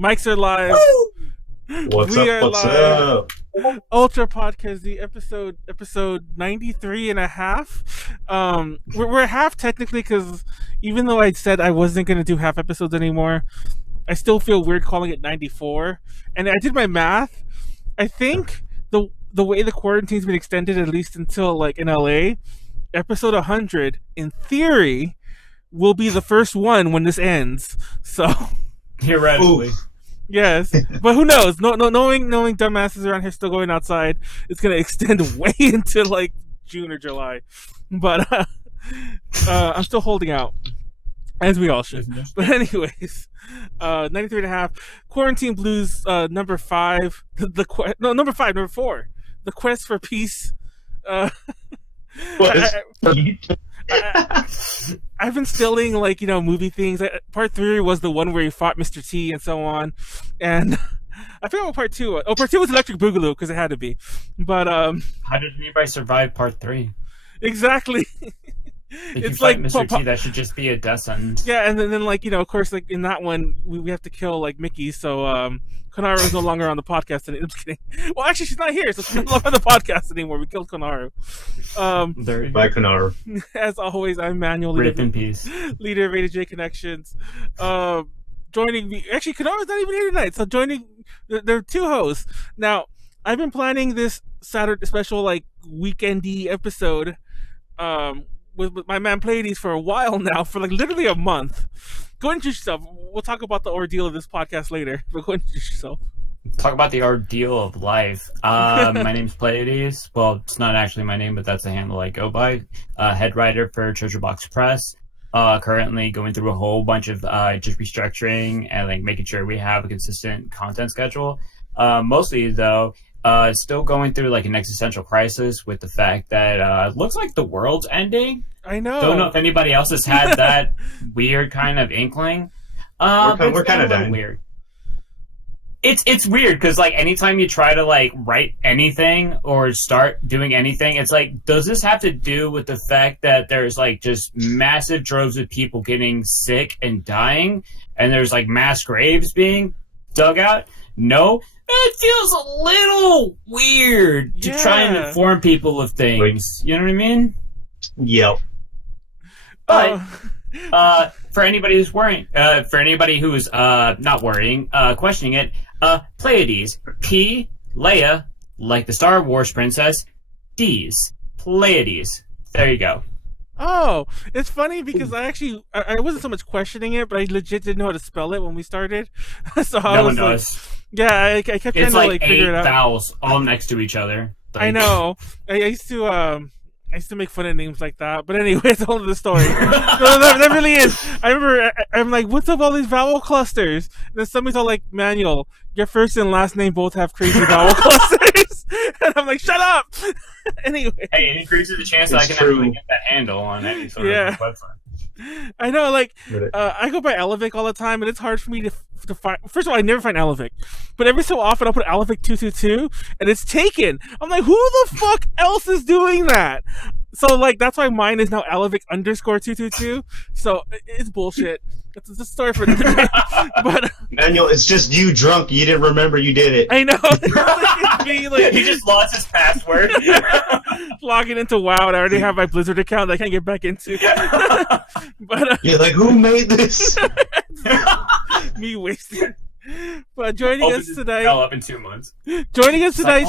Mics are live. What's up? Ultra Podcast, the episode 93 and a half. We're half technically because even though I said I wasn't going to do half episodes anymore, I still feel weird calling it 94. And I did my math. I think the way the quarantine's been extended, at least until like in LA, episode 100, in theory, will be the first one when this ends. So theoretically. Oof. Yes, but who knows? Knowing dumbasses around here still going outside, it's gonna extend way into like June or July. But I'm still holding out, as we all should. But anyways, 93 and a half. Quarantine Blues, number 5. Number 4. The Quest for Peace. I've been stealing movie things. Part 3 was the one where he fought Mr. T and so on, and I forgot what part 2 was. Oh, part 2 was Electric Boogaloo because it had to be. But how did anybody survive part 3? Exactly. If you fight Mr. T, that should just be a death sentence. Yeah, and then of course, in that one, we have to kill Mickey. So Konaru is no longer on the podcast. I'm just kidding. Well, actually, she's not here, so she's not on the podcast anymore. We killed Konaru. Bye, Konaru. As always, I'm Manuel. Rip in peace. Leader of AJ Connections. Joining me, actually, Konaru's not even here tonight. So joining, there are 2 hosts now. I've been planning this Saturday special weekendy episode. With my man Pleiades for a while now, for literally a month. Go introduce yourself. We'll talk about the ordeal of this podcast later, but go introduce yourself. Talk about the ordeal of life. My name's Pleiades. Well, it's not actually my name, but that's the handle I go by. Head writer for Treasurebox Press. Currently going through a whole bunch of just restructuring and making sure we have a consistent content schedule. Mostly though, still going through an existential crisis with the fact that it looks like the world's ending. I know. Don't know if anybody else has had that weird kind of inkling. We're kind of dying. Weird. It's weird because anytime you try to write anything or start doing anything, it's does this have to do with the fact that there's just massive droves of people getting sick and dying, and there's mass graves being dug out? No. It feels a little weird to try and inform people of things. You know what I mean? Yep. But for anybody who's worrying, for anybody who's not worrying, questioning it, Pleiades, P, Leia, like the Star Wars princess, D's, Pleiades. There you go. Oh, it's funny because I wasn't so much questioning it, but I legit didn't know how to spell it when we started. So no one knows. Yeah, I kept trying to figure it out. 8 vowels all next to each other. I know. I used to make fun of names like that, but anyway, it's a whole other story. No, that really is. I remember, I'm what's up all these vowel clusters? And then somebody's all Manuel, your first and last name both have crazy vowel clusters. And I'm shut up! Anyway. Hey, it increases the chance that I can actually get that handle on any sort of website. I know, I go by Elevic all the time, and it's hard for me to find. First of all, I never find Elevic, but every so often I'll put Elevic 222, and it's taken. I'm who the fuck else is doing that? So that's why mine is now Elevic _222. So it's bullshit. It's a story for another day. But Manuel, it's just you drunk. You didn't remember you did it. I know. It's me, he just lost his password. Logging into WoW, and I already have my Blizzard account that I can't get back into. But you're who made this? Me wasted. But joining us today, up in 2 months. Joining us today,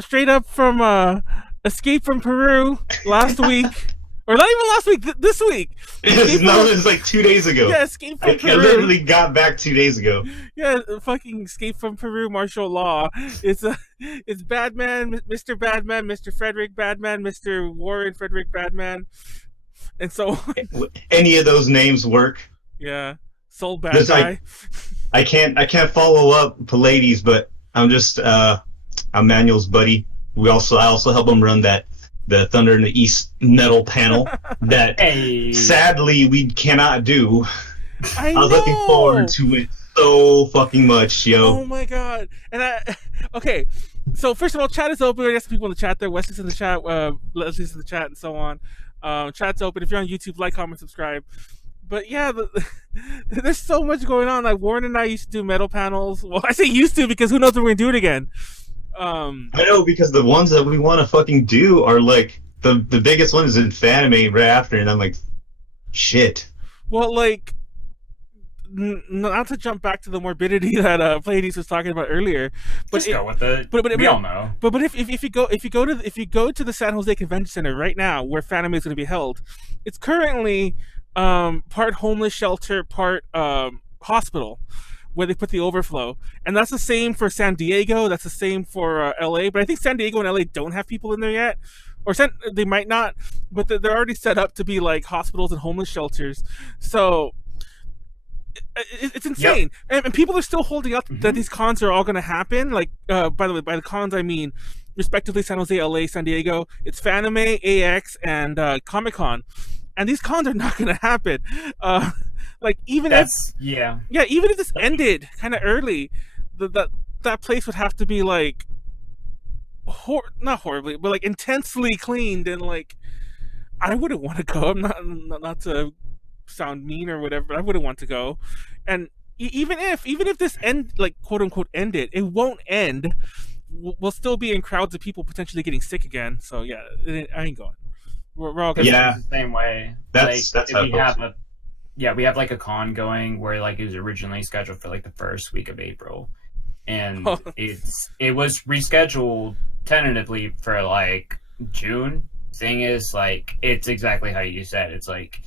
straight up from Escape from Peru last week. Or not even last week, this week. It was 2 days ago. Yeah, Escape from Peru. I literally got back 2 days ago. Yeah, fucking Escape from Peru martial law. It's Badman, Mr. Badman, Mr. Frederick Badman, Mr. Warren Frederick Badman, and so any of those names work. Yeah, Soul Bad Guy. I can't follow up Pleiades, but I'm just I'm Manuel's buddy. I also help him run the Thunder in the East metal panel that sadly we cannot do. I was looking forward to it so fucking much, yo. Oh my god. And okay. So first of all, chat is open. We got some people in the chat there. Wesley's in the chat, Leslie's in the chat, and so on. Chat's open. If you're on YouTube, like, comment, subscribe. But yeah, there's so much going on. Like Warren and I used to do metal panels. Well, I say used to because who knows if we're gonna do it again. I know, because the ones that we want to fucking do are like the biggest one is in Fanime right after, and I'm like, shit. Well, like, not to jump back to the morbidity that Pleiades was talking about earlier, but Just go with it. But we all know. But if you go to the San Jose Convention Center right now, where Fanime is going to be held, it's currently part homeless shelter, part hospital, where they put the overflow, and that's the same for San Diego. That's the same for LA. But I think San Diego and LA don't have people in there yet, or they might not, but they're already set up to be like hospitals and homeless shelters. So it's insane. Yep. And people are still holding out that these cons are all going to happen. Like, by the way, by the cons I mean respectively San Jose, LA, San Diego. It's Fanime, AX, and Comic-Con, and these cons are not going to happen. Like, even if this ended kind of early, that place would have to be like not horribly, but like intensely cleaned, and like I wouldn't want to go. I'm not to sound mean or whatever, but I wouldn't want to go. And even if this quote unquote ended, it won't end. We'll still be in crowds of people potentially getting sick again. So yeah, I ain't going. We're all gonna the same way. That's how we have we have like a con going where like it was originally scheduled for like the first week of April, and it was rescheduled tentatively for like June. Thing is, like, it's exactly how you said. It's like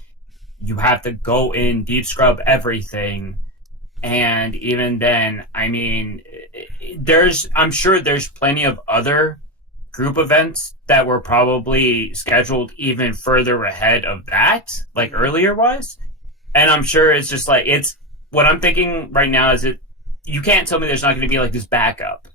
you have to go in deep scrub everything, and even then, I mean, I'm sure there's plenty of other group events that were probably scheduled even further ahead of that, like earlier was. And I'm sure it's just like, it's what I'm thinking right now is you can't tell me there's not going to be like this backup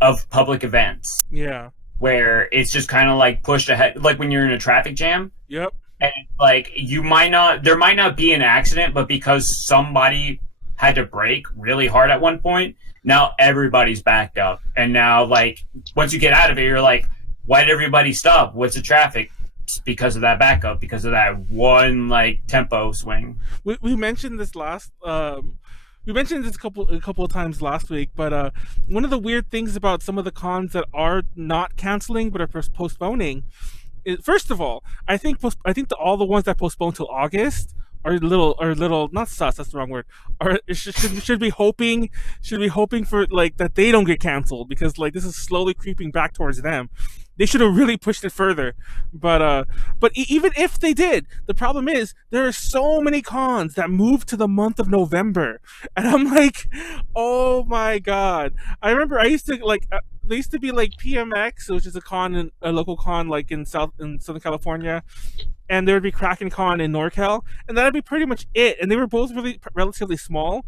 of public events. Yeah. Where it's just kind of like pushed ahead, like when you're in a traffic jam. Yep. And like there might not be an accident, but because somebody had to brake really hard at one point, now everybody's backed up. And now, like, once you get out of it, you're like, why did everybody stop? What's the traffic? It's because of that backup, because of that one like tempo swing. We mentioned this last. We mentioned this a couple of times last week, but one of the weird things about some of the cons that are not canceling but are postponing is, first of all, I think all the ones that postpone till August are a little not sus. That's the wrong word. Should be hoping for like that they don't get canceled, because like this is slowly creeping back towards them. They should have really pushed it further, but even if they did, the problem is there are so many cons that move to the month of November, and I'm like, oh my god! I remember I used to like there used to be like PMX, which is a local con like in Southern California, and there would be Kraken Con in NorCal, and that'd be pretty much it. And they were both relatively small,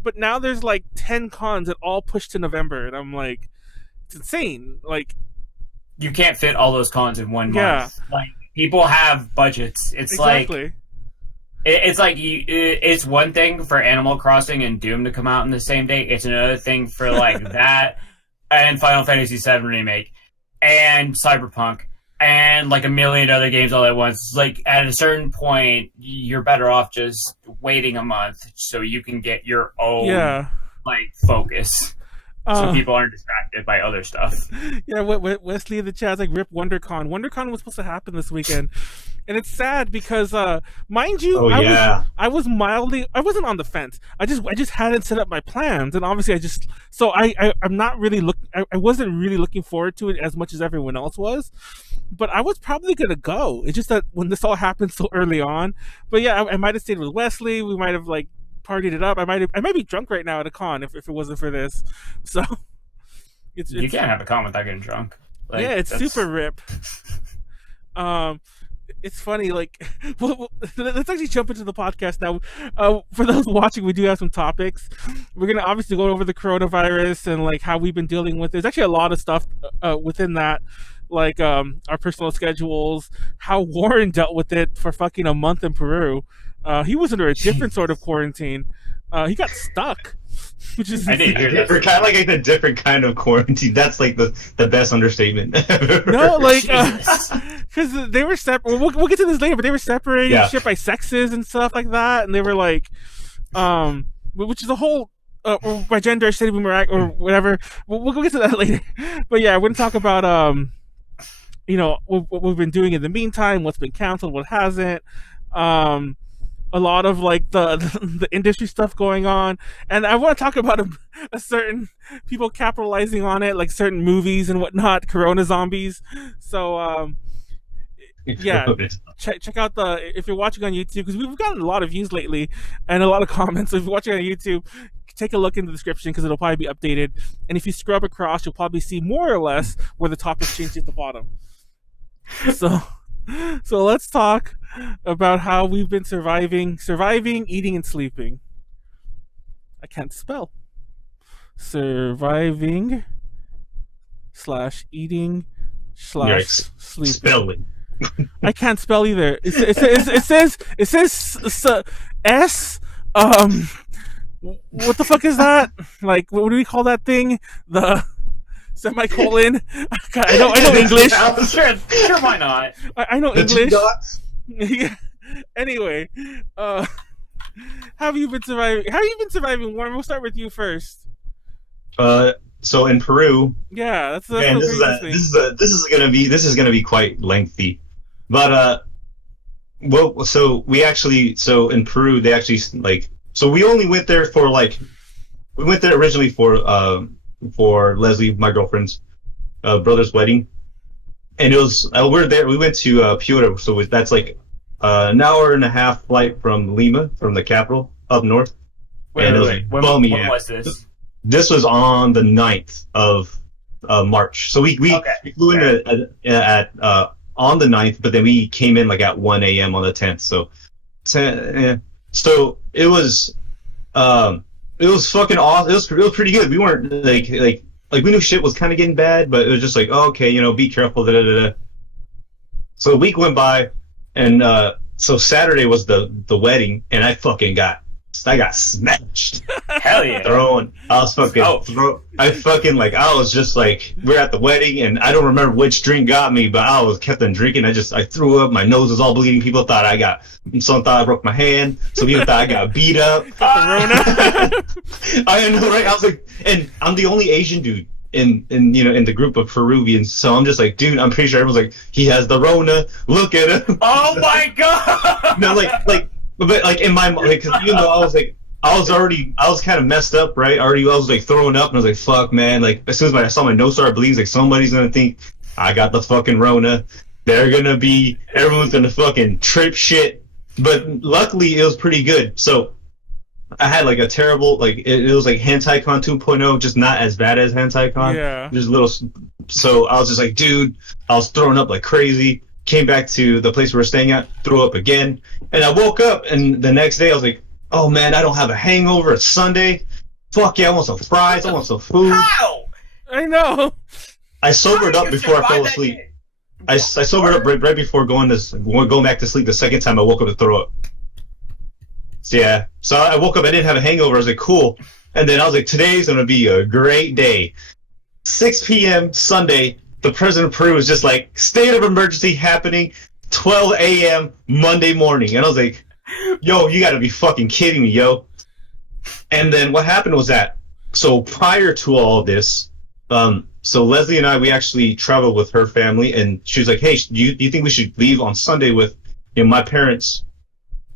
but now there's like 10 cons that all push to November, and I'm like, it's insane. Like, you can't fit all those cons in one month. Like, people have budgets. It's exactly. Like it's one thing for Animal Crossing and Doom to come out on the same day. It's another thing for like that and Final Fantasy VII Remake and Cyberpunk and like a million other games all at once. Like, at a certain point, you're better off just waiting a month so you can get your own like focus. So people aren't distracted by other stuff. Yeah, Wesley in the chat's like, rip WonderCon. WonderCon was supposed to happen this weekend. And it's sad because, mind you, I wasn't on the fence. I just hadn't set up my plans. And obviously I'm not really I wasn't really looking forward to it as much as everyone else was. But I was probably going to go. It's just that when this all happened so early on. But yeah, I might have stayed with Wesley. We might have like partied it up. I might be drunk right now at a con if it wasn't for this. So you can't have a con without getting drunk. Like, yeah, it's super rip. It's funny. Like, let's actually jump into the podcast now. For those watching, we do have some topics. We're gonna obviously go over the coronavirus and like how we've been dealing with it. There's actually a lot of stuff within that. Like our personal schedules, how Warren dealt with it for fucking a month in Peru. He was under a different sort of quarantine. He got stuck, which is I didn't hear that. Kind of like a different kind of quarantine. That's like the best understatement ever. No, like Jesus. because they were separate. We'll get to this later, but they were separating shit by sexes and stuff like that, and they were like, which is a whole. Or by gender identity or whatever. We'll get to that later. But yeah, I want to talk about what we've been doing in the meantime, what's been canceled, what hasn't. A lot of like the industry stuff going on, and I want to talk about a certain people capitalizing on it, like certain movies and whatnot, Corona zombies. So yeah, check out if you're watching on YouTube, because we've gotten a lot of views lately and a lot of comments. So if you're watching on YouTube, take a look in the description because it'll probably be updated. And if you scrub across, you'll probably see more or less where the topics change at the bottom. So let's talk about how we've been surviving, eating, and sleeping. I can't spell. Surviving / eating / sleeping. Spelling. I can't spell either. It says S. What the fuck is that? Like, what do we call that thing? The semicolon. I know English. Sure, why not? I know English. Yeah. Anyway, how have you been surviving? Warren, we'll start with you first. So in Peru. Yeah, that's man, this is gonna be quite lengthy, but so in Peru they actually like. So we only went there we went there originally for Leslie, my girlfriend's brother's wedding, and it was we went to Piura, so that's like an hour and a half flight from Lima, from the capital up north. When was this? This was on the 9th of March. So we flew in at on the 9th, but then we came in like at 1 a.m. on the 10th. So So it was fucking awesome. It was pretty good. We weren't like we knew shit was kind of getting bad, but it was just like, oh, okay, be careful. So a week went by, and so Saturday was the wedding, and I got smashed. Hell yeah. I was just like, we're at the wedding, and I don't remember which drink got me, but I kept on drinking. I threw up. My nose was all bleeding. Some thought I broke my hand. Some people thought I got beat up. Corona. I know, right? I was like, and I'm the only Asian dude in the group of Peruvians, so I'm just like, dude, I'm pretty sure everyone's like, he has the Rona. Look at him. Oh my god. No, but like in my like, cause even though I was kind of messed up, right? I was like throwing up, and I was like, fuck, man. Like as soon as I saw my nose start bleeding, like somebody's gonna think I got the fucking Rona. Everyone's gonna fucking trip shit. But luckily, it was pretty good. So I had like a terrible, like it was like HentaiCon 2.0, just not as bad as HentaiCon. Yeah. Just a little. So I was just like, dude, I was throwing up like crazy. Came back to the place we were staying at, threw up again, and I woke up, and the next day I was like, oh man, I don't have a hangover. It's Sunday. Fuck yeah, I want some fries. I want some food. How? I know. I sobered up before I fell asleep. I sobered up right before going back to sleep. The second time I woke up to throw up. So yeah, so I woke up. I didn't have a hangover. I was like, cool. And then I was like, today's gonna be a great day. 6 p.m. Sunday. The president of Peru was just like, state of emergency happening, 12 a.m. Monday morning. And I was like, yo, you gotta be fucking kidding me, yo. And then what happened was that, so prior to all of this, so Leslie and I, we actually traveled with her family, and she was like, hey, do you think we should leave on Sunday with my parents,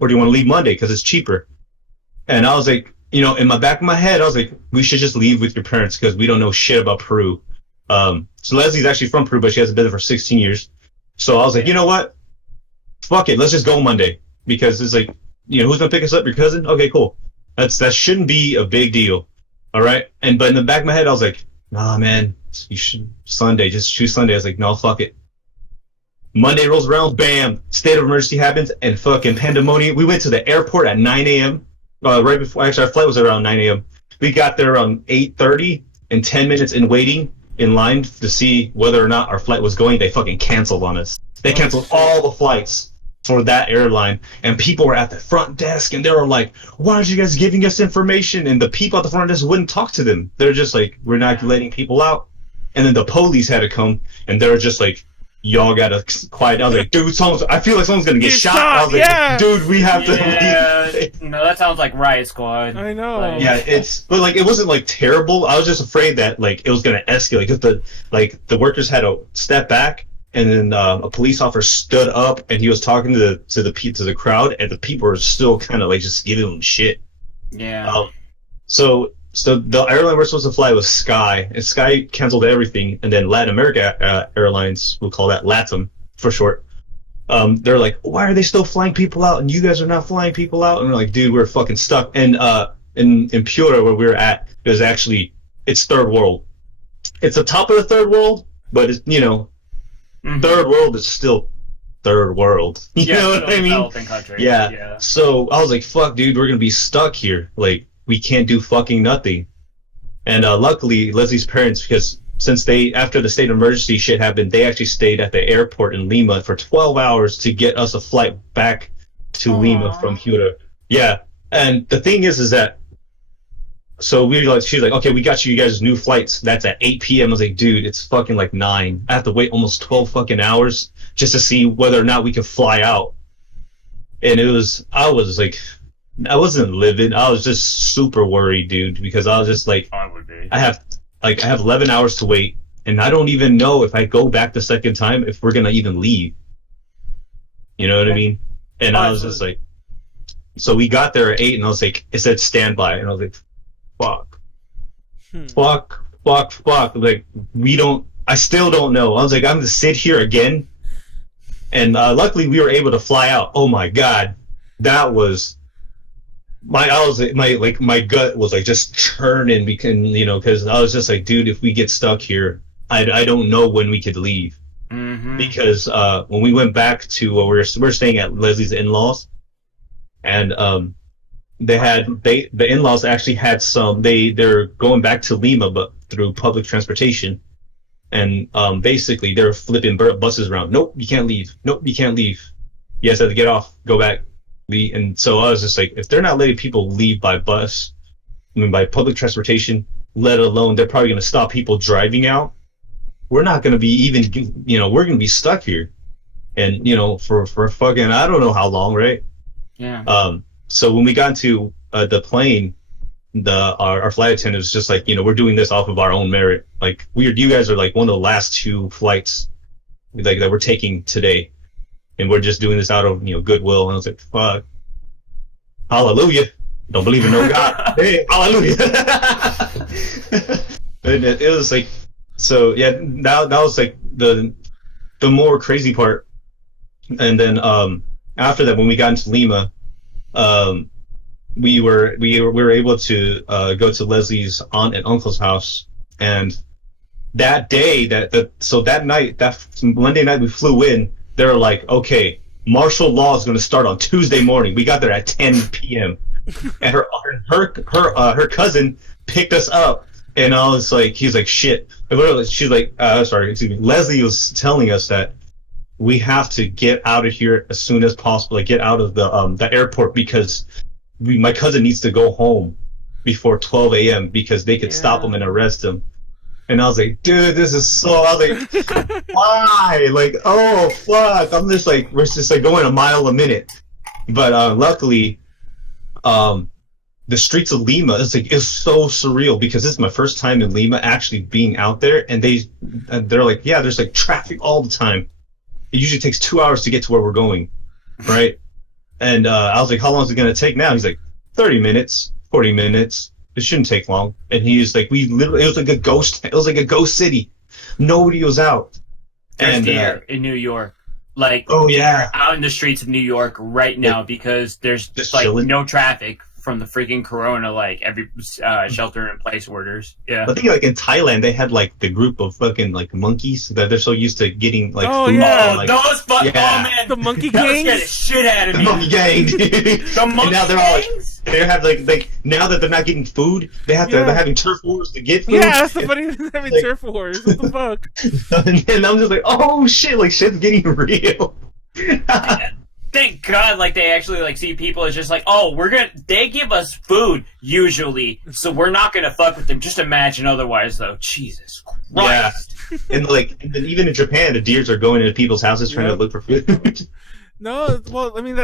or do you want to leave Monday because it's cheaper? And I was like, in my back of my head, I was like, we should just leave with your parents because we don't know shit about Peru. So Leslie's actually from Peru, but she hasn't been there for 16 years. So I was like, you know what? Fuck it, let's just go Monday. Because it's like, who's gonna pick us up? Your cousin? Okay, cool. That shouldn't be a big deal. All right? But in the back of my head, I was like, nah, man, you should Sunday, just choose Sunday. I was like, no, fuck it. Monday rolls around, bam, state of emergency happens, and fucking pandemonium. We went to the airport at 9 a.m. Right before, actually, our flight was around 9 a.m. We got there around 8:30, and 10 minutes in waiting in line to see whether or not our flight was going, they fucking canceled on us. They canceled all the flights. for that airline, and people were at the front desk, and they were like, "Why aren't you guys giving us information?" And the people at the front desk wouldn't talk to them. They're just like, "We're not letting people out." And then the police had to come, and they were just like, "Y'all gotta quiet." I was like, "Dude, I feel like someone's gonna get shot." I was like, "Dude, we have to leave." No, that sounds like Riot Squad. I know. Like, Yeah, but like it wasn't like terrible. I was just afraid that like it was gonna escalate because the workers had to step back, and then a police officer stood up and he was talking to the crowd, and the people were still kind of like just giving him shit. Yeah. So the airline we're supposed to fly was Sky, and Sky canceled everything, and then Latin America Airlines, we'll call that LATAM for short. They're like, "Why are they still flying people out, and you guys are not flying people out?" And we're like, "Dude, we're fucking stuck." And in Piura, where we were at, it's third world. It's the top of the third world, but it's third world is still third world. You know what I mean? Country. Yeah. So I was like, "Fuck, dude, we're gonna be stuck here. Like, we can't do fucking nothing." And luckily, Leslie's parents, because since after the state of emergency shit happened, they actually stayed at the airport in Lima for 12 hours to get us a flight back to Lima from Piura. Yeah. And the thing is that, so she's like, "Okay, we got you guys new flights. That's at 8 p.m. I was like, "Dude, it's fucking like 9. I have to wait almost 12 fucking hours just to see whether or not we could fly out." And I wasn't livid. I was just super worried, dude, because I was just like, I would be. I have 11 hours to wait, and I don't even know if I go back the second time if we're gonna even leave. You know what I mean? And I was just like, so we got there at 8, and I was like, it said standby, and I was like, fuck. Like, I still don't know. I was like, I'm gonna sit here again. And luckily we were able to fly out. Oh my god, that was my gut was like just churning because I was just like, dude, if we get stuck here, I don't know when we could leave. Mm-hmm. Because when we went back to we're staying at Leslie's in-laws, and the in-laws actually had they're going back to Lima, but through public transportation, and basically they're flipping buses around. Nope, you can't leave. Nope, you can't leave. You guys have to get off, go back. And so I was just like, if they're not letting people leave by bus, by public transportation, let alone they're probably going to stop people driving out, we're not going to be we're going to be stuck here. And, for fucking, I don't know how long, right? Yeah. So when we got into the plane, our flight attendant was just like, we're doing this off of our own merit. Like, you guys are like one of the last 2 flights like that we're taking today. And we're just doing this out of, goodwill. And I was like, fuck. Hallelujah. Don't believe in no God. Hey, hallelujah. And it was like, so yeah, that was like the more crazy part. And then after that, when we got into Lima, we were able to go to Leslie's aunt and uncle's house. And that day, that night, that Monday night we flew in, they were like, okay, martial law is going to start on Tuesday morning. We got there at 10 p.m. and her cousin picked us up, and I was like, he's like, shit. She's like, Leslie was telling us that we have to get out of here as soon as possible, like get out of the airport, because my cousin needs to go home before 12 a.m. because they could stop him and arrest him. And I was like, dude, this is so. I was like, why? Like, oh fuck! We're just like going a mile a minute. But luckily, the streets of Lima, it's so surreal because this is my first time in Lima actually being out there, and they're like, yeah, there's like traffic all the time. It usually takes 2 hours to get to where we're going, right? And I was like, how long is it gonna take now? He's like, 30 minutes, 40 minutes. It shouldn't take long. And he's like, it was like a ghost city. Nobody was out. There's deer in New York. Like, oh yeah, out in the streets of New York right now because there's just like chilling. No traffic from the freaking corona, like every shelter in place orders. Yeah. I think like in Thailand they had like the group of fucking like monkeys that they're so used to getting like oh food. Yeah, like, those fucking man, the monkey gang. That was scared the shit out of me. The monkey gang. The monkey and now they're all they have like now that they're not getting food, they're having turf wars to get food. Yeah, that's the funny thing, having turf wars. What the fuck? And I'm just like, oh shit, like shit's getting real. thank God, like, they actually, like, see people as just like, oh, they give us food, usually, so we're not gonna fuck with them. Just imagine otherwise, though. Jesus Christ. Yeah. And then even in Japan, the deers are going into people's houses trying to look for food. No, well, I mean,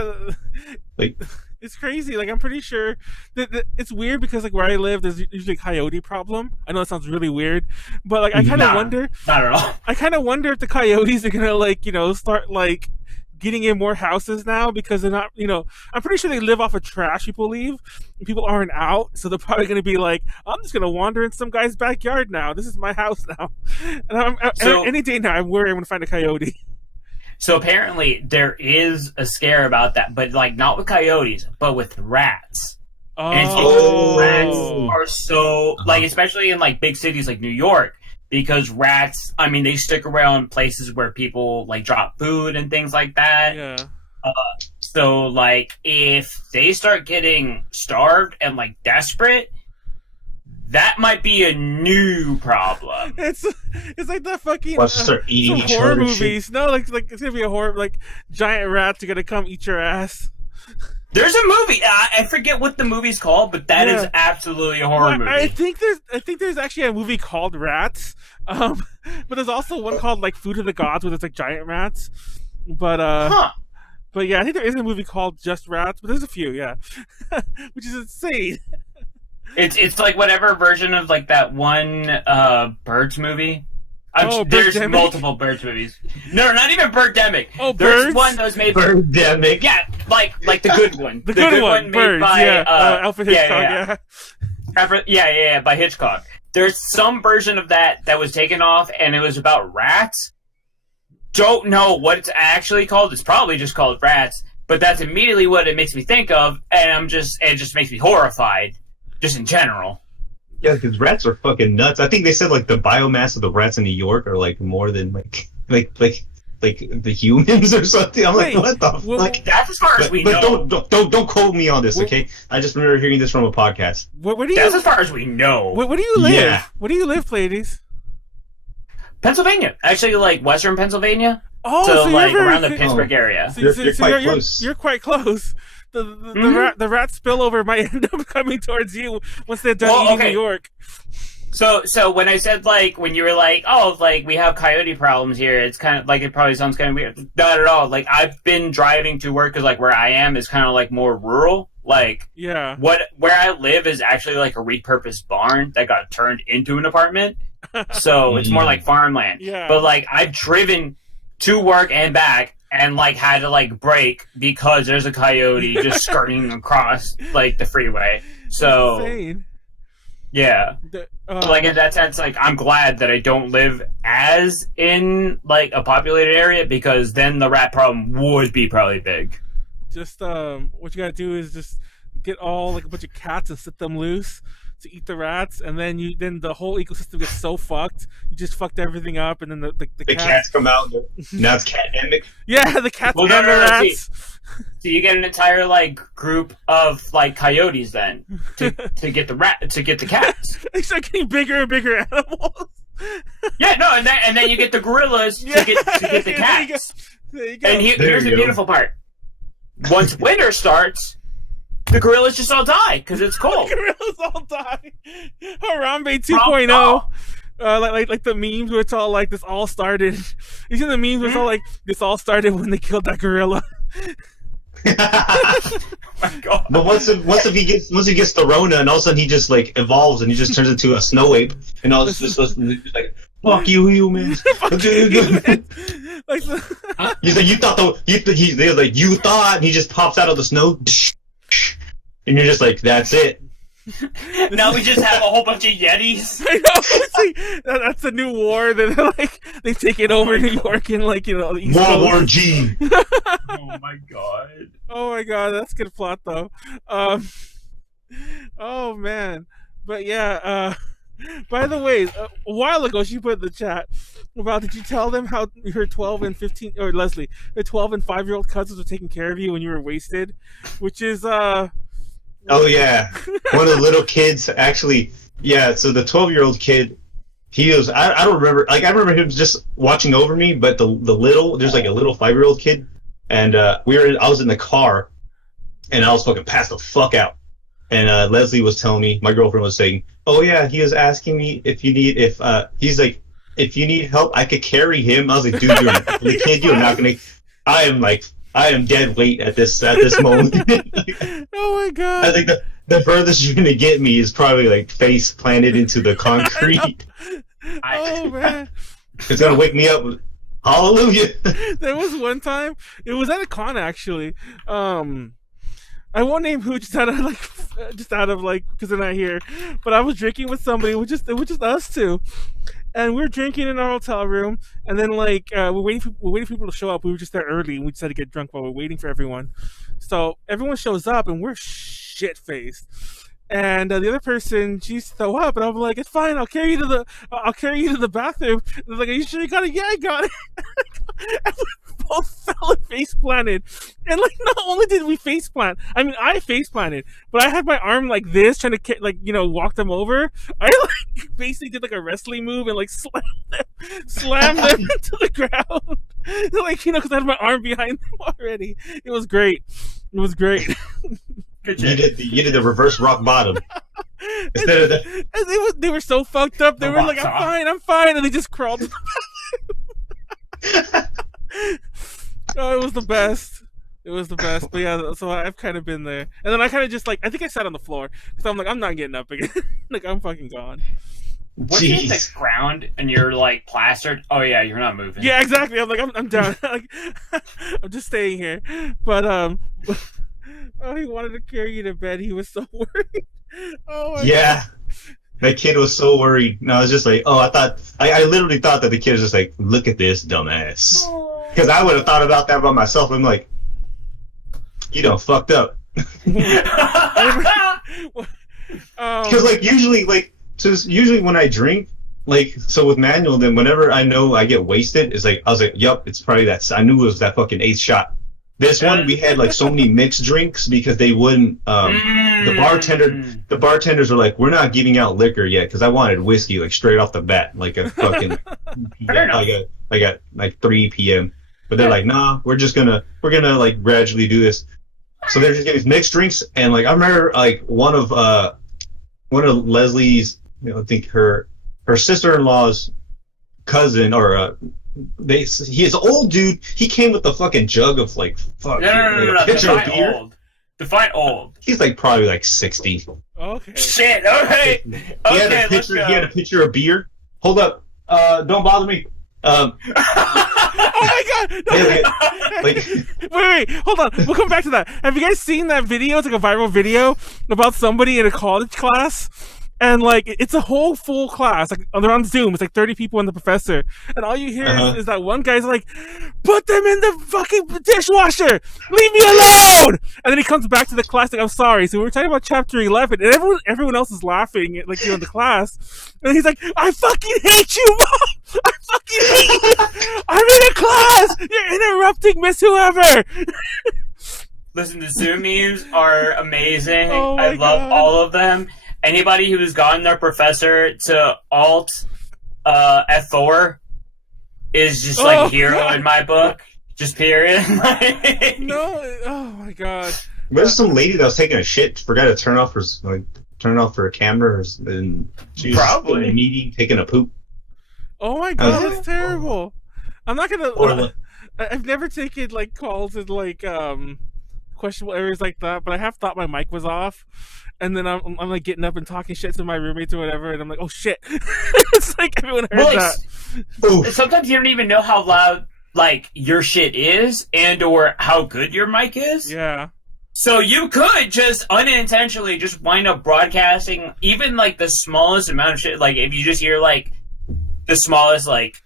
Like, it's crazy. Like, I'm pretty sure that it's weird because, like, where I live, there's usually a coyote problem. I know it sounds really weird, but, like, I kind of wonder. Not at all. I kind of wonder if the coyotes are gonna, like, start, like, getting in more houses now because they're not, I'm pretty sure they live off of trash people leave. And people aren't out, so they're probably gonna be like, I'm just gonna wander in some guy's backyard now. This is my house now, and any day now I'm worried I'm gonna find a coyote. So apparently there is a scare about that, but like not with coyotes, but with rats. Oh. And it's because rats are so like, especially in like big cities like New York, because rats, I mean, they stick around places where people like drop food and things like that. Yeah. So like if they start getting starved and like desperate, that might be a new problem. It's like the fucking let's start eating some each horror other. movies. No, like it's gonna be a horror, like giant rats are gonna come eat your ass. There's a movie. I forget what the movie's called, but that is absolutely a horror movie. I think there's actually a movie called Rats, but there's also one called like Food of the Gods where there's like giant rats. But but yeah, I think there is a movie called Just Rats, but there's a few, yeah, which is insane. It's like whatever version of like that one Birds movie. There's Birdemic? Multiple Birds movies. No, not even Birdemic. Oh, There's Birds? one that was made Birdemic. Yeah, like the good one. The good one, made Birds, by Alfred Hitchcock, yeah, by Hitchcock. There's some version of that was taken off, and it was about rats. Don't know what it's actually called. It's probably just called Rats, but that's immediately what it makes me think of, and it just makes me horrified, just in general. Yeah, because rats are fucking nuts. I think they said like the biomass of the rats in New York are like more than like the humans or something. I'm like, what the fuck? That's as far as we know. But don't quote me on this, okay? I just remember hearing this from a podcast. Where do you? That's as far as we know. Where do you live? Yeah. Where do you live, Pleiades? Pennsylvania, actually, like Western Pennsylvania. Oh, so like you're around the Pittsburgh area. So you're quite close. You're quite close. The rat spillover might end up coming towards you once they're done eating New York. So when I said like when you were like, oh, like we have coyote problems here, it's kind of like it probably sounds kind of weird. Not at all. Like I've been driving to work because like where I am is kind of like more rural. Like yeah, where I live is actually like a repurposed barn that got turned into an apartment. So it's more like farmland. Yeah. But like I've driven to work and back and like had to like brake because there's a coyote just skirting across like the freeway. So that's insane. Yeah. Like in that sense, like I'm glad that I don't live as in like a populated area because then the rat problem would be probably big. Just what you gotta do is just get all like a bunch of cats and set them loose to eat the rats, and then the whole ecosystem gets so fucked. You just fucked everything up, and then the cats come out. Now it's catnemic. Yeah, the cats and the rats. So you get an entire like group of like coyotes then to get the cats. They start getting bigger and bigger animals. Yeah, no, and then you get the gorillas to get the cats. There you go. And here's the beautiful part. Once winter starts, the gorillas just all die because it's cold. The gorillas all die. Harambe 2.0. Like the memes where it's all like this all started. You see the memes where it's all like this all started when they killed that gorilla. Oh my God. But once he gets the Rona, and all of a sudden he just like evolves and he just turns into a snow ape, and all this just like fuck you humans. He's like you thought you thought, and he just pops out of the snow, and you're just like that's it. Now we just have a whole bunch of Yetis. I know. That's the new war. They're like they've taken over New York and like the East World Coast. War G. Oh my God. Oh my God, that's a good plot though. Oh man, but yeah. By the way, a while ago she put in the chat about did you tell them how her 12 and 15 or Leslie, the 12 and 5-year-old cousins were taking care of you when you were wasted, which is Oh yeah, one of the little kids actually. Yeah, so the 12-year-old kid, he was. I don't remember. Like I remember him just watching over me, but there's like a little 5-year-old kid and I was in the car, and I was fucking passed the fuck out. And Leslie was telling me, my girlfriend was saying, "Oh yeah, he was asking me if you need he's like, if you need help, I could carry him." I was like, "Dude, you're the kid. You're not gonna." I am dead weight at this moment. Oh my god! I think the furthest you're gonna get me is probably like face planted into the concrete. Oh man! It's gonna wake me up. Hallelujah! There was one time. It was at a con actually. I won't name who, just out of like because they're not here. But I was drinking with somebody. It was just us two, and we were drinking in our hotel room. And then like we're waiting for people to show up. We were just there early, and we decided to get drunk while we're waiting for everyone. So everyone shows up, and we're shit faced. And the other person, she's throw up, and I'm like, "It's fine. I'll carry you to the bathroom." And they're like, "Are you sure you got it?" "Yeah, I got it." And we both fell and face planted. And like, not only did we face plant, I mean, I face planted, but I had my arm like this, trying to walk them over. I like basically did like a wrestling move and like slammed them into the ground. Like, because I had my arm behind them already. It was great. You did the reverse rock bottom. Instead of the... And they were so fucked up. They were like, I'm fine. And they just crawled to the bathroom. Oh, it was the best. But yeah, so I've kind of been there. And then I kind of just like, I think I sat on the floor. Because I'm like, I'm not getting up again. Like, I'm fucking gone. Once you hit the ground and you're like plastered, oh yeah, you're not moving. Yeah, exactly. I'm like, I'm down. Like, I'm just staying here. But, oh, he wanted to carry you to bed. He was so worried. Oh my God. That kid was so worried. No, I was just like, oh, I literally thought that the kid was just like, look at this dumbass. Because I would have thought about that by myself. I'm like, you done fucked up. Because like usually when I drink, like, so with Manuel, then whenever I know I get wasted, it's like, I was like, yup, it's probably that. I knew it was that fucking 8th shot. This one, we had like so many mixed drinks because they wouldn't. The bartenders were like, "We're not giving out liquor yet," because I wanted whiskey like straight off the bat, like a fucking like 3 p.m. But they're like, "Nah, we're gonna like gradually do this." So they're just getting mixed drinks, and like I remember like one of Leslie's, I think her sister-in-law's cousin or. He is an old dude. He came with a fucking jug of like fuck. No. Define old. He's like probably like 60. Okay. Shit. Okay. He had a pitcher of beer. Hold up. Don't bother me. Oh my God! Wait, hold on. We'll come back to that. Have you guys seen that video? It's like a viral video about somebody in a college class. And like, it's a whole full class. Like, they're on Zoom. It's like 30 people and the professor. And all you hear is that one guy's like, "Put them in the fucking dishwasher! Leave me alone!" And then he comes back to the class like, "I'm sorry." So we were talking about chapter 11, and everyone else is laughing, like, in the class. And he's like, "I fucking hate you, Mom! I fucking hate you! I'm in a class! You're interrupting Miss Whoever!" Listen, the Zoom memes are amazing. Oh I love God. all of them. Anybody who's gotten their professor to Alt F4 is just like a hero God. in my book. Just period. No, oh my God. There's some lady that was taking a shit, forgot to turn off her camera, and she was Probably in a meeting taking a poop. Oh my God, that's terrible. I'm not gonna. I've never taken like calls in like questionable areas like that, but I have thought my mic was off. And then I'm like getting up and talking shit to my roommates or whatever, and I'm like, oh shit. It's like everyone heard that. Sometimes you don't even know how loud like your shit is and or how good your mic is. Yeah. So you could just unintentionally just wind up broadcasting even like the smallest amount of shit. Like if you just hear like the smallest like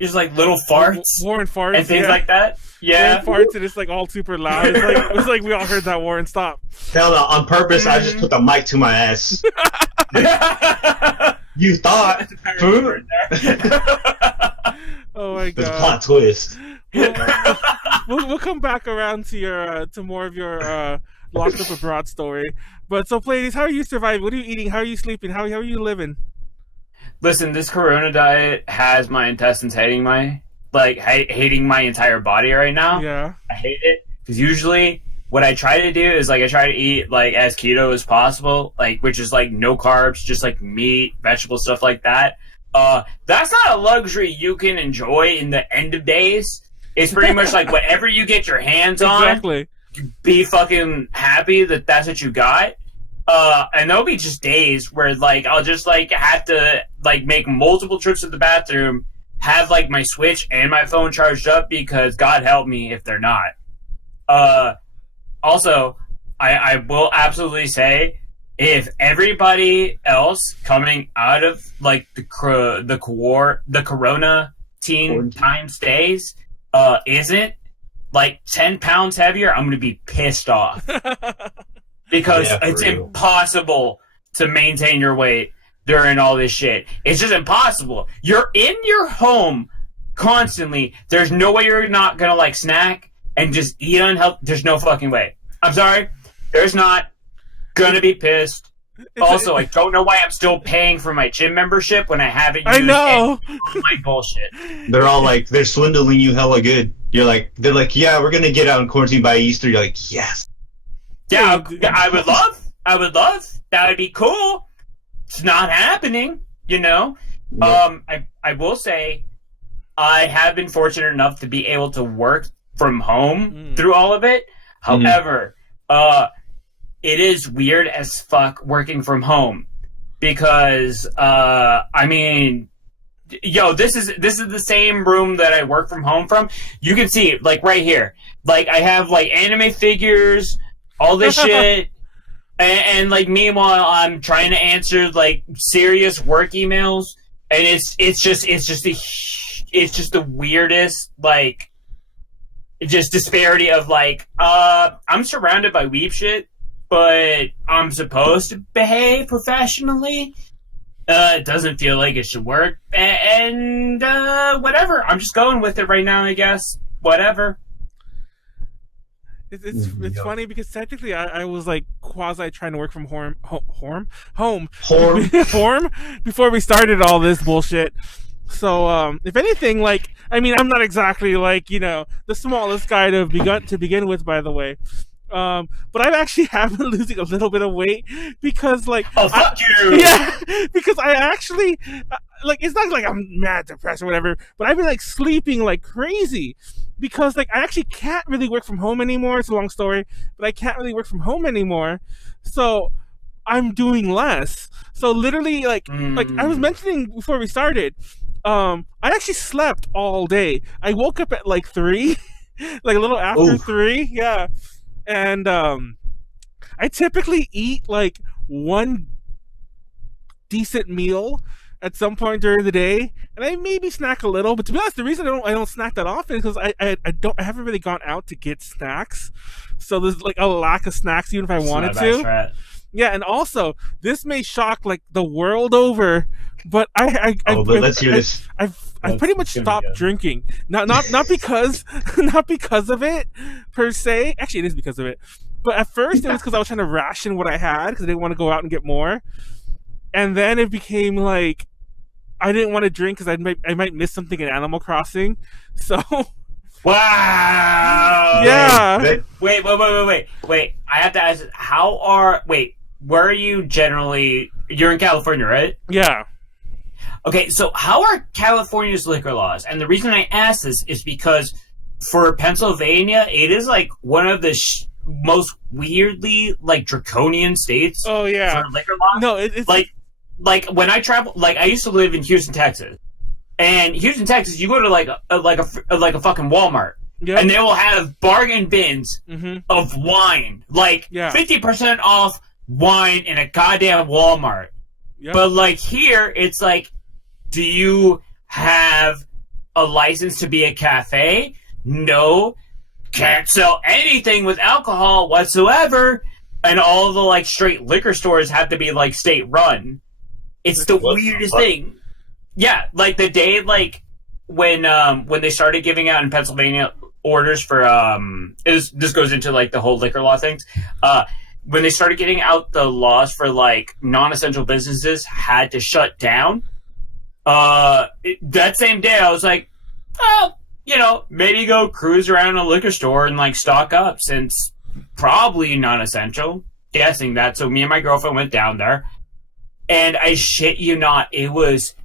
just like little farts. Warren farts. And things like that. Yeah. Warren farts and it's like all super loud. It was like we all heard that, Warren. Stop. Hell no, on purpose, I just put the mic to my ass. You thought. Oh my God. There's a plot twist. We'll come back around to your to more of your locked up abroad story. But so, Pleiades, how are you surviving? What are you eating? How are you sleeping? How are you living? Listen, this Corona diet has my intestines hating like hating my entire body right now. Yeah. I hate it because usually what I try to do is like I try to eat like as keto as possible, like which is like no carbs, just like meat, vegetables, stuff like that. That's not a luxury you can enjoy in the end of days. It's pretty much like whatever you get your hands on. Exactly. Be fucking happy that that's what you got. And there'll be just days where like I'll just like have to like make multiple trips to the bathroom, have like my Switch and my phone charged up because God help me if they're not. Also, I will absolutely say if everybody else coming out of like the corona teen time stays isn't like 10 pounds heavier, I'm gonna be pissed off. Because it's impossible to maintain your weight during all this shit. It's just impossible. You're in your home constantly. There's no way you're not gonna like snack and just eat unhealthy. There's no fucking way. I'm sorry. There's not. Gonna be pissed. Also, I don't know why I'm still paying for my gym membership when I haven't used my bullshit. They're all like, they're swindling you hella good. They're like, yeah, we're gonna get out in quarantine by Easter. You're like, yes. Yeah, I would love. That would be cool. It's not happening, you know? Yep. I will say, I have been fortunate enough to be able to work from home through all of it. However, it is weird as fuck working from home because, I mean, yo, this is the same room that I work from home from. You can see it, like, right here. Like, I have, like, anime figures, all this shit, and like meanwhile I'm trying to answer like serious work emails, and it's just the weirdest like just disparity of like I'm surrounded by weeb shit, but I'm supposed to behave professionally. It doesn't feel like it should work, and whatever. I'm just going with it right now, I guess. Whatever. It's funny because technically I was like quasi trying to work from home before we started all this bullshit. So if anything, like I mean, I'm not exactly like the smallest guy to begin with, by the way. But I've actually have been losing a little bit of weight because like fuck you. Yeah, because I actually like it's not like I'm mad depressed or whatever, but I've been like sleeping like crazy. Because like I actually can't really work from home anymore. It's a long story, but I can't really work from home anymore. So I'm doing less. So literally like I was mentioning before we started, I actually slept all day. I woke up at like 3, like a little after 3, yeah. And I typically eat like one decent meal at some point during the day, and I maybe snack a little. But to be honest, the reason I don't snack that often is because I haven't really gone out to get snacks, so there's like a lack of snacks even if I wanted to. Yeah, and also this may shock like the world over, but let's hear this. I've pretty much stopped drinking. Not because not because of it per se. Actually, it is because of it. But at first it was because I was trying to ration what I had because I didn't want to go out and get more. And then it became like I didn't want to drink because I might miss something in Animal Crossing. So wow. Yeah. Wait. I have to ask. Where are you generally? You're in California, right? Yeah. Okay, so how are California's liquor laws? And the reason I ask this is because for Pennsylvania, it is like one of the most weirdly like draconian states. Oh yeah. For liquor laws. No, it's like when I travel, like I used to live in Houston, Texas, and Houston, Texas, you go to like a fucking Walmart, and they will have bargain bins of wine, like 50% off wine in a goddamn Walmart. Yep. But like here, it's like, do you have a license to be a cafe? No, can't sell anything with alcohol whatsoever, and all the like straight liquor stores have to be like state run. It's the weirdest thing. Yeah, like the day like when they started giving out in Pennsylvania orders for this goes into like the whole liquor law things. When they started getting out the laws for like non-essential businesses had to shut down. That same day I was like, oh, maybe go cruise around a liquor store and like stock up, since probably non-essential. Guessing that. So me and my girlfriend went down there, and I shit you not, it was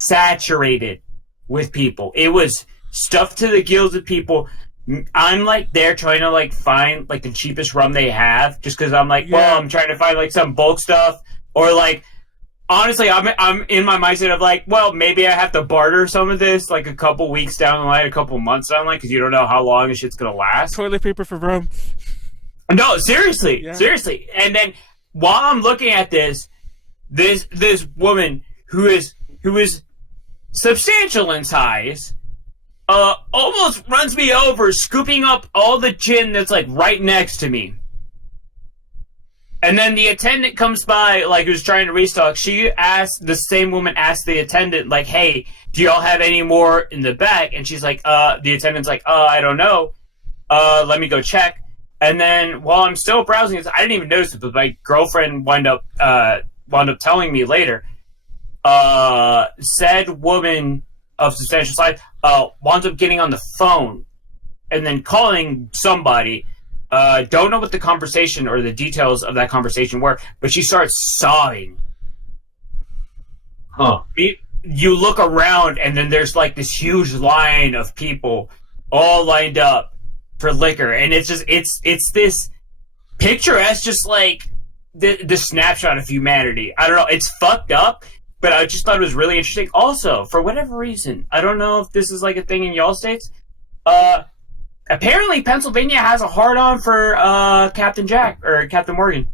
saturated with people. It was stuffed to the gills of people. I'm like there trying to like find like the cheapest rum they have, just because I'm like, well, I'm trying to find like some bulk stuff, or like honestly, I'm in my mindset of like, well, maybe I have to barter some of this like a couple weeks down the line, a couple months down the line, because you don't know how long this shit's gonna last. Toilet paper for rum. No, seriously. And then while I'm looking at this woman who is substantial in size, almost runs me over, scooping up all the gin that's like right next to me. And then the attendant comes by, like, who's trying to restock. The same woman asked the attendant, like, hey, do y'all have any more in the back? And she's like, the attendant's like, I don't know. Let me go check. And then while I'm still browsing, I didn't even notice it, but my girlfriend wound up telling me later. Said woman of substantial size wound up getting on the phone and then calling somebody. Don't know what the conversation or the details of that conversation were, but she starts sobbing. Huh. You look around, and then there's like this huge line of people all lined up for liquor, and it's this picturesque, just like the snapshot of humanity. I don't know, it's fucked up, but I just thought it was really interesting. Also, for whatever reason, I don't know if this is like a thing in y'all states, apparently Pennsylvania has a hard-on for Captain Jack or Captain Morgan.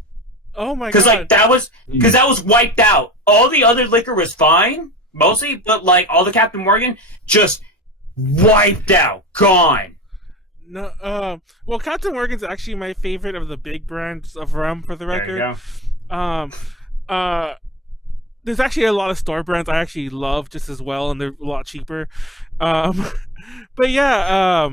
Oh my god! Because like that was wiped out. All the other liquor was fine, mostly, but like all the Captain Morgan just wiped out, gone. No, well, Captain Morgan's actually my favorite of the big brands of rum, for the record. There you go. There's actually a lot of store brands I actually love just as well, and they're a lot cheaper. But yeah,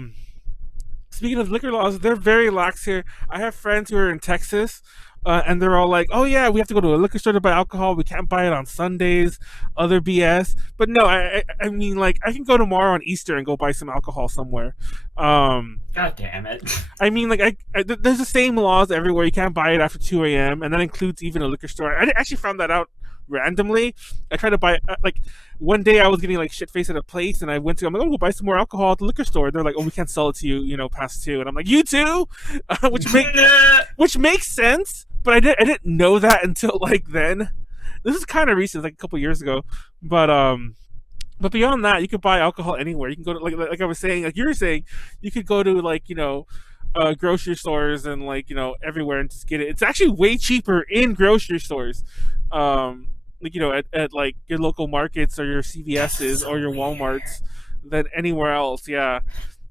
speaking of liquor laws, they're very lax here. I have friends who are in Texas, and they're all like, oh yeah, we have to go to a liquor store to buy alcohol. We can't buy it on Sundays, other BS. But no, I mean, like, I can go tomorrow on Easter and go buy some alcohol somewhere. God damn it. I mean, like, there's the same laws everywhere. You can't buy it after 2 a.m., and that includes even a liquor store. I actually found that out randomly. I tried to buy, like, one day I was getting like shit faced at a place, and I'm like, oh, go buy some more alcohol at the liquor store. They're like, oh, we can't sell it to you, past 2. And I'm like, you too? Which makes sense, but I didn't know that until like then. This is kind of recent, like a couple years ago. But beyond that, you could buy alcohol anywhere. You can go to like I was saying, like you were saying, you could go to like grocery stores and like everywhere and just get it. It's actually way cheaper in grocery stores. Like at like your local markets or your CVS's or your Walmarts than anywhere else. Yeah,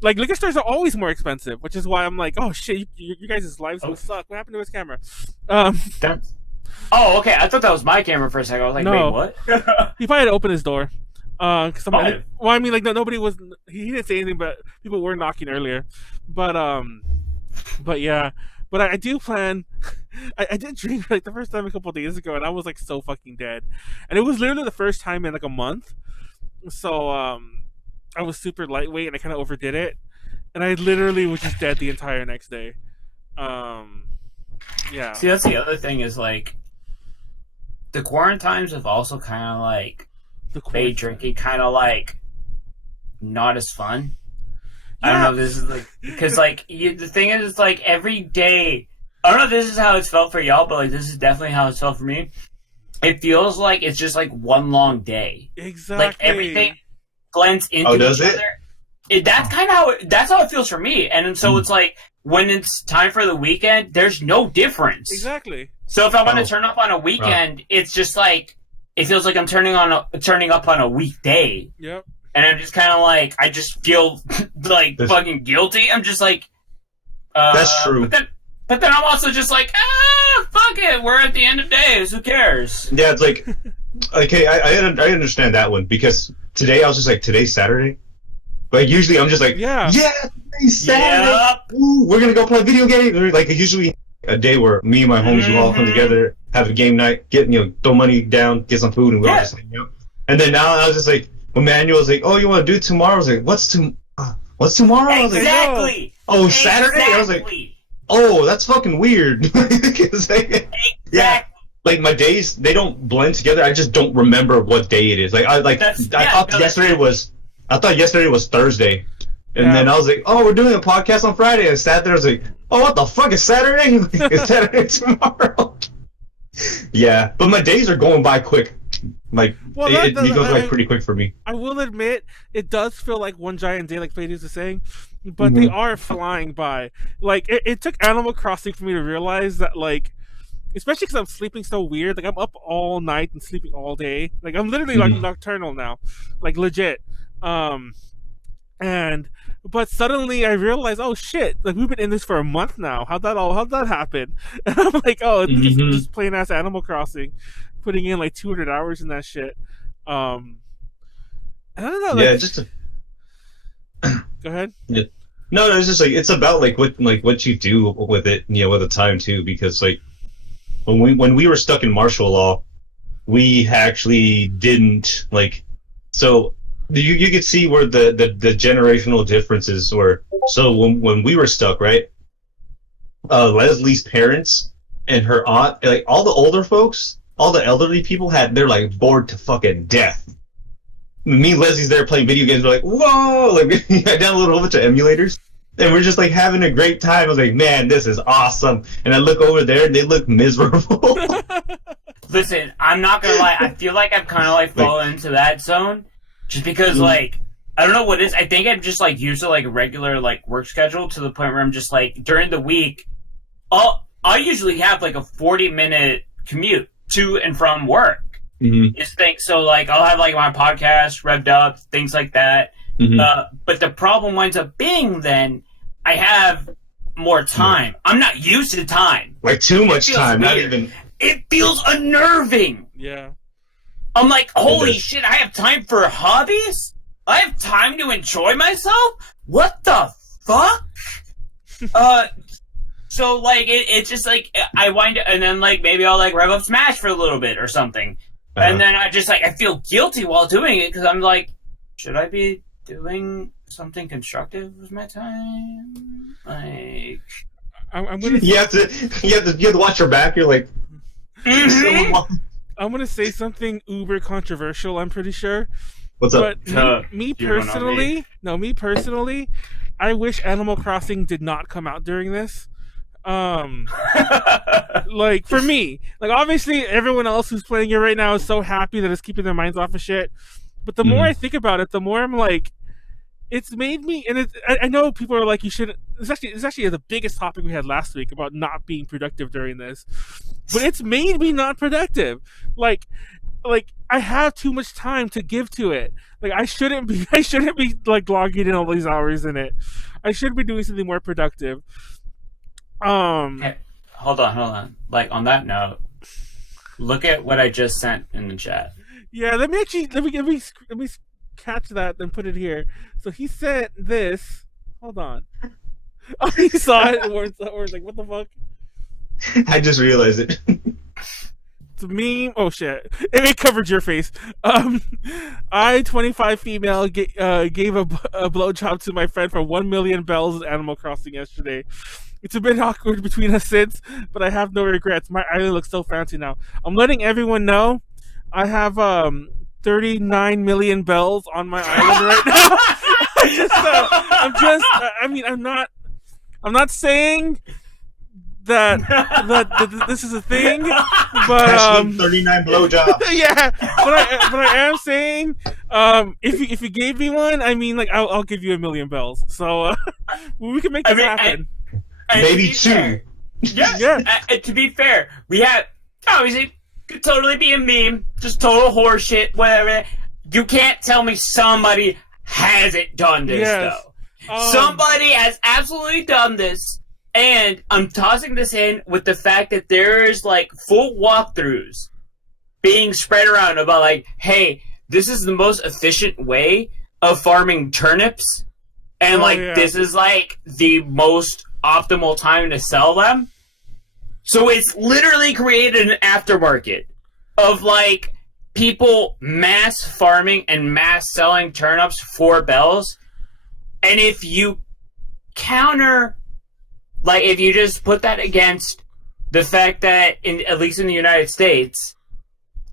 like liquor stores are always more expensive, which is why I'm like, oh shit, you guys' lives will suck. What happened to his camera? Oh, okay. I thought that was my camera for a second. I was like, no. Wait, what? He probably had to open his door. Well, I mean, like nobody was. He didn't say anything, but people were knocking earlier. But yeah. But I do plan. I did drink like the first time a couple of days ago, and I was like so fucking dead. And it was literally the first time in like a month. So I was super lightweight, and I kind of overdid it, and I literally was just dead the entire next day. Yeah. See, that's the other thing is like the quarantines have also kind of like made drinking kind of like not as fun. Yeah. I don't know if this is like because like the thing is, it's like every day. I don't know if this is how it's felt for y'all, but like this is definitely how it's felt for me. It feels like it's just like one long day. Exactly. Like everything blends into each other. That's kind of how it feels for me. And so it's like when it's time for the weekend, there's no difference. Exactly. So if I want to turn up on a weekend, it's just like it feels like I'm turning up on a weekday. Yep. And I'm just kind of like, I just feel like fucking guilty. I'm just like, that's true. But then I'm also just like, fuck it. We're at the end of days. Who cares? Yeah, it's like, okay, I understand that one because today I was just like, today's Saturday. But usually I'm just like, yeah, today's Saturday. Yep. Ooh, we're gonna go play video games. Or like usually a day where me and my homies will all come together, have a game night, throw money down, get some food, and we'll just hang out. And then now I was just like. When Manuel was like, "Oh, you want to do it tomorrow?" I was like, "What's tomorrow?" what's tomorrow? I was like, Exactly. oh, Saturday? I was like, oh, that's fucking weird. Exactly. Yeah. Like my days, they don't blend together. I just don't remember what day it is. Like I thought yesterday was Thursday, and then I was like, oh, we're doing a podcast on Friday. I sat there, I was like, oh, what the fuck is Saturday? It's Saturday tomorrow. Yeah, but my days are going by quick. Like it goes by pretty quick for me. I will admit, it does feel like one giant day, like Pleiades was saying, but they are flying by. Like it took Animal Crossing for me to realize that, like, especially because I'm sleeping so weird. Like I'm up all night and sleeping all day. Like I'm literally like nocturnal now, like legit. But suddenly I realized, oh shit! Like we've been in this for a month now. How'd that happen? And I'm like, oh, it's just plain ass Animal Crossing, putting in like 200 hours in that shit. I don't know. Like, yeah, just go ahead. Yeah. No, it's just like it's about like what you do with it, with the time too. Because like when we were stuck in martial law, we actually didn't like so. You could see where the generational differences were. So when we were stuck, right? Leslie's parents and her aunt, like all the older folks, all the elderly people they're like bored to fucking death. Me and Leslie's there playing video games. We're like, whoa! Like I downloaded a whole bunch of emulators, and we're just like having a great time. I was like, man, this is awesome. And I look over there, and they look miserable. Listen, I'm not gonna lie. I feel like I've kind of like fallen into that zone. Just because, like, I don't know what it is. I think I'm just, like, used to, like, a regular, like, work schedule to the point where I'm just, like, during the week, I usually have, like, a 40-minute commute to and from work. So, like, I'll have, like, my podcast revved up, things like that. But the problem winds up being then I have more time. I'm not used to time. Like, too much time. Not even... It feels unnerving. Yeah. I'm like, holy shit, I have time for hobbies? I have time to enjoy myself? What the fuck? So, like, it's just, like, I wind up, and then, like, maybe I'll, like, rev up Smash for a little bit or something. And then I just, like, I feel guilty while doing it, because I'm like, should I be doing something constructive with my time? Like... I'm gonna... You have to watch your back, you're like... I'm gonna say something uber controversial. I'm pretty sure. What's up? But me personally, I wish Animal Crossing did not come out during this. Like for me, like obviously everyone else who's playing it right now is so happy that it's keeping their minds off of shit. But the more I think about it, the more I'm like, it's made me, and I know people are like, you shouldn't. It's actually the biggest topic we had last week about not being productive during this, but it's made me not productive. Like I have too much time to give to it. Like I shouldn't be like logging in all these hours in it. I should be doing something more productive. Hey, hold on. Like on that note, look at what I just sent in the chat. Yeah, let me catch that, then put it here. So he sent this. Hold on. Oh, he saw it. Where it's like, what the fuck? I just realized it. It's a meme. Oh shit! It covered your face. I, 25 female, gave a blowjob to my friend for 1 million bells at Animal Crossing yesterday. It's a bit awkward between us since, but I have no regrets. My island looks so fancy now. I'm letting everyone know I have 39 million bells on my island right now. I'm not saying that this is a thing, but 39 blowjob. Yeah, but I am saying if you gave me one, I mean, like I'll give you 1 million bells. So we can make this happen. Maybe two. Yeah. To be fair, we have obviously could totally be a meme, just total horseshit, whatever. You can't tell me somebody hasn't done this though. Somebody has absolutely done this. And I'm tossing this in with the fact that there's like full walkthroughs being spread around about like, hey, this is the most efficient way of farming turnips. And this is like the most optimal time to sell them. So it's literally created an aftermarket of like people mass farming and mass selling turnips for bells. And if you counter, like, if you just put that against the fact that, at least in the United States,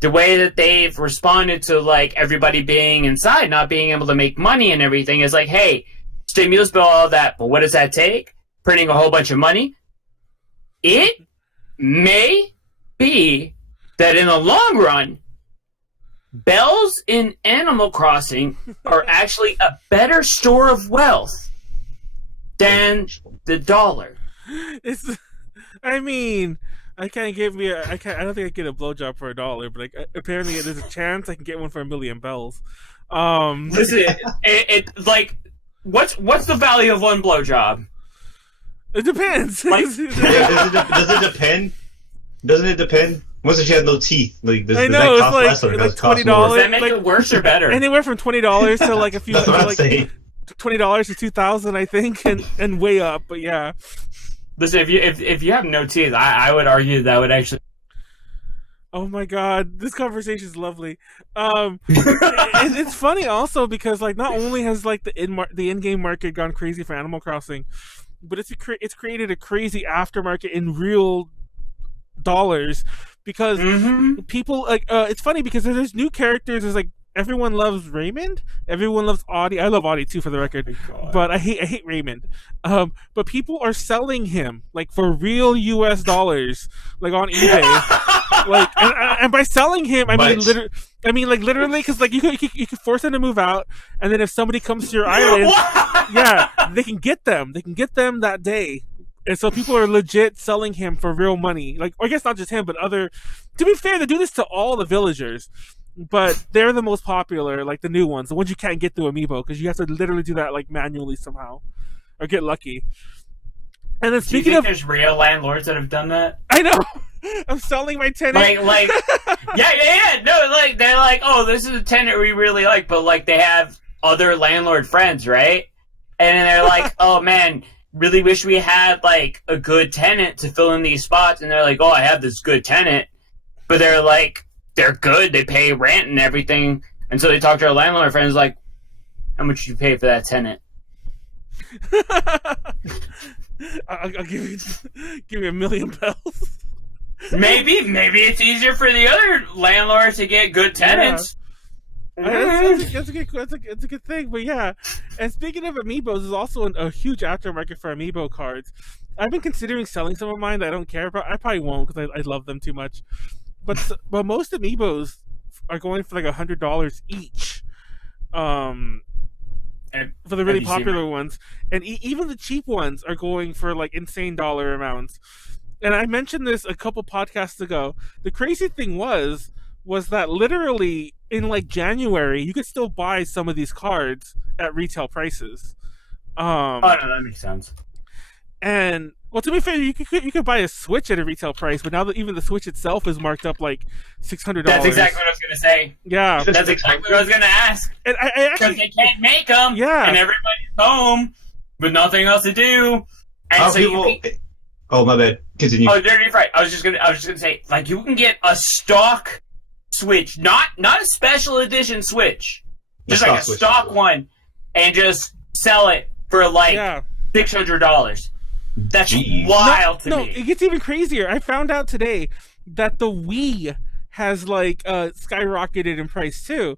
the way that they've responded to, like, everybody being inside, not being able to make money and everything is like, hey, stimulus bill, all that, but what does that take? Printing a whole bunch of money? It may be that in the long run, bells in Animal Crossing are actually a better store of wealth than the dollar. I mean, I can't give me I don't think I get a blowjob for $1, but like apparently there's a chance I can get one for 1,000,000 bells. Listen, it like what's the value of one blowjob? It depends. Like, does it depend? Doesn't it depend? Once she has no teeth, like does I know, that it's cost like- less or like does it cost $20. more? Does that make it worse or better? Anywhere from $20 to like a few, That's what I'm like saying. $20 to $2,000, I think, and way up. But yeah. Listen, if you have no teeth, I would argue that would actually. Oh my god, this conversation is lovely. It's funny also because like not only has like the in-game market gone crazy for Animal Crossing, but it's created a crazy aftermarket in real dollars because people like it's funny because there's new characters. There's like everyone loves Raymond, everyone loves Audie. I love Audie too, for the record, but I hate Raymond. But people are selling him like for real US dollars, like on eBay. Like and by selling him, I mean literally because like you could force them to move out, and then if somebody comes to your island, yeah, they can get them that day. And so people are legit selling him for real money. Like, or I guess not just him, but other. To be fair, they do this to all the villagers, but they're the most popular, like the new ones, the ones you can't get through Amiibo because you have to literally do that like manually somehow, or get lucky. And then Do you think there's real landlords that have done that? I know. I'm selling my tenant. Like, yeah. No, like they're like, oh, this is a tenant we really like, but like they have other landlord friends, right? And then they're like, oh man, really wish we had like a good tenant to fill in these spots. And they're like, oh, I have this good tenant, but they're like, they're good. They pay rent and everything. And so they talk to our landlord friends like, how much did you pay for that tenant? I'll give you 1,000,000 bells. Maybe it's easier for the other landlords to get good tenants. That's a good thing, but yeah. And speaking of Amiibos, there's also a huge aftermarket for Amiibo cards. I've been considering selling some of mine that I don't care about. I probably won't because I love them too much. But most Amiibos are going for like $100 each. And for the really popular ones, and even the cheap ones are going for like insane dollar amounts. And I mentioned this a couple podcasts ago. The crazy thing was that literally in like January you could still buy some of these cards at retail prices. Oh no, that makes sense. And well, to be fair, you could buy a Switch at a retail price, but now that even the Switch itself is marked up like $600. That's exactly what I was gonna say. Yeah, that's exactly what I was gonna ask. And I actually, because they can't make them. Yeah, and everybody's home with nothing else to do. And so people... Oh, my bad. Continue. Oh, you're right. I was just gonna say, like, you can get a stock Switch, not a special edition Switch, just like a stock one, and just sell it for like $600. That's wild to me. No, it gets even crazier. I found out today that the Wii has like skyrocketed in price too.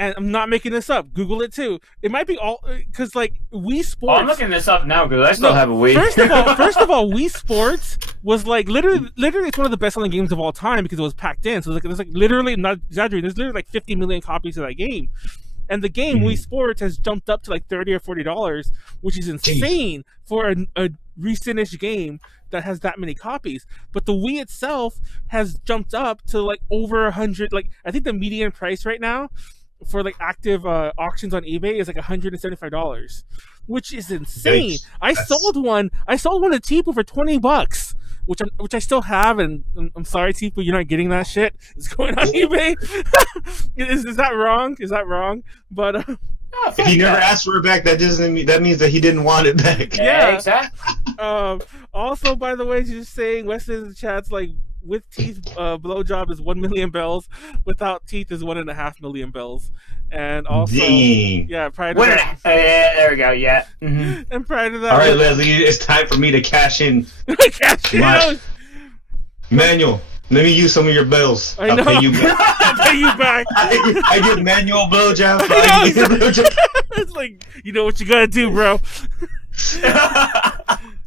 And I'm not making this up. Google it too. It might be all because like Wii Sports. Oh, I'm looking this up now because I still have a Wii. First of all, Wii Sports was like literally it's one of the best-selling games of all time because it was packed in. So there's like literally, not exaggerating, there's literally like 50 million copies of that game. And the game Wii Sports has jumped up to like $30 or $40, which is insane for a recent-ish game that has that many copies. But the Wii itself has jumped up to like over 100. Like I think the median price right now for like active auctions on eBay is like $175, which is insane. Yikes. I sold one at Tipu for $20, which I still have, and I'm sorry, Tipu, you're not getting that shit. It's going on eBay. Is that wrong? Is that wrong? But if he never asked for it back, that means that he didn't want it back. Yeah, exactly. Also, by the way, just saying, Wes in the chat's like, with teeth blowjob is 1 million bells. Without teeth is 1.5 million bells. And also, Dang. yeah, prior to What that, there we go. Yeah. Mm-hmm. and prior to that, All right, Leslie, it's time for me to cash in. cash it My- out. Manuel, let me use some of your bills. I I'll know. pay you back. I'll pay you back. I give Manuel blowjobs. I know, I give blowjobs. It's like, you know what you gotta do, bro.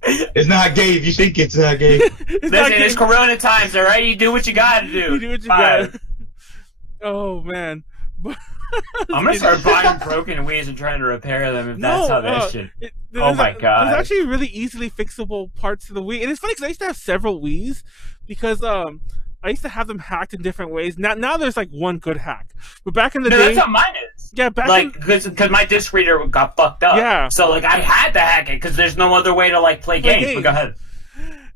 It's not gay if you think it's not gay. It's not Listen, it's gay. Corona times, all right? You do what you gotta do. You do what you Fine. got. Oh man. I'm gonna start buying broken Wii's and trying to repair them if that's how that shit. Oh my God. There's actually really easily fixable parts of the Wii, and it's funny because I used to have several Wiis because I used to have them hacked in different ways. Now there's like one good hack, but back in the No, day, that's how mine is. yeah, back Like, in, because my disc reader got fucked up. Yeah. So, like, I had to hack it because there's no other way to, like, play games. But go ahead.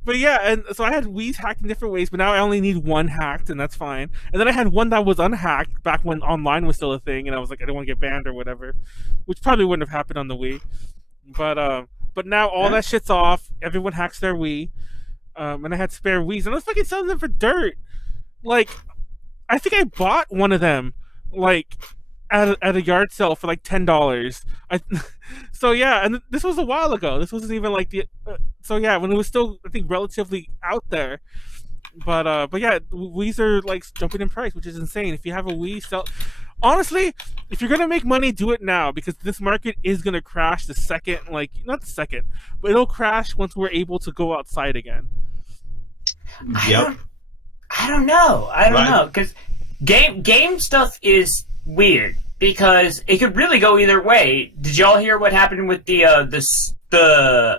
But yeah, and so I had Wii's hacked in different ways, but now I only need one hacked, and that's fine. And then I had one that was unhacked back when online was still a thing, and I was like, I don't want to get banned or whatever, which probably wouldn't have happened on the Wii. But now all that shit's off. Everyone hacks their Wii, and I had spare Wii's, and I was fucking selling them for dirt. Like, I think I bought one of them, like, at a yard sale for like $10. So yeah, and this was a while ago. This wasn't even like the. So yeah, when it was still, I think, relatively out there. But yeah, Wii's are like jumping in price, which is insane. If you have a Wii, honestly, if you're gonna make money, do it now because this market is gonna crash the second, like not the second, but it'll crash once we're able to go outside again. Yep. I don't know. Because game stuff is weird because it could really go either way. Did y'all hear what happened with the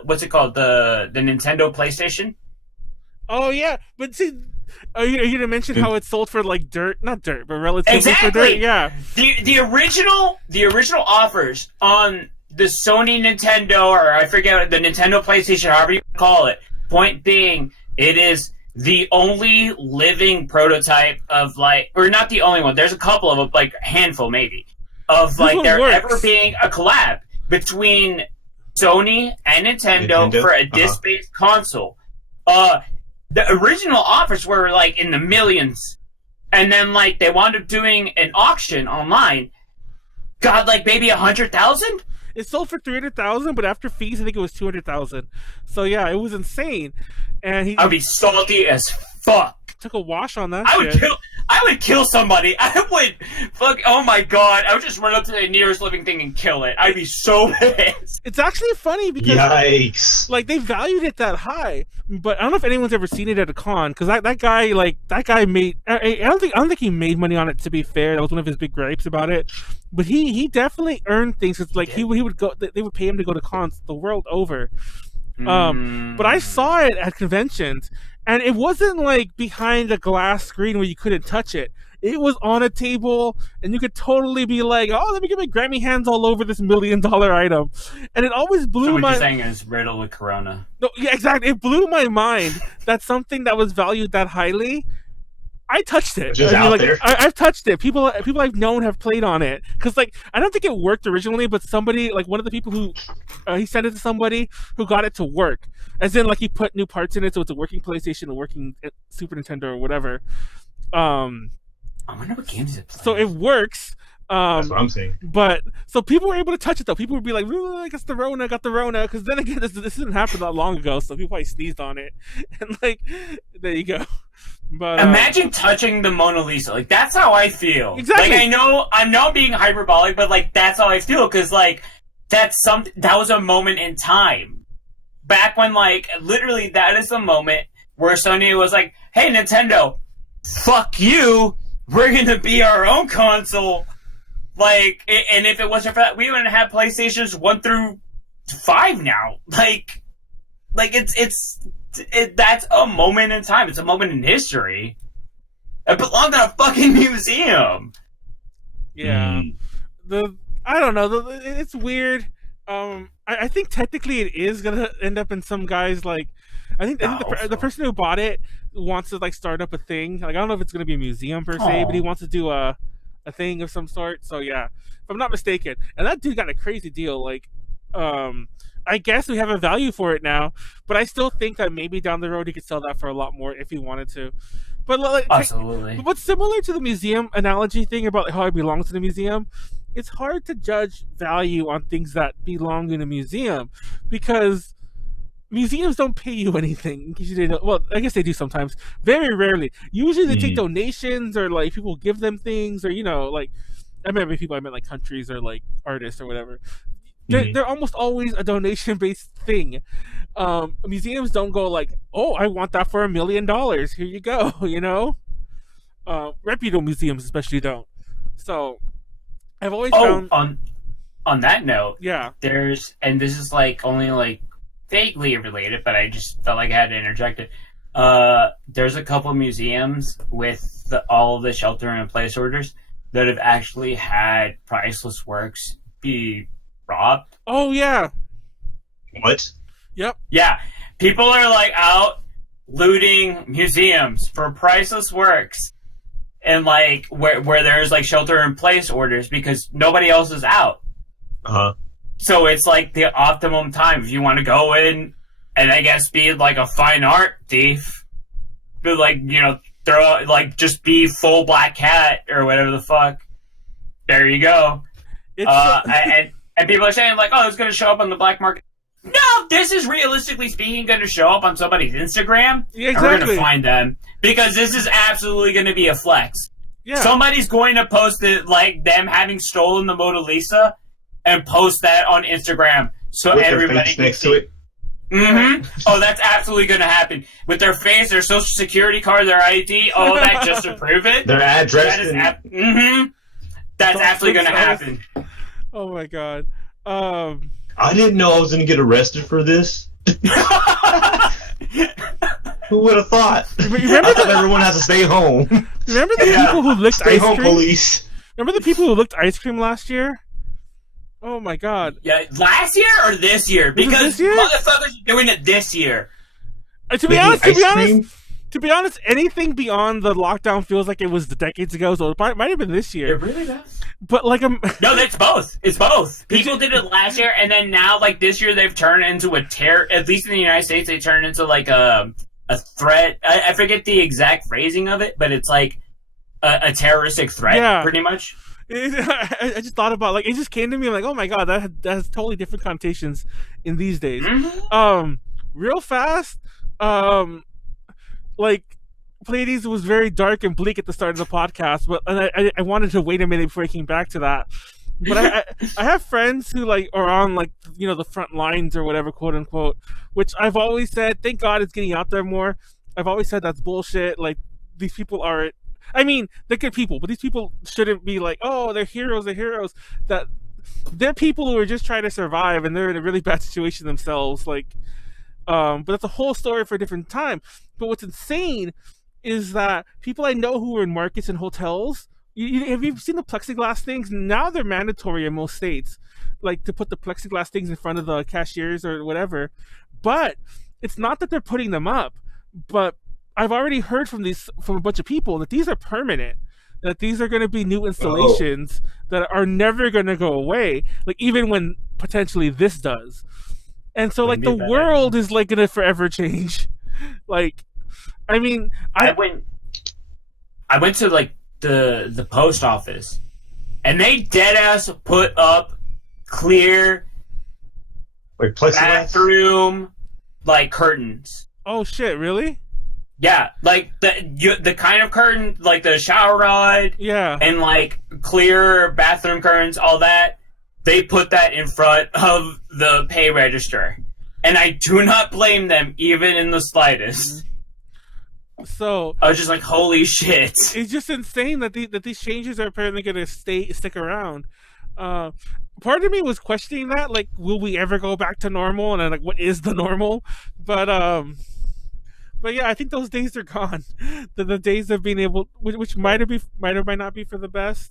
what's it called, the Nintendo PlayStation? Oh yeah, but see, are you gonna mention how it's sold for like dirt? Not dirt, but relatively Exactly. for dirt. Yeah. The original offers on the Sony Nintendo, or I forget, the Nintendo PlayStation, however you call it. Point being, it is the only living prototype of like, or not the only one. There's a couple of them, like a handful maybe, of like there ever being a collab between Sony and Nintendo for a disc-based console. The original offers were like in the millions, and then like they wound up doing an auction online. Got like maybe 100,000. It sold for 300,000, but after fees, I think it was 200,000. So yeah, it was insane. And I'd be salty as fuck. Took a wash on that. I would kill somebody. I would fuck. Oh my god! I would just run up to the nearest living thing and kill it. I'd be so pissed. It's actually funny because Yikes. like they valued it that high, but I don't know if anyone's ever seen it at a con because that guy made. I don't think he made money on it. To be fair, that was one of his big gripes about it. But he definitely earned things. It's like he would go. They would pay him to go to cons the world over. But I saw it at conventions, and it wasn't like behind a glass screen where you couldn't touch it. It was on a table, and you could totally be like, "Oh, let me get my Grammy hands all over this $1 million item," and it always blew So what my. you're saying is riddle with Corona. No, yeah, exactly. It blew my mind that something that was valued that highly. I touched it. Just out there. I've touched it. People I've known have played on it because like I don't think it worked originally, but somebody like one of the people who he sent it to somebody who got it to work, as in like he put new parts in it, so it's a working PlayStation, a working Super Nintendo, or whatever. I wonder what games it plays. So it works. That's what I'm saying. But so people were able to touch it though. People would be like, "Ooh, I got the Rona," because then again, this didn't happen that long ago, so people probably sneezed on it, and like, there you go. But imagine touching the Mona Lisa. Like that's how I feel. Exactly. Like I know I'm not being hyperbolic, but like that's how I feel because like that was a moment in time. Back when like literally that is the moment where Sony was like, "Hey Nintendo, fuck you. We're gonna be our own console." Like, and if it wasn't for that, we wouldn't have PlayStations 1 through 5 now. Like that's a moment in time. It's a moment in history. It belonged in a fucking museum. Yeah. I don't know. It's weird. I think technically it is gonna end up in some guys like. I think the person who bought it wants to like start up a thing. Like I don't know if it's gonna be a museum per se, but he wants to do a thing of some sort. So yeah, if I'm not mistaken, and that dude got a crazy deal. Like, I guess we have a value for it now, but I still think that maybe down the road he could sell that for a lot more if he wanted to. But like, Absolutely. what's similar to the museum analogy thing about how it belongs to the museum, it's hard to judge value on things that belong in a museum because museums don't pay you anything. In case you didn't know. Well, I guess they do sometimes. Very rarely. Usually they take donations or like people give them things or like I remember people I meant like countries or like artists or whatever. They're almost always a donation based thing. Museums don't go like, oh, I want that for $1 million. Here you go. Reputable museums especially don't. So I've always found on that note, yeah, there's, and this is like only like vaguely related, but I just felt like I had to interject it. There's a couple museums with all of the shelter-in-place orders that have actually had priceless works be robbed. Oh yeah. What? Yep. Yeah, people are like out looting museums for priceless works, and like where there's like shelter-in-place orders because nobody else is out. So it's like the optimum time if you want to go in and I guess be like a fine art thief, but like throw like just be full black cat or whatever the fuck. There you go. And people are saying like, oh, it's going to show up on the black market. No, this is realistically speaking going to show up on somebody's Instagram. Yeah, exactly. And we're going to find them because this is absolutely going to be a flex. Yeah. Somebody's going to post it like them having stolen the Mona Lisa and post that on Instagram so with everybody can see it. Oh, that's absolutely going to happen. With their face, their social security card, their ID, all of that just to prove it. Their address. That's absolutely going to happen. Oh my god. I didn't know I was going to get arrested for this. Who would have thought? Remember that everyone has to stay home. Remember the people who licked stay ice home, cream? police. Remember the people who licked ice cream last year? Oh my god. Yeah, last year or this year? Because motherfuckers are doing it this year. To be honest, anything beyond the lockdown feels like it was decades ago, so it might have been this year. It really does. But like no, it's both. It's both. People did it last year, and then now, like this year, they've turned into a terror. At least in the United States, they turned into like a threat. I forget the exact phrasing of it, but it's like a terroristic threat, pretty much. I just thought about it just came to me. I'm like, oh my god, that has totally different connotations in these days. Real fast, like Pleiades was very dark and bleak at the start of the podcast, but I wanted to wait a minute before I came back to that. But I have friends who are on the front lines or whatever, quote unquote, which I've always said, thank God it's getting out there more. I've always said that's bullshit. Like these people aren't. I mean, they're good people, but these people shouldn't be like, oh, they're heroes. That they're people who are just trying to survive, and they're in a really bad situation themselves. But that's a whole story for a different time. But what's insane is that people I know who are in markets and hotels, have you seen the plexiglass things? Now they're mandatory in most states, like to put the plexiglass things in front of the cashiers or whatever. But it's not that they're putting them up, but I've already heard from a bunch of people that these are permanent, that these are going to be new installations that are never going to go away, like even when potentially this does. And so the world is going to forever change. I mean, I went to the post office, and they deadass put up clear bathroom curtains. Oh shit! Really? Yeah, the kind of curtain, like the shower rod, and clear bathroom curtains, all that. They put that in front of the pay register, and I do not blame them even in the slightest. So I was just like, "Holy shit!" It's just insane that these changes are apparently going to stick around. Part of me was questioning that, will we ever go back to normal? And I'm what is the normal? But yeah, I think those days are gone. The days of being able, which might or might not be for the best.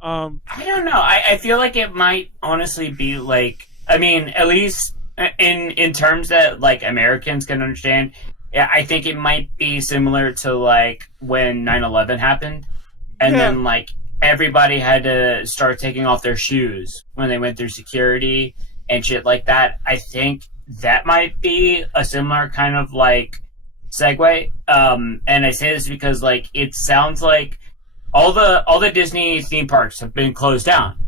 I don't know. I feel like it might honestly be at least in terms that Americans can understand. Yeah, I think it might be similar to when 9/11 happened, and then everybody had to start taking off their shoes when they went through security, and shit like that. I think that might be a similar kind of like segue. And I say this because like it sounds like all the Disney theme parks have been closed down,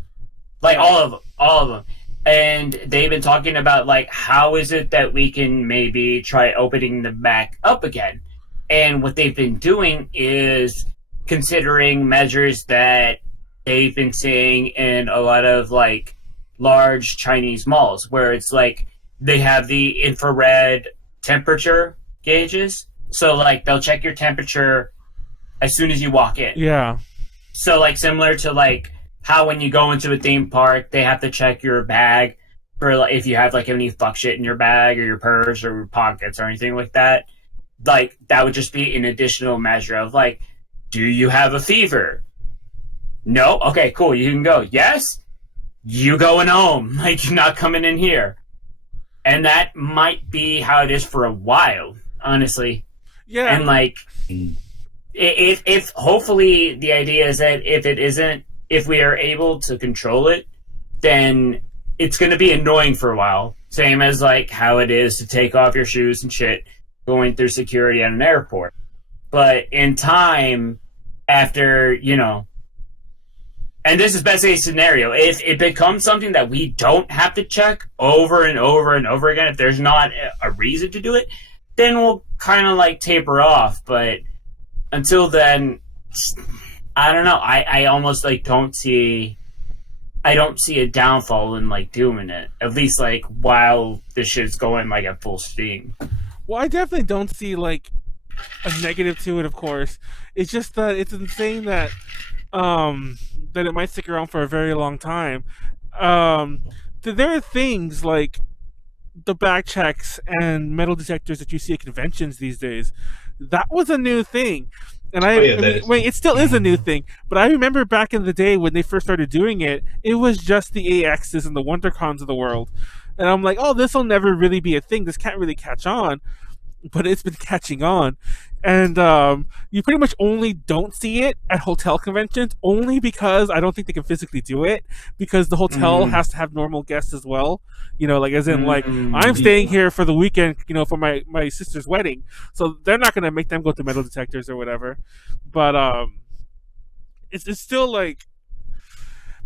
like all of them, and they've been talking about like how is it that we can maybe try opening them back up again. And what they've been doing is considering measures that they've been seeing in a lot of like large Chinese malls, where it's like they have the infrared temperature gauges. So like they'll check your temperature as soon as you walk in. Yeah. So like similar to like how when you go into a theme park, they have to check your bag for like if you have like any fuck shit in your bag or your purse or your pockets or anything like that. Like that would just be an additional measure of like, do you have a fever? No? Okay, cool. You can go. Yes? You going home. Like, you're not coming in here. And that might be how it is for a while, honestly. Yeah. And, like, if hopefully the idea is that if we are able to control it, then it's going to be annoying for a while. Same as, like, how it is to take off your shoes and shit going through security at an airport. But in time, after, you know, and this is best case scenario, if it becomes something that we don't have to check over and over and over again, if there's not a reason to do it, then we'll kind of like taper off. But until then, I don't know. I almost like don't see a downfall in like doing it, at least like while this shit's going like at full steam. Well, I definitely don't see like a negative to it, of course. It's just that it's insane that that it might stick around for a very long time. There are things like the back checks and metal detectors that you see at conventions these days. That was a new thing. And it still is a new thing. But I remember back in the day when they first started doing it, it was just the AXs and the WonderCons of the world. And I'm like, oh, this will never really be a thing. This can't really catch on. But it's been catching on. And you pretty much only don't see it at hotel conventions, only because I don't think they can physically do it, because the hotel has to have normal guests as well. You know, like as in like, I'm staying here for the weekend, you know, for my sister's wedding. So they're not going to make them go to metal detectors or whatever. But it's still like,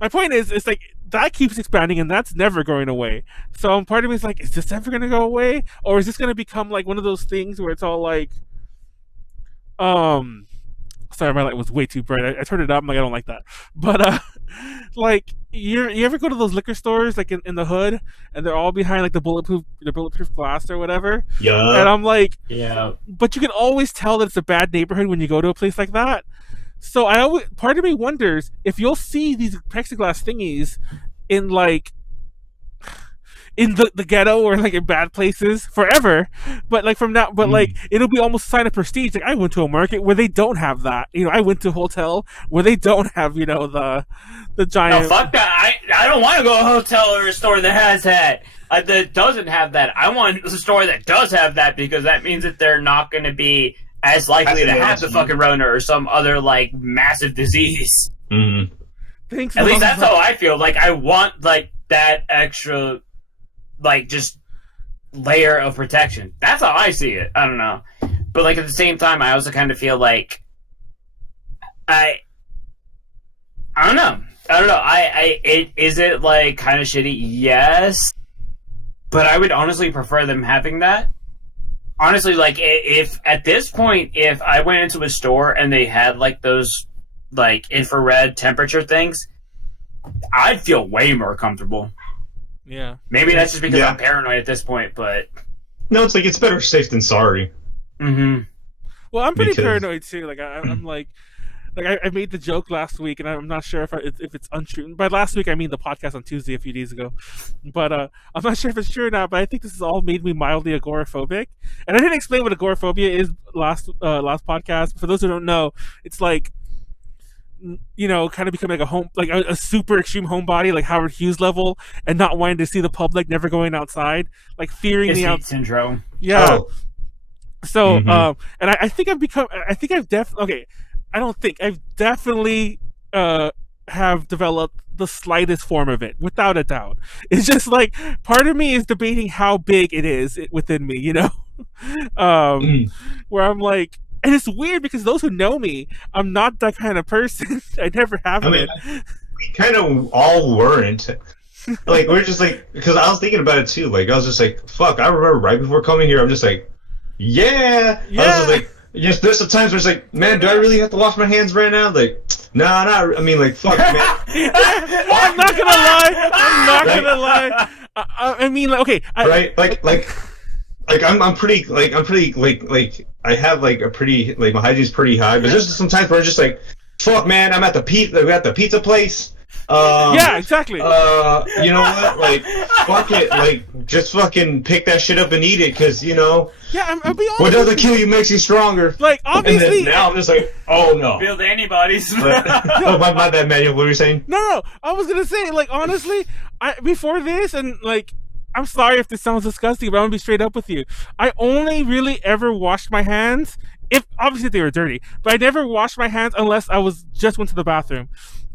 my point is, it's like, that keeps expanding and that's never going away. So part of me is like, is this ever going to go away? Or is this going to become like one of those things where it's all like, sorry, my light was way too bright. I turned it up. I'm like, I don't like that. But like, you ever go to those liquor stores like in the hood, and they're all behind like the bulletproof glass or whatever? Yeah. And I'm like, yeah. But you can always tell that it's a bad neighborhood when you go to a place like that. So part of me wonders if you'll see these plexiglass thingies in like in the ghetto or like in bad places forever, but like from now, but like it'll be almost a sign of prestige. Like, I went to a market where they don't have that. You know, I went to a hotel where they don't have, you know, the giant. No, fuck that. I don't want to go to a hotel or a store that has that. That doesn't have that. I want a store that does have that, because that means that they're not going to be as likely to have the fucking Rona or some other like massive disease. Mm-hmm. Thanks. At least that's how I feel. Like, I want like that extra, like, just layer of protection. That's how I see it. I don't know, but like at the same time, I also kind of feel like I don't know. Is it like kind of shitty? Yes, but I would honestly prefer them having that. Honestly, like, if at this point, if I went into a store and they had like those like infrared temperature things, I'd feel way more comfortable. Yeah. Maybe that's just because I'm paranoid at this point, but no, it's like, it's better safe than sorry. Mm-hmm. Well, I'm pretty paranoid too. Like I'm like I made the joke last week, and I'm not sure if it's untrue. By last week, I mean the podcast on Tuesday a few days ago. But I'm not sure if it's true or not. But I think this has all made me mildly agoraphobic. And I didn't explain what agoraphobia is last podcast. For those who don't know, it's like, you know, kind of becoming like a super extreme homebody, like Howard Hughes level, and not wanting to see the public, never going outside, like fearing the outside syndrome. Yeah. Oh. So and I think I've definitely have developed the slightest form of it, without a doubt. It's just like part of me is debating how big it is within me, you know. Where I'm like, and it's weird because those who know me, I'm not that kind of person. I never have been. We kind of all weren't. Like, we're just like, because I was thinking about it too. Like, I was just like, fuck, I remember right before coming here, I'm just like, yeah. I was just like, yes, there's some times where it's like, man, do I really have to wash my hands right now? Like, nah, not, I mean, like, fuck, man. I'm not gonna lie. I mean, like, okay. Right? I'm pretty, I have, like, a pretty, like, my hygiene's pretty high, but there's some times where I'm just like, fuck, man, I'm at the pizza place. Yeah, exactly. You know what? Like, fuck it. Like, just fucking pick that shit up and eat it, because, you know. Yeah, I'll be honest. What doesn't kill you makes you stronger. Like, obviously. And then now I'm just like, oh no. Build antibodies. Oh, my bad, Manuel. What were you saying? No. I was gonna say, like, honestly, before this, and like, I'm sorry if this sounds disgusting, but I'm gonna be straight up with you. I only really ever washed my hands if obviously they were dirty, but I never washed my hands unless I was just went to the bathroom.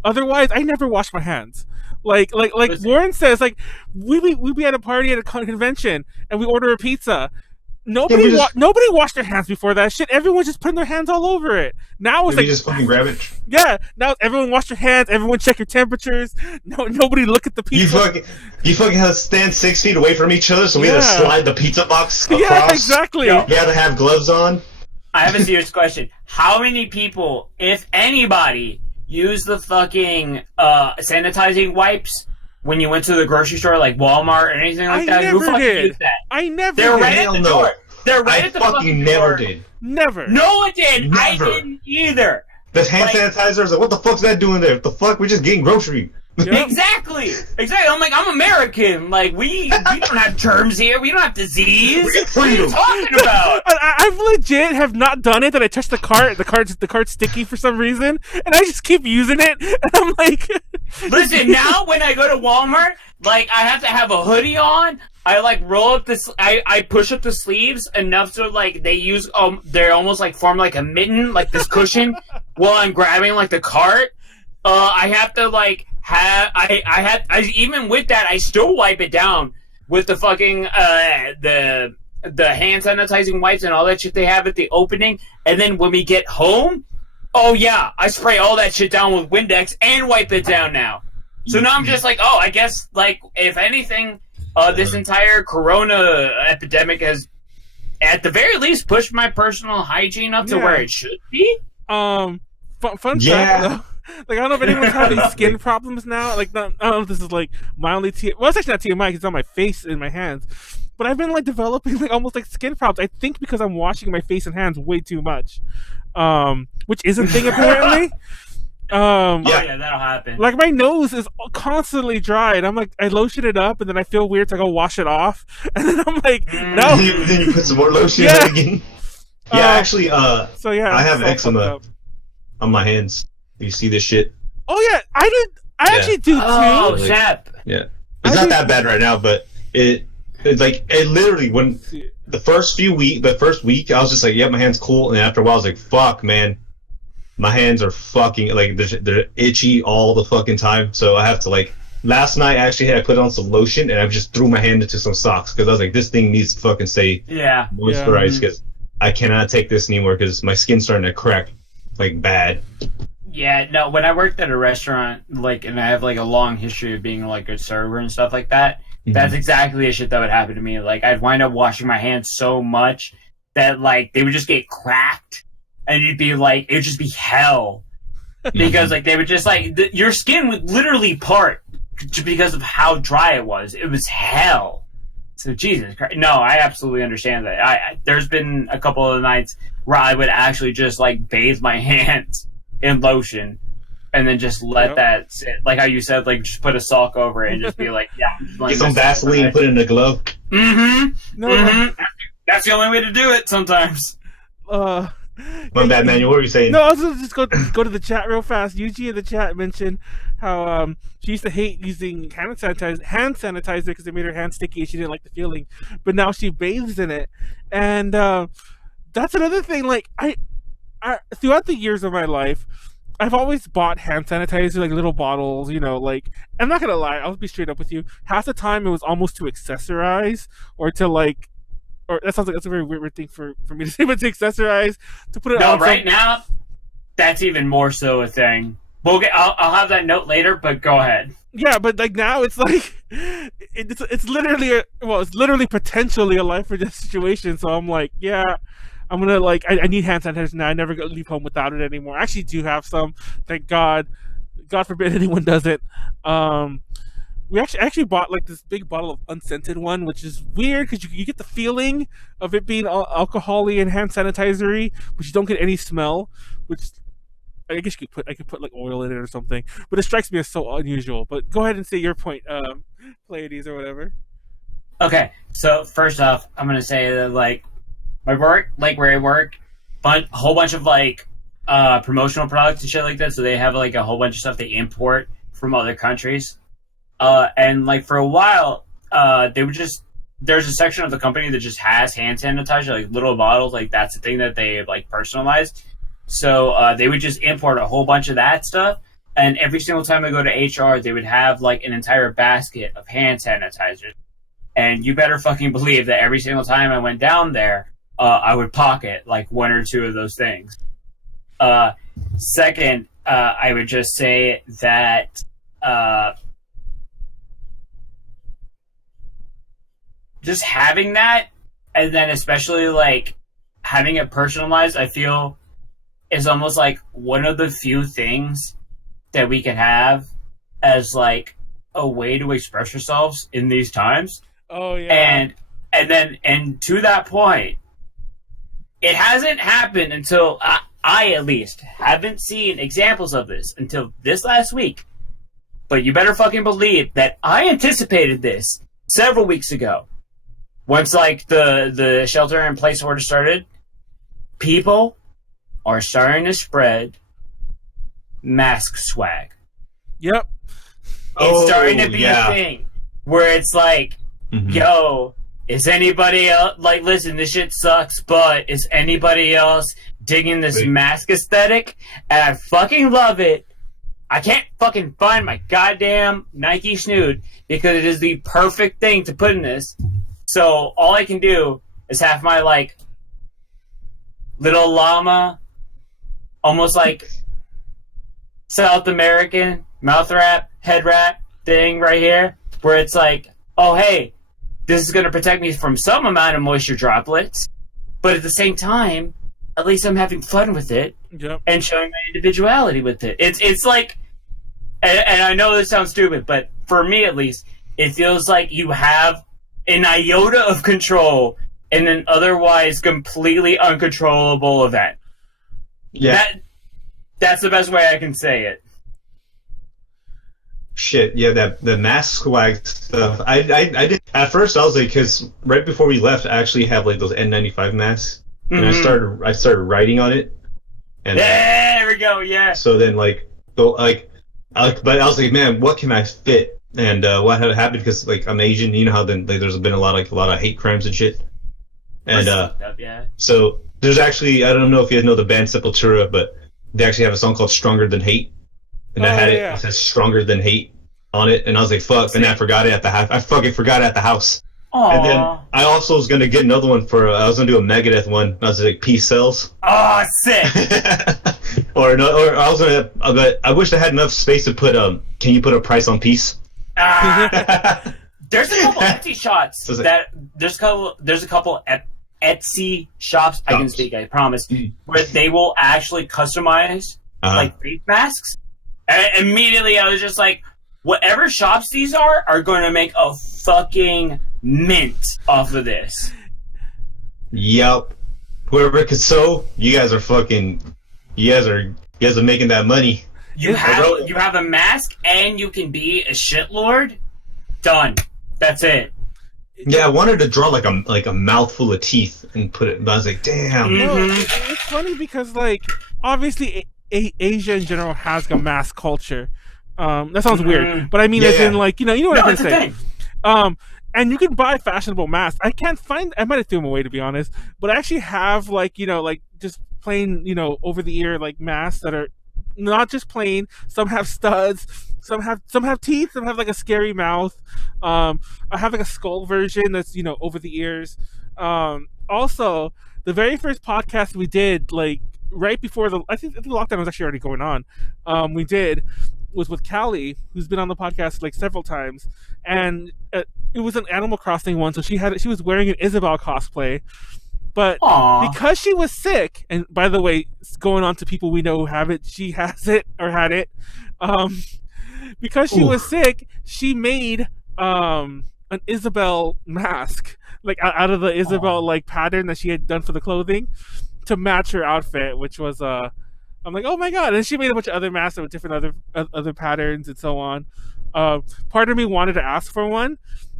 Otherwise, I never wash my hands. Like Warren says, like we be at a party at a convention and we order a pizza. Nobody washed their hands before that shit. Everyone's just putting their hands all over it. Now it's like just fucking grab it. Yeah. Now everyone wash your hands. Everyone check your temperatures. Nobody look at the pizza. You fucking have to stand 6 feet away from each other, so we have to slide the pizza box across. Yeah, exactly. You have to have gloves on. I have a serious question. How many people, if anybody, use the fucking sanitizing wipes when you went to the grocery store, like Walmart or anything like that? Who fucking used that? I never They're did. right at the door. They're right at the fucking never door. did. Never. No one did. Never. I didn't either. The hand sanitizer is like, what the fuck's that doing there? What the fuck? We're just getting grocery. Yep. Exactly. I'm like, I'm American. Like, we don't have germs here. We don't have disease. What are you talking about? I've legit have not done it. That I touched the cart. The cart's sticky for some reason, and I just keep using it. And I'm like, listen. Now when I go to Walmart, like I have to have a hoodie on. I like roll up this. I push up the sleeves enough so like they use they're almost like form like a mitten, like this cushion, while I'm grabbing like the cart. I have to like. Even with that, I still wipe it down with the fucking the hand sanitizing wipes and all that shit they have at the opening. And then when we get home, oh yeah, I spray all that shit down with Windex and wipe it down now. So now I'm just like, oh, I guess like if anything, this entire Corona epidemic has, at the very least, pushed my personal hygiene up to where it should be. Fun fact though. Like, I don't know if anyone's having skin problems now. Like, I don't know if this is, like, mildly well, it's actually not TMI because it's on my face and my hands. But I've been, like, developing, like, almost, like, skin problems. I think because I'm washing my face and hands way too much. Which is a thing, apparently. Yeah, that'll happen. Like, my nose is constantly dry. And I'm, like, I lotion it up, and then I feel weird, so I go wash it off. And then I'm like, no. Then you put some more lotion on again. Yeah, actually, so, yeah, I have eczema on my hands. You see this shit? Oh yeah, I did. I actually do too. Oh, Zap. Yeah, it's not that bad right now, but it's like it literally when the first week, I was just like, yeah, my hand's cool, and then after a while, I was like, fuck, man, my hands are fucking like they're itchy all the fucking time. So I have to like last night I actually had to put on some lotion, and I just threw my hand into some socks because I was like, this thing needs to fucking stay moisturized because I cannot take this anymore because my skin's starting to crack like bad. Yeah, no, when I worked at a restaurant, like, and I have, like, a long history of being, like, a server and stuff like that, that's exactly the shit that would happen to me. Like, I'd wind up washing my hands so much that, like, they would just get cracked, and it'd be, like, it would just be hell. Because, like, they would just, like, your skin would literally part just because of how dry it was. It was hell. So, Jesus Christ. No, I absolutely understand that. There's been a couple of nights where I would actually just, like, bathe my hands in lotion, and then just let that sit. Like how you said, like just put a sock over it and just be like, yeah. Get some Vaseline and put it in a glove. That's the only way to do it sometimes. My bad, Manuel. What were you saying? No, I was gonna just go to the chat real fast. Yuji in the chat mentioned how she used to hate using hand sanitizer because it made her hands sticky and she didn't like the feeling. But now she bathes in it, and that's another thing. Like I throughout the years of my life, I've always bought hand sanitizer, like little bottles, like, I'm not gonna lie, I'll be straight up with you. Half the time it was almost to accessorize or to like, or that sounds like that's a very weird thing for me to say, but to accessorize, to put it No, on. right now, that's even more so a thing. I'll have that note later, but go ahead. Yeah, but like now it's like, it's literally, it's literally potentially a life or death situation. So I'm like, yeah, I'm gonna like, I need hand sanitizer now. I never leave home without it anymore. I actually do have some, thank God. God forbid anyone does it. We actually bought like this big bottle of unscented one, which is weird because you get the feeling of it being alcohol-y and hand sanitizer-y, but you don't get any smell. Which I guess I could put like oil in it or something, but it strikes me as so unusual. But go ahead and say your point, Pleiades or whatever. Okay, so first off, I'm gonna say that like my work, like where I work, a whole bunch of like promotional products and shit like that. So they have like a whole bunch of stuff they import from other countries. And like for a while, they would there's a section of the company that just has hand sanitizer, like little bottles, like that's the thing that they like personalized. So they would just import a whole bunch of that stuff, and every single time I go to HR, they would have like an entire basket of hand sanitizers. And you better fucking believe that every single time I went down there, I would pocket like one or two of those things. Second, I would just say that just having that, and then especially like having it personalized, I feel is almost like one of the few things that we can have as like a way to express ourselves in these times. Oh yeah. And to that point, it hasn't happened until I at least haven't seen examples of this until this last week. But you better fucking believe that I anticipated this several weeks ago. Once like the shelter in place order started, people are starting to spread mask swag. Yep. It's starting to be a thing where it's like, yo, is anybody else like, listen, this shit sucks, but is anybody else digging this mask aesthetic? And I fucking love it. I can't fucking find my goddamn Nike snood because it is the perfect thing to put in this. So all I can do is have my like little llama, almost like South American mouth wrap, head wrap thing right here, where it's like, oh hey, this is going to protect me from some amount of moisture droplets, but at the same time, at least I'm having fun with it and showing my individuality with it. It's like, and I know this sounds stupid, but for me at least, it feels like you have an iota of control in an otherwise completely uncontrollable event. Yeah. That's the best way I can say it. Shit, yeah, the mask swag stuff. I did at first. I was like, because right before we left, I actually have like those N95 masks, and I started writing on it. And there we go. Yeah. So then but I was like, man, what can I fit? And what had happened because like I'm Asian, you know how then there's been a lot of hate crimes and shit. And so there's actually, I don't know if you guys know the band Sepultura, but they actually have a song called "Stronger Than Hate." And it says "Stronger Than Hate" on it, and I was like, "Fuck!" And I forgot it at the house. I fucking forgot it at the house. Aww. And then I also was gonna get another one for. I was gonna do a Megadeth one. I was like, "Peace Sells." Oh, sick! or I was gonna. But I wish I had enough space to put. Can you put a price on peace? There's a couple Etsy shops there's a couple Etsy shops. I can speak. I promise. Where they will actually customize like face masks. And immediately I was just like, whatever shops these are going to make a fucking mint off of this. Yep. Whoever could sew, you guys are making that money. You have a mask and you can be a shitlord. Done. That's it. Yeah, I wanted to draw like a mouthful of teeth and put it, but I was like, damn. It's funny because like obviously Asia in general has a mask culture. That sounds weird, but I mean, as in like you know what I'm trying to say. And you can buy fashionable masks. I can't find. I might have threw them away to be honest, but I actually have like just plain over the ear like masks that are not just plain. Some have studs. Some have teeth. Some have like a scary mouth. I have like a skull version that's over the ears. Also, the very first podcast we did, like right before I think the lockdown was actually already going on. We did was with Callie, who's been on the podcast like several times, and it was an Animal Crossing one. So she was wearing an Isabel cosplay, but Aww. because she was sick, and by the way, going on to people we know who have it, she has it or had it. Because she was sick, she made an Isabel mask, like out of the Isabel like pattern that she had done for the clothing, to match her outfit, which was I'm like, oh my god! And she made a bunch of other masks with different other patterns and so on. Part of me wanted to ask for one,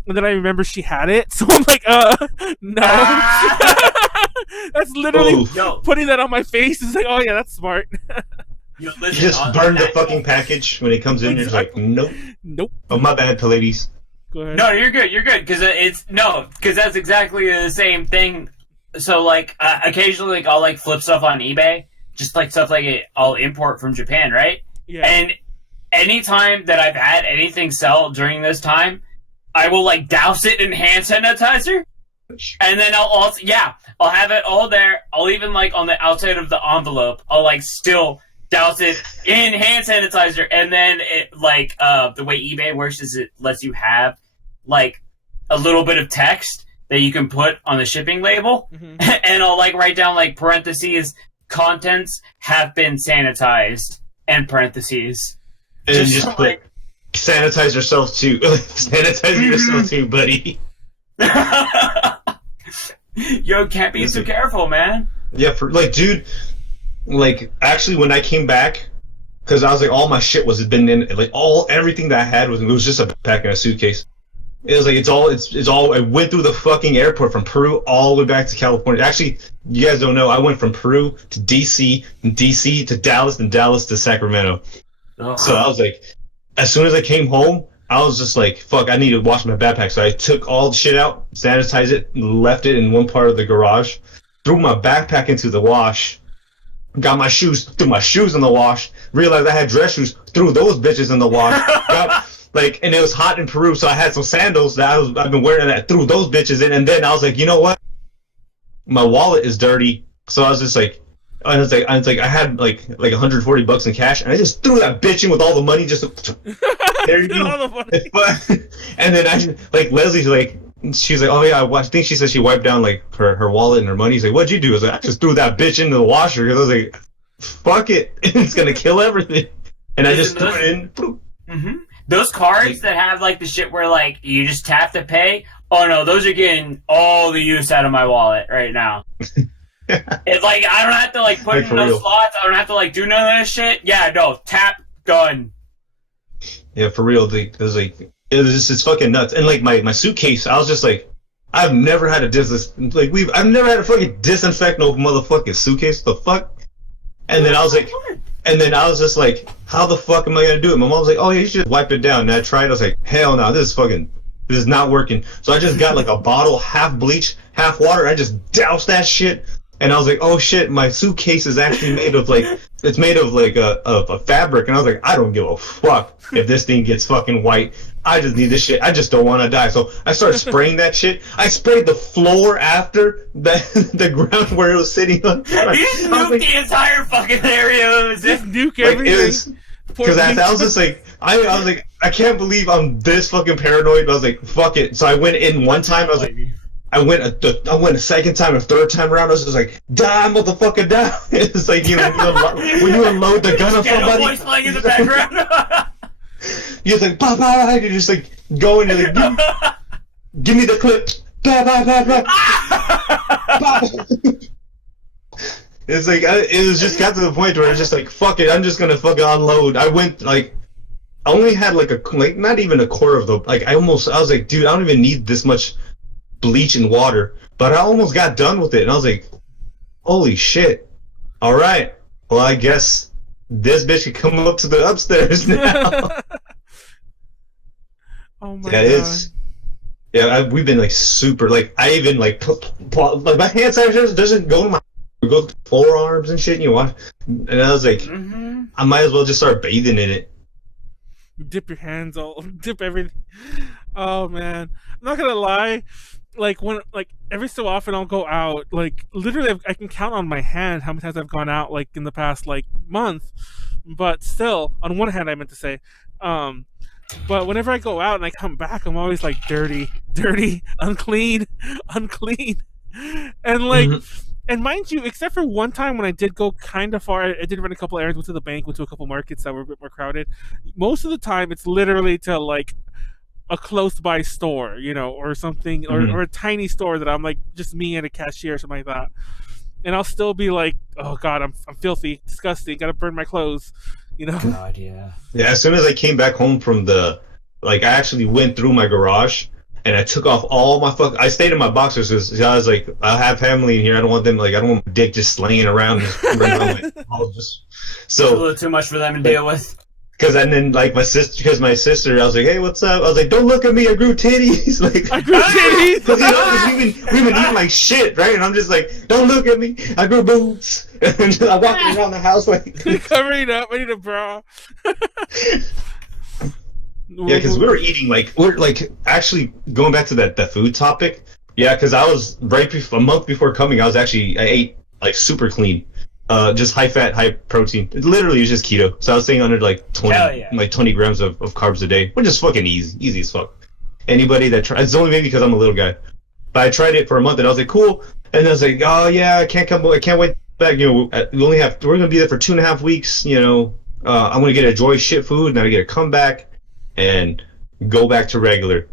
and then I remember she had it, so I'm like, no. That's literally putting that on my face. It's like, oh yeah, that's smart. You just burn the fucking package when it comes in. You're just like, nope. Oh, my bad, Pleiades. Go ahead. No, you're good. You're good because because that's exactly the same thing. So like occasionally, like I'll like flip stuff on eBay, just like stuff like I'll import from Japan, right? Yeah. And anytime that I've had anything sell during this time, I will like douse it in hand sanitizer, and then I'll have it all there. I'll even like on the outside of the envelope, I'll like still douse it in hand sanitizer, and then it like the way eBay works is it lets you have like a little bit of text that you can put on the shipping label, and I'll like write down like parentheses, contents have been sanitized, and parentheses. And just like sanitize yourself too. Sanitize yourself too, buddy. Yo, can't be so careful, man. Yeah, for like, dude. Like, actually, when I came back, because I was like, all my shit was been in, like, everything that I had was just a backpack and a suitcase. It was like, it's all, I went through the fucking airport from Peru all the way back to California. Actually, you guys don't know, I went from Peru to DC, and DC to Dallas, and Dallas to Sacramento. Oh. So I was like, as soon as I came home, I was just like, fuck, I need to wash my backpack. So I took all the shit out, sanitized it, left it in one part of the garage, threw my backpack into the wash, got my shoes, threw my shoes in the wash, realized I had dress shoes, threw those bitches in the wash, and it was hot in Peru, so I had some sandals that I've been wearing that, threw those bitches in, and then I was like, you know what? My wallet is dirty, so I was just like, I had like $140 in cash, and I just threw that bitch in with all the money, just there you go. And then Leslie's like, she's like, oh yeah, I think she said she wiped down like her wallet and her money. She's like, what'd you do? I was like, I just threw that bitch into the washer because I was like, fuck it, it's gonna kill everything. And I just threw it in. Mm-hmm. Those cards that have like the shit where like you just tap to pay. Oh no, those are getting all the use out of my wallet right now. It's like I don't have to like put in those slots. I don't have to like do none of that shit. Yeah, no, tap, done. Yeah, for real. It's fucking nuts. And like my suitcase, I was just like, I've never had a I've never had a fucking disinfect no motherfucking suitcase. The fuck? And then I was just like, how the fuck am I gonna do it? My mom was like, oh yeah, you should wipe it down. And I tried. I was like, hell no, this is not working. So I just got like a bottle, half bleach, half water. I just doused that shit. And I was like, oh shit, my suitcase is actually made of it's made of a fabric. And I was like, I don't give a fuck if this thing gets fucking white. I just need this shit. I just don't want to die. So I started spraying that shit. I sprayed the floor after the ground where it was sitting on. You just nuked the entire fucking area. Just nuke everything. Because I was just like, I was like, I can't believe I'm this fucking paranoid. I was like, fuck it. So I went in one time. I was like, I went a second time, a third time around. I was just like, die, motherfucker, die. It's like, when you unload the gun on somebody. Voice playing in the background. You're just like, bah, bah, bah. You're just like going, you're like, give me the clip. Bah, bah, bah, bah. Bah. It's like, it was just got to the point where I was just like, fuck it, I'm just gonna fucking unload. I went, like, I only had not even a quarter of the, I was like, dude, I don't even need this much bleach and water, but I almost got done with it, and I was like, holy shit, alright, well I guess this bitch could come up to the upstairs now. Oh my god. We've been like super, I even my hand sanitizer doesn't go to my, go to forearms and shit, and you watch, and I was like, I might as well just start bathing in it. Dip your hands all, dip everything. Oh man, I'm not gonna lie. Like when, like every so often, I'll go out. Like literally, I can count on my hand how many times I've gone out. Like in the past like month, but still, on one hand, I meant to say. But whenever I go out and I come back, I'm always like dirty, unclean, and like. And mind you, except for one time when I did go kind of far, I did run a couple errands, went to the bank, went to a couple markets that were a bit more crowded. Most of the time, it's literally to like a close by store, you know, or something, or a tiny store that I'm like just me and a cashier or something like that. And I'll still be like, oh god, I'm filthy, disgusting, gotta burn my clothes, you know. God, yeah. Yeah, as soon as I came back home from I actually went through my garage. And I took off all my I stayed in my boxers because I was like, I have family in here. I don't want them, like, I don't want my dick just laying around. So a little too much for them to deal with. Because then, like, my sister, I was like, hey, what's up? I was like, don't look at me, I grew titties. Like, I grew titties. Because we've been eating like shit, right? And I'm just like, don't look at me, I grew boobs. And I walked around the house like covering up. I need a bra. Yeah, because we're actually going back to that food topic. Yeah, because I was a month before coming. I ate like super clean, just high fat, high protein. It literally was just keto. So I was staying under like 20 grams of carbs a day, which is fucking easy as fuck. Anybody that tries, it's only maybe because I'm a little guy, but I tried it for a month and I was like, cool. And I was like, oh yeah, I can't wait back. You know, we're gonna be there for 2.5 weeks. You know, I'm gonna get to enjoy shit food, and I get to come back and go back to regular.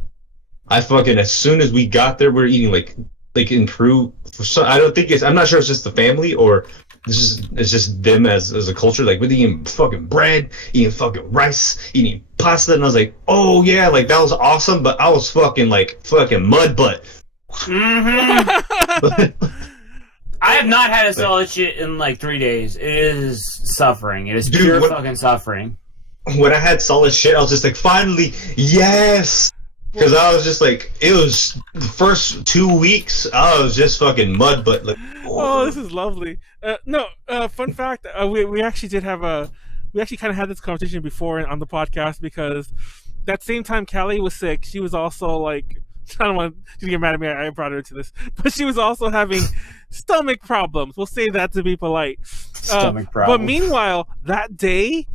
As soon as we got there, we're eating like in Peru. I'm not sure it's just the family or it's just them as a culture. Like we're eating fucking bread, eating fucking rice, eating pasta, and I was like, oh yeah, like that was awesome. But I was fucking mud butt. Mm-hmm. I have not had a solid shit in like 3 days. It is suffering. It is pure fucking suffering. When I had solid shit, I was just like, finally, yes! Because I was just like, it was the first 2 weeks, I was just fucking mud butt. Like, oh, this is lovely. Fun fact, we actually did have we actually kind of had this conversation before on the podcast because that same time Callie was sick, she was also like, I don't want to get mad at me, I brought her into this, but she was also having stomach problems. We'll say that to be polite. Stomach problems. But meanwhile, that day,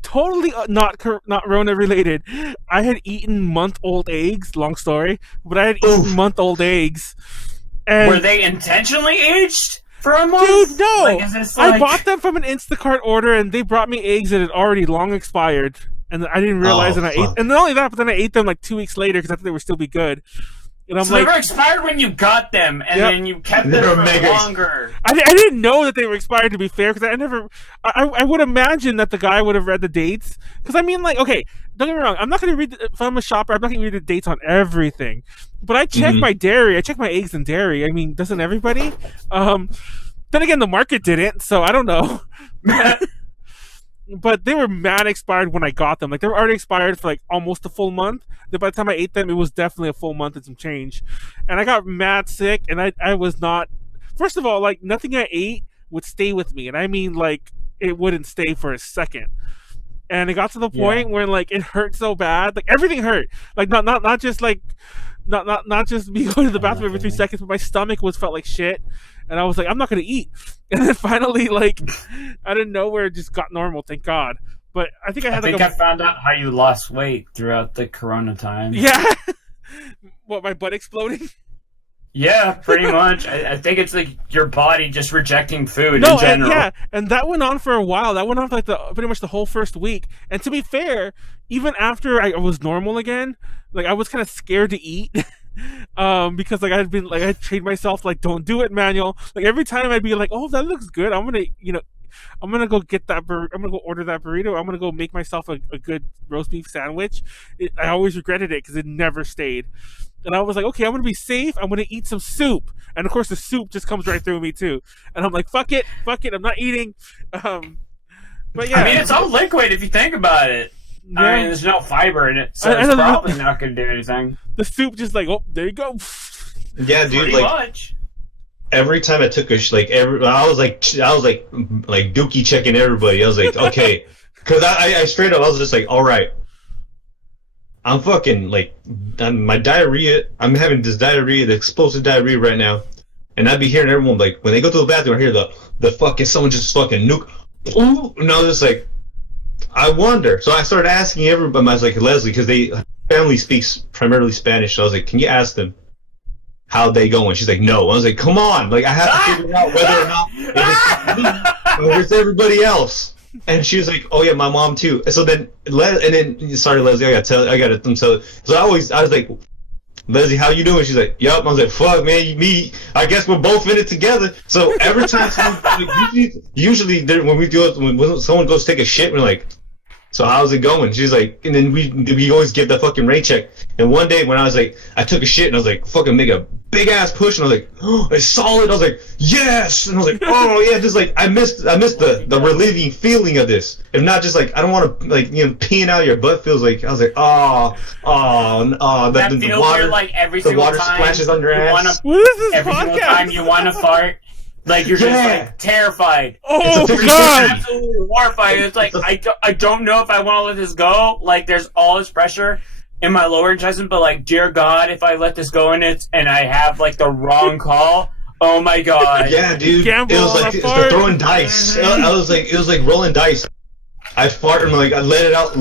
totally not Rona related. I had eaten month-old eggs. Long story, but I had eaten month-old eggs. And were they intentionally aged for a month? Dude, no. I bought them from an Instacart order, and they brought me eggs that had already long expired, and I didn't realize. And I ate, and not only that, but then I ate them like 2 weeks later because I thought they would still be good. And I'm so they were expired when you got them, and then you kept them for longer. I didn't know that they were expired, to be fair, because I would imagine that the guy would have read the dates. Because I mean, like, okay, don't get me wrong, I'm not going to read, if I'm a shopper, I'm not going to read the dates on everything. But I check my dairy, I check my eggs and dairy. I mean, doesn't everybody? Then again, the market didn't, so I don't know. But they were mad expired when I got them. Like, they were already expired for like almost a full month. Then by the time I ate them, it was definitely a full month and some change. And I got mad sick, and I was not... First of all, like, nothing I ate would stay with me. And I mean, like, it wouldn't stay for a second. And it got to the point where, like, it hurt so bad. Like, everything hurt. Like, not just, like... Not just me going to the bathroom every 3 seconds, but my stomach felt like shit. And I was like, I'm not going to eat. And then finally, like, out of nowhere, it just got normal, thank God. But I think I found out how you lost weight throughout the corona time. Yeah. What, my butt exploding? Yeah, pretty much. I think it's like your body just rejecting food in general. And that went on for a while. That went on for like pretty much the whole first week. And to be fair, even after I was normal again, like I was kind of scared to eat. Because like I trained myself like, don't do it, Manuel. Like every time I'd be like, oh, that looks good, I'm gonna go get that I'm gonna go order that burrito, I'm gonna go make myself a good roast beef sandwich. I always regretted it because it never stayed. And I was like, okay, I'm gonna be safe, I'm gonna eat some soup. And of course the soup just comes right through me too. And I'm like, fuck it, I'm not eating. But yeah, I mean, it's all liquid if you think about it. Yeah. I mean, there's no fiber in it, so it's probably not going to do anything. The soup just like, oh, there you go. Yeah, dude. Pretty much. every time I took I was like Dookie checking everybody. I was like, okay, because I straight up I was just like, all right, I'm fucking like, my diarrhea. I'm having this diarrhea, the explosive diarrhea right now, and I'd be hearing everyone like when they go to the bathroom, I hear the fucking someone just fucking nuke. Ooh, and I was just like, I wonder. So I started asking everybody. I was like, Leslie, because family speaks primarily Spanish. So I was like, can you ask them how they going? She's like, no. I was like, come on, like I have to figure out whether or not if it's everybody else. And she was like, oh yeah, my mom too. And so then, sorry, Leslie, I gotta tell. So I was like, Leslie, how you doing? She's like, yup. I was like, fuck, man, I guess we're both in it together. So every time usually when someone goes take a shit, we're like, so how's it going? She's like, and then we always give the fucking rain check. And one day when I was like, I took a shit and I was like, fucking make a big ass push, and I was like, oh, it's solid. I was like, yes, and I was like, oh yeah, just like I missed the relieving feeling of this. If not, just like I don't want to like peeing out your butt feels like. I was like, that the feels water, like every the single water time splashes on your ass. What is this every single podcast? time you want to fart. Like, you're just, like, terrified. Oh, It's a God! Absolutely horrified. It's like, I don't know if I want to let this go. Like, there's all this pressure in my lower intestine, but, like, dear God, if I let this go and I have, like, the wrong call, oh, my God. Yeah, dude. Gamble It was on like a it's fart. throwing dice. It was like rolling dice. I farted and like I let it out.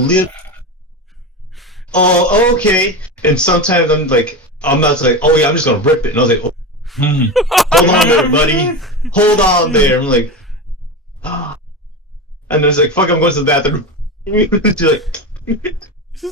Oh, okay. And sometimes I'm not like, oh yeah, I'm just gonna rip it. And I was like, hold on there, buddy. Hold on there. I'm like, and there's like, fuck, I'm going to the bathroom.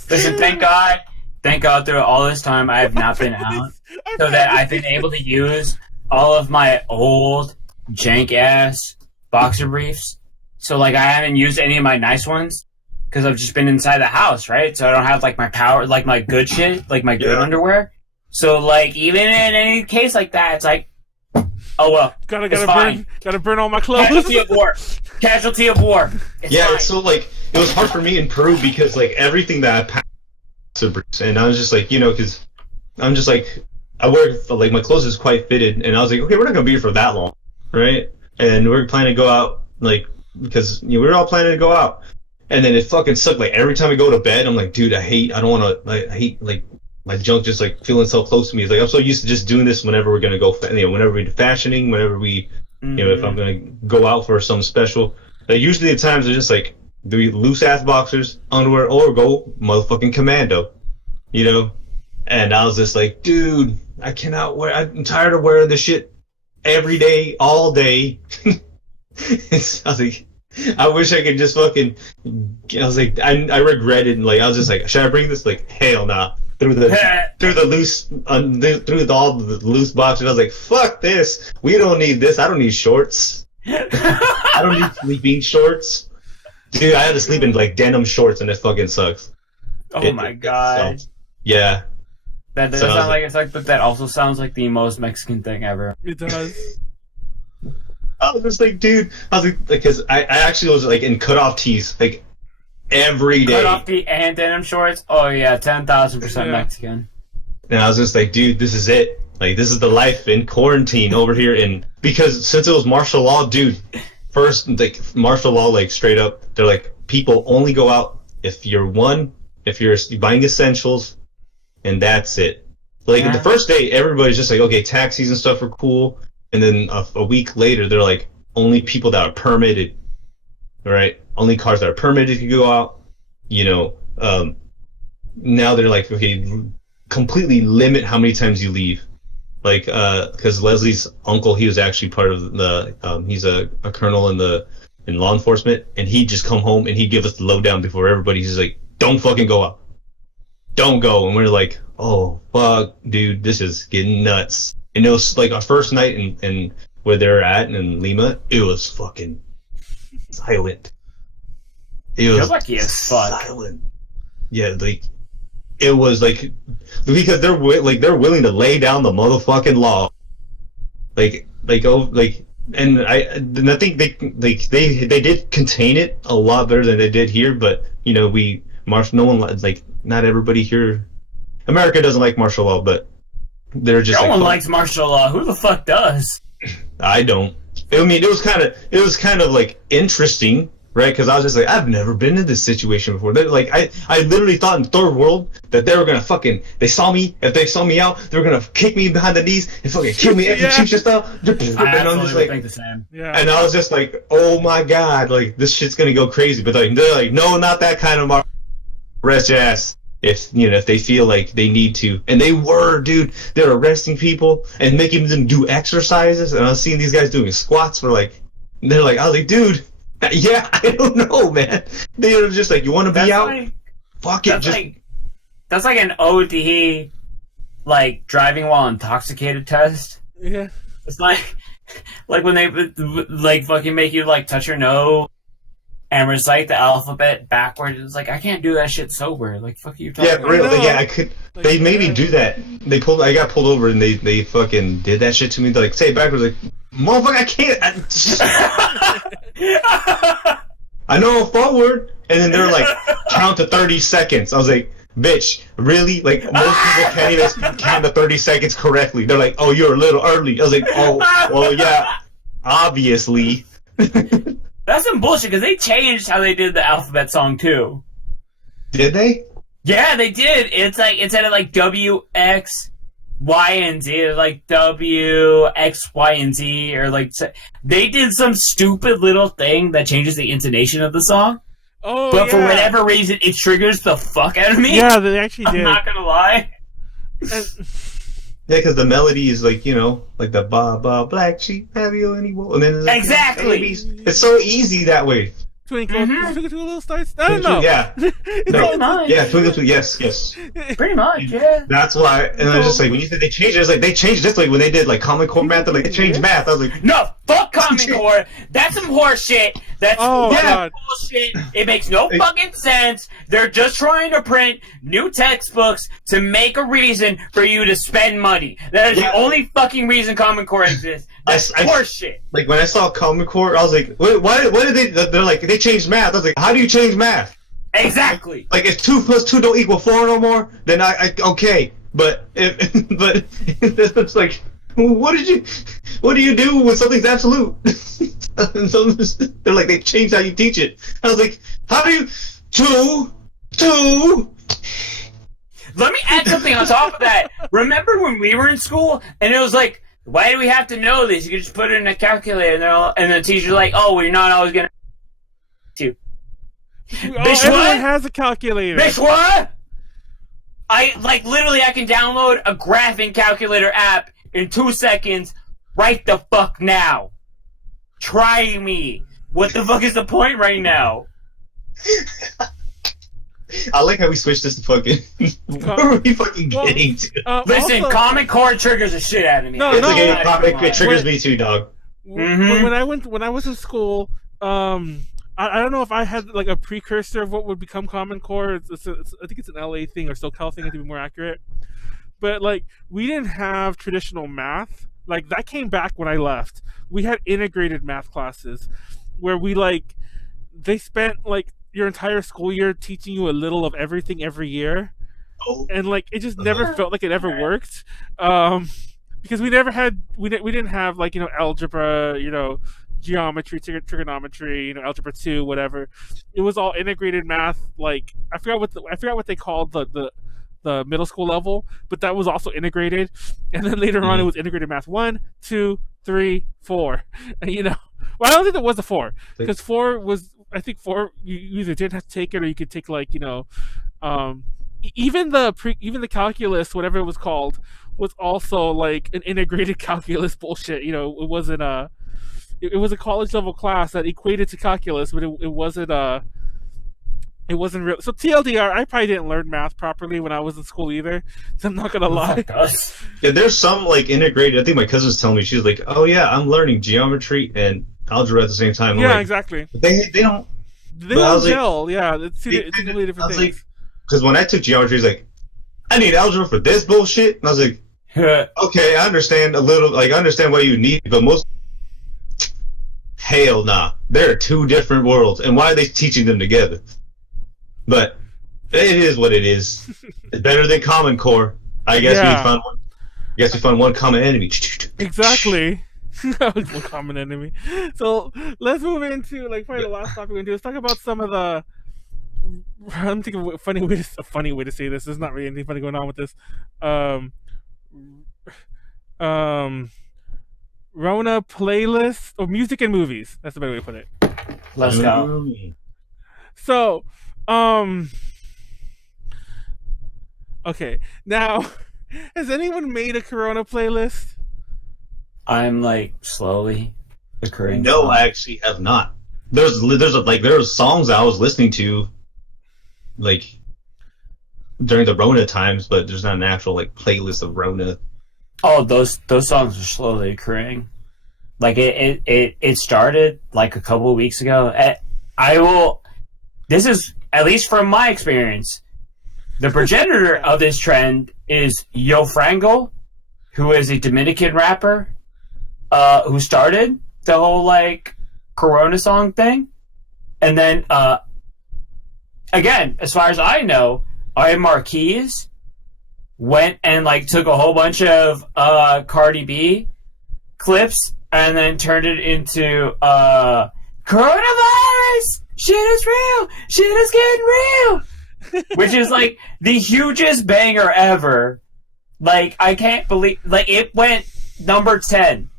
Listen, thank God through all this time I have not been out, so that I've been able to use all of my old jank-ass boxer briefs. So, like, I haven't used any of my nice ones, because I've just been inside the house, right? So I don't have, like, my power, like, my good shit, like, my good underwear. So, like, even in any case like that, it's like, oh well. Gotta burn all my clothes. Casualty of war. It's yeah, fine. it's so like it was hard for me in Peru because like everything that I passed, and I was just like, because I'm just like I wear like my clothes is quite fitted, and I was like, okay, we're not gonna be here for that long, right? And we're planning to go out like because we were all planning to go out, and then it fucking sucked. Like every time I go to bed, I'm like, dude, I hate my junk just like feeling so close to me. It's like I'm so used to just doing this whenever we're gonna go, whenever we're fashioning, whenever we, if I'm gonna go out for something special. Like usually the times are just like do loose ass boxers, underwear, or go motherfucking commando, And I was just like, dude, I cannot wear. I'm tired of wearing this shit every day, all day. I was like, I wish I could just fucking. I was like, I regret it. And like, I was just like, should I bring this? Like, hell nah. Through all the loose boxes, I was like, "Fuck this! We don't need this. I don't need shorts. I don't need sleeping shorts, dude. I had to sleep in like denim shorts, and it fucking sucks. Oh my God! Yeah, that doesn't sound like it's like, but that also sounds like the most Mexican thing ever. It does. I was just like, dude. I was like, because I actually was like in cutoff tees, like. Every day. Cut off the and denim shorts. Oh yeah, 10,000% Mexican. And I was just like, dude, this is it. Like, this is the life in quarantine over here. And because since it was martial law, dude, first like martial law, like straight up, they're like, people only go out if you're buying essentials, and that's it. Like the first day, everybody's just like, okay, taxis and stuff are cool. And then a week later, they're like, only people that are permitted, right? Only cars that are permitted can go out, now they're like, okay, completely limit how many times you leave. Like, because Leslie's uncle, he was actually part of the, he's a colonel in law enforcement, and he'd just come home and he'd give us the lowdown before everybody. He's like, don't fucking go out. Don't go. And we're like, oh, fuck, dude, this is getting nuts. And it was like our first night in where they're at in Lima, it was fucking silent. It was lucky as fuck. Silent. Yeah, like it was like because they're willing to lay down the motherfucking law. And I think they did contain it a lot better than they did here. But no one like not everybody here. America doesn't like martial law, but they're just no one likes martial law. Who the fuck does? I don't. I mean, it was kind of like interesting, right? Because I was just like, I've never been in this situation before. Like, I literally thought in third world that they were gonna fucking, if they saw me out, they were gonna kick me behind the knees and fucking kill me, execute your stuff. I absolutely would think the same. Yeah. And I was just like, oh my god, like this shit's gonna go crazy. But like, they're like, no, not that kind of arrest your ass. If if they feel like they need to, and they were, dude, they're arresting people and making them do exercises. And I was seeing these guys doing squats for like, they're like, I was like, dude, yeah, I don't know, man. They were just like, you want to be out? Like, Fuck it, that's like an OD, like driving while intoxicated test. Yeah. It's like when they like fucking make you like touch your nose and recite the alphabet backwards. It's like, I can't do that shit sober. Like, fuck you talking about? Really, yeah, I could. Like, They made me do that. I got pulled over and they fucking did that shit to me. They're like, say it backwards, like, motherfucker, I can't. I know forward, and then they're like, count to 30 seconds. I was like, bitch, really? Like, most people can't even count to 30 seconds correctly. They're like, oh, you're a little early. I was like, oh, well, yeah, obviously. That's some bullshit, because they changed how they did the alphabet song, too. Did they? Yeah, they did. It's like, instead of like W, X, Y, and Z, it's like W, X, Y, and Z, or like, they did some stupid little thing that changes the intonation of the song. Oh, But yeah. for whatever reason, it triggers the fuck out of me. Yeah, they actually I'm did. not gonna lie. Yeah, because the melody is like, like the ba ba black sheep, have you any wool? And then it's like, Exactly. babies. It's so easy that way. Twinkle, twinkle, little stars. I don't know. Yeah. It's No. Pretty much. Yeah, twinkle, yes. Pretty much, yeah. That's why, and I was just like, when you said they changed it, it's like, they changed this, like, when they did, like, Common Core math, they're like, they changed math. I was like, No, fuck Common Core. That's some horse shit. That's Oh, fucking God. bullshit. It makes no fucking sense. They're just trying to print new textbooks to make a reason for you to spend money. That is the only fucking reason Common Core exists. That's horse shit. like, when I saw Common Core, I was like, what did they, they're like, they changed math. I was like, how do you change math? Exactly. Like, if 2 + 2 don't equal 4 no more, then I okay. But it's like, what do you do when something's absolute? And so they're like, they changed how you teach it. I was like, how do you two? Let me add something on top of that. Remember when we were in school and it was like, why do we have to know this? You can just put it in a calculator, and the teacher's like, oh, well, you're not always gonna to. Bitch, Everyone what? has a calculator. Bitch, what? I can download a graphing calculator app in 2 seconds right the fuck now. Try me. What the fuck is the point right now? I like how we switched this to fucking. What are we fucking getting to? Listen, also, Common Core triggers the shit out of me. No, It's no. okay. Not even It triggers lying. me too, dog. When I was in school, I don't know if I had like a precursor of what would become Common Core. I think it's an LA thing or SoCal thing, to be more accurate. But like, we didn't have traditional math. Like, that came back when I left. We had integrated math classes where they spent like your entire school year teaching you a little of everything every year. Oh. And like, it just never felt like it ever worked. Because we didn't have like, algebra, geometry, trigonometry, algebra 2, whatever. It was all integrated math. Like, I forgot what they called the middle school level, but that was also integrated. And then later on, it was integrated math 1, 2, 3, 4. And, well, I don't think there was a 4, because 4 was, I think 4 you either didn't have to take it, or you could take like even the calculus, whatever it was called, was also like an integrated calculus bullshit. It wasn't it was a college level class that equated to calculus, but it wasn't real. So TLDR, I probably didn't learn math properly when I was in school either. So I'm not gonna lie. Yeah, there's some like integrated. I think my cousin was telling me, she was like, "Oh yeah, I'm learning geometry and algebra at the same time." I'm Yeah, like, exactly. They don't. They But I don't was like- gel. Yeah, it's completely different I was things. Because when I took geometry, it's like, I need algebra for this bullshit, and I was like, okay, I understand a little. Like, I understand what you need, but most. Hell nah. There are 2 different worlds, and why are they teaching them together? But it is what it is. It's better than Common Core. I guess Yeah. we found one. I guess we found one common enemy. Exactly. One common enemy. So let's move into like probably the last topic we're gonna do. Let's talk about some of the. I'm thinking of a funny way to say this. There's not really anything funny going on with this. Rona playlist or music and movies. That's the better way to put it. Let's go. So, okay. Now, has anyone made a Corona playlist? I'm like slowly occurring. No, I actually have not. There was songs I was listening to, like during the Rona times, but there's not an actual like playlist of Rona. Oh, those songs are slowly occurring. Like it started like a couple of weeks ago. This is, at least from my experience, the progenitor of this trend is Yo Frango, who is a Dominican rapper, who started the whole like Corona song thing. And then again, as far as I know, I Marquise went and like took a whole bunch of Cardi B clips and then turned it into coronavirus. Shit is real. Shit is getting real. Which is like the hugest banger ever. Like I can't believe, like it went number 10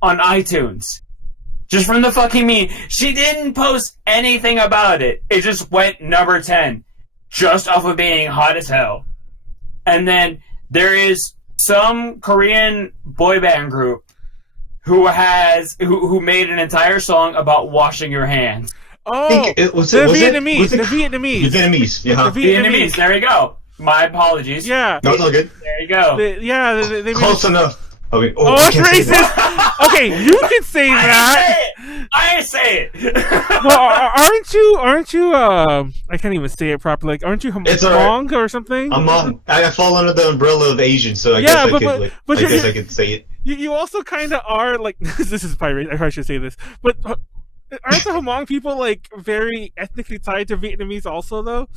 on iTunes. Just from the fucking meme. She didn't post anything about it. It just went number 10 just off of being hot as hell. And then there is some Korean boy band group who made an entire song about washing your hands. Oh, the Vietnamese. The Vietnamese. Yeah. The Vietnamese. There you go. My apologies. Yeah. No, it's all good. There you go. They Close enough. Okay. Oh, that's racist. Okay, you can say that. I ain't say it. Well, aren't you? I can't even say it properly. Like, aren't you Hmong or something? I'm Hmong. I fall under the umbrella of Asian, so I guess I could say it. You also kind of are like this is probably I probably should say this, but aren't the Hmong people like very ethnically tied to Vietnamese also though?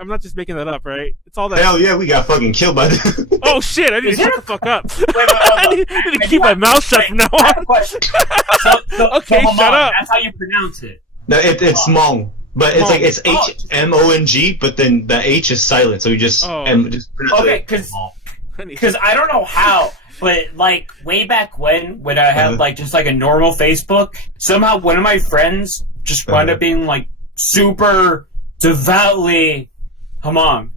I'm not just making that up, right? It's all that. Hell yeah, we got fucking killed by them. Oh shit! I need to shut the fuck up. Wait, I need to keep my mouth shut from now I have a on. question. Okay, Hmong, shut up. That's how you pronounce it. No, it's Hmong, but it's like it's HMONG, but then the H is silent, so you just pronounce it. Because I don't know how. But, like, way back when I had, like, just, like, a normal Facebook, somehow one of my friends just wound up being, like, super devoutly Hmong.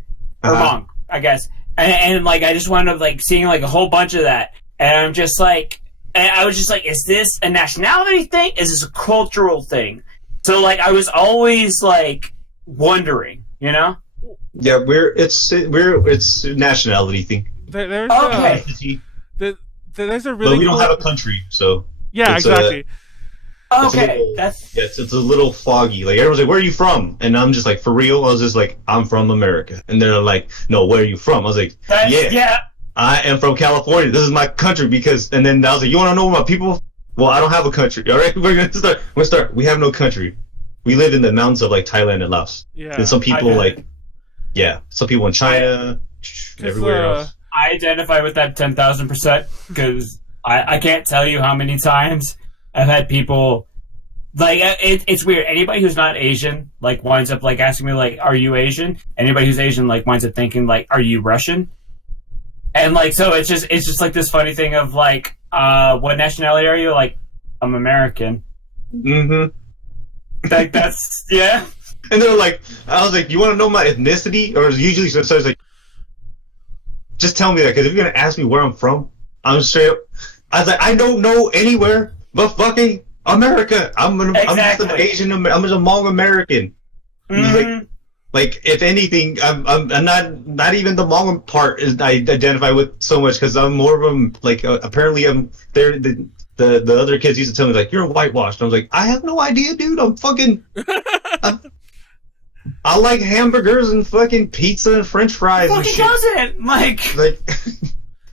Or Hmong, I guess. And, like, I just wound up, like, seeing, like, a whole bunch of that. And I'm just, like... And I was just like, is this a nationality thing? Is this a cultural thing? So, like, I was always, like, wondering, you know? Yeah, it's a nationality thing. There's okay. There's a really. But we don't have a country, so. Yeah, exactly. It's a little foggy. Like everyone's like, "Where are you from?" And I'm just like, "For real?" I was just like, "I'm from America." And they're like, "No, where are you from?" I was like, "Yeah, I am from California. This is my country because." And then I was like, "You want to know my people?" Well, I don't have a country. All right, we're gonna start. We have no country. We live in the mountains of like Thailand and Laos. Yeah. And some people some people in China, everywhere else. I identify with that 10,000% because I can't tell you how many times I've had people like it's weird. Anybody who's not Asian like winds up like asking me like, "Are you Asian?" Anybody who's Asian like winds up thinking like, "Are you Russian?" And like so it's just like this funny thing of like, what nationality are you? Like, I'm American. Mm-hmm. Like that's yeah. And they're like, I was like, "You want to know my ethnicity?" Or usually so I was like, just tell me that, because if you're gonna ask me where I'm from, I'm straight up. I was like, I don't know anywhere but fucking America. I'm just an Asian. I'm just a Hmong American. Mm-hmm. Like if anything, I'm not even the Hmong part is I identify with so much because I'm more of them. Like apparently I'm there. The other kids used to tell me like, "You're whitewashed." I was like, I have no idea, dude. I'm fucking. I like hamburgers and fucking pizza and French fries and shit. Doesn't like,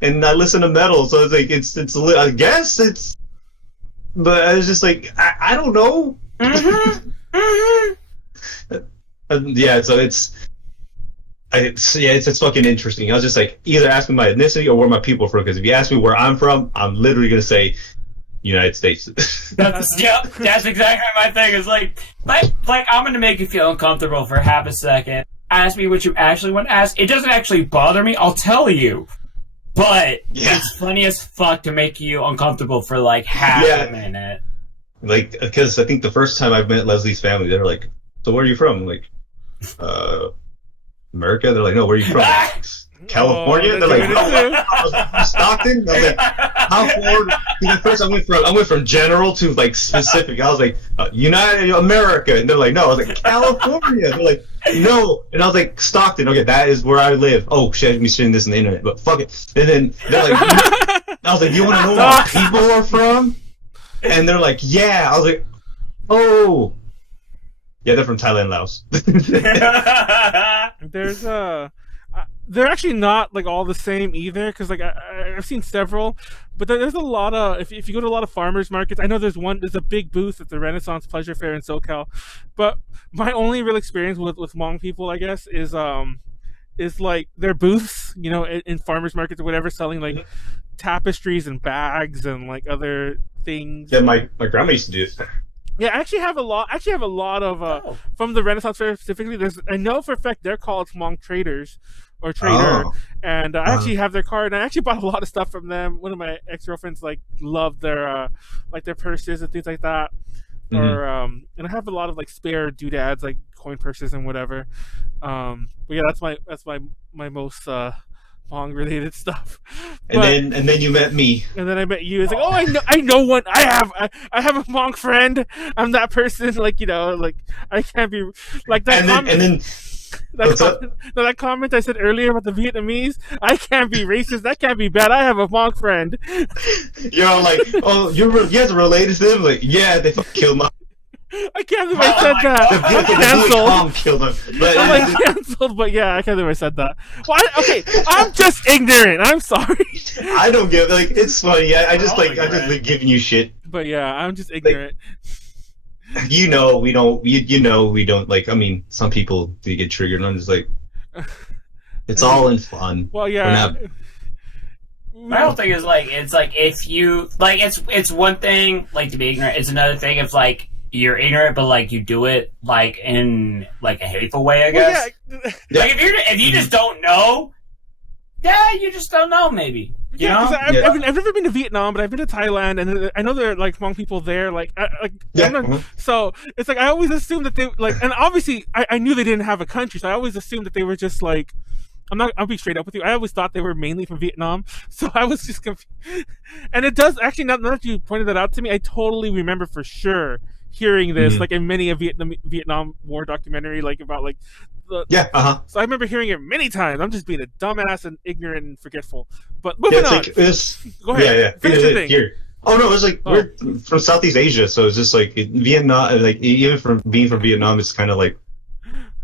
and I listen to metal, so it's like it's. I guess it's, but I was just like, I don't know. Mm-hmm. Mm-hmm. Yeah, so it's fucking interesting. I was just like, either ask me my ethnicity or where my people are from. Because if you ask me where I'm from, I'm literally gonna say United States. That's exactly my thing. It's like I'm gonna make you feel uncomfortable for half a second. Ask me what you actually want to ask. It doesn't actually bother me. I'll tell you. But it's funny as fuck to make you uncomfortable for like half a minute. Like, because I think the first time I met Leslie's family, they were like, "So where are you from?" I'm like, America. They're like, "No, where are you from?" California. They're like, "No." I was like, Stockton. I was like, "How far?" At first, I went from general to like specific. I was like, United America, and they're like, "No." I was like, "California." They're like, "No," and I was like, "Stockton." Okay, that is where I live. Oh shit, me seeing this on the internet, but fuck it. And then they're like, I was like, "You want to know where people are from?" And they're like, "Yeah." I was like, "Oh, yeah, they're from Thailand, Laos." They're actually not like all the same either, because like I've seen several, but there's a lot of if you go to a lot of farmers markets. I know there's a big booth at the Renaissance Pleasure Fair in SoCal, but my only real experience with Hmong people, I guess, is like their booths, you know, in farmers markets or whatever, selling like tapestries and bags and like other things. Yeah, my grandma used to do it. Yeah, I actually have a lot of from the Renaissance Fair specifically. I know for a fact they're called Hmong traders or trader, and I actually have their card. And I actually bought a lot of stuff from them. One of my ex-girlfriends like loved their like their purses and things like that. Or and I have a lot of like spare doodads, like coin purses and whatever. But yeah, that's my most Hmong related stuff. And then you met me. And then I met you. It's like, oh, I know one. I have a Hmong friend. I'm that person. Like, you know, like I can't be like that. That comment I said earlier about the Vietnamese, I can't be racist. That can't be bad. I have a Hmong friend. You're all like, oh, you guys are related to them? Like, yeah, they killed my. I can't believe I said that. I'm canceled. Killed them. I'm like canceled, but yeah, I can't believe I said that. Well, okay, I'm just ignorant. I'm sorry. I don't give it's funny. I just like giving you shit. But yeah, I'm just ignorant. Like, you know, we don't like. I mean, some people do get triggered, and I'm just like, it's all in fun. Well, yeah. My whole thing is like, it's like if you like, it's one thing like to be ignorant. It's another thing if like you're ignorant, but like you do it like in like a hateful way, I guess. Well, yeah. Like if you just don't know, you just don't know. Maybe you know. I've never been to Vietnam, but I've been to Thailand, and I know there are like Hmong people there. So it's like I always assumed that they like, and obviously I knew they didn't have a country, so I always assumed that they were just like. I'll be straight up with you. I always thought they were mainly from Vietnam, so I was just confused. And it does actually, now that you pointed that out to me, I totally remember for sure hearing this, like in many a Vietnam War documentary, like about like the. So I remember hearing it many times. I'm just being a dumbass and ignorant and forgetful. But moving on. Go ahead. Finish your thing. Here. Oh no, it was like we're from Southeast Asia, so it's just like Vietnam. Like even from being from Vietnam, it's kind of like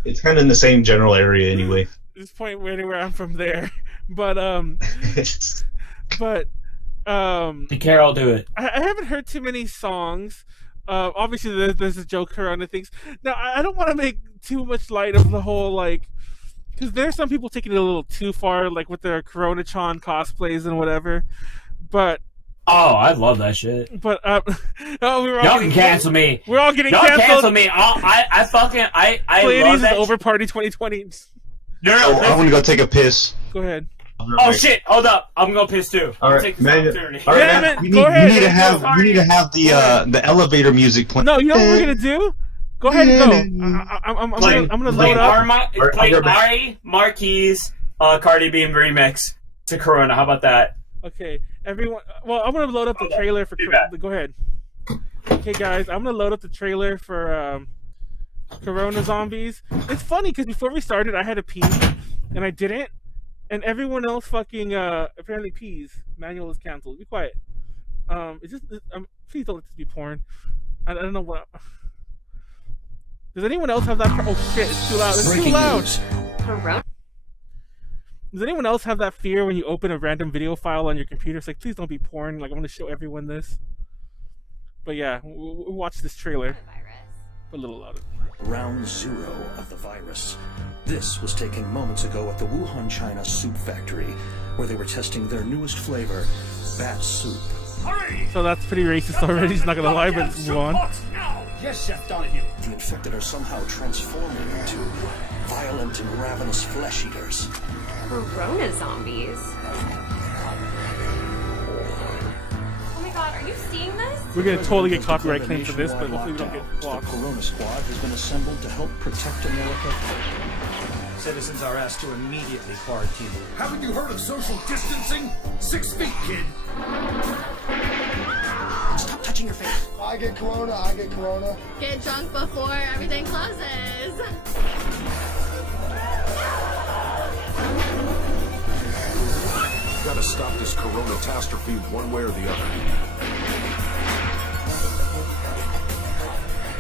it's kind of in the same general area anyway. This point where I'm from there, but Carol, do it. I haven't heard too many songs. Obviously there's a joke around the things. Now I don't want to make too much light of the whole like, because there's some people taking it a little too far, like with their Corona-chan cosplays and whatever. But I love that shit. But y'all can cancel me. We're all getting y'all canceled. Cancel me. I Pleiades love that. Is over party 2020. No, I want to go take a piss. Go ahead. Oh shit! Hold up, I'm gonna piss too. All right, take this man. All right, man. We need to have the elevator music playing. No, you know what we're gonna do? Go ahead and go. I'm gonna load up. Play Ari Marquis, Cardi B remix to Corona. How about that? Okay, everyone. Well, I'm gonna load up the trailer for. Go ahead. Okay, guys, I'm gonna load up the trailer for Corona Zombies. It's funny because before we started, I had to pee, and I didn't. And everyone else fucking apparently pees. Manuel is canceled. Be quiet. Please don't let this be porn. I don't know what. Does anyone else have that? Oh shit! It's too loud. It's too loud. Does anyone else have that fear when you open a random video file on your computer? It's like, please don't be porn. Like, I want to show everyone this. But yeah, we'll watch this trailer. A little louder. Round 0 of the virus. This was taken moments ago at the Wuhan, China soup factory, where they were testing their newest flavor, bat soup. So that's pretty racist already. He's not gonna lie, but let's move on. Yes, Chef Donahue. The infected are somehow transforming into violent and ravenous flesh eaters. Corona zombies. Oh my god, are you seeing this? We're gonna totally get copyright claims for this, but hopefully we don't get The blocked. Corona Squad has been assembled to help protect America. Citizens are asked to immediately quarantine. Haven't you heard of social distancing? 6 feet, kid. Stop touching your face. I get corona. Get drunk before everything closes. Gotta stop this corona catastrophe one way or the other.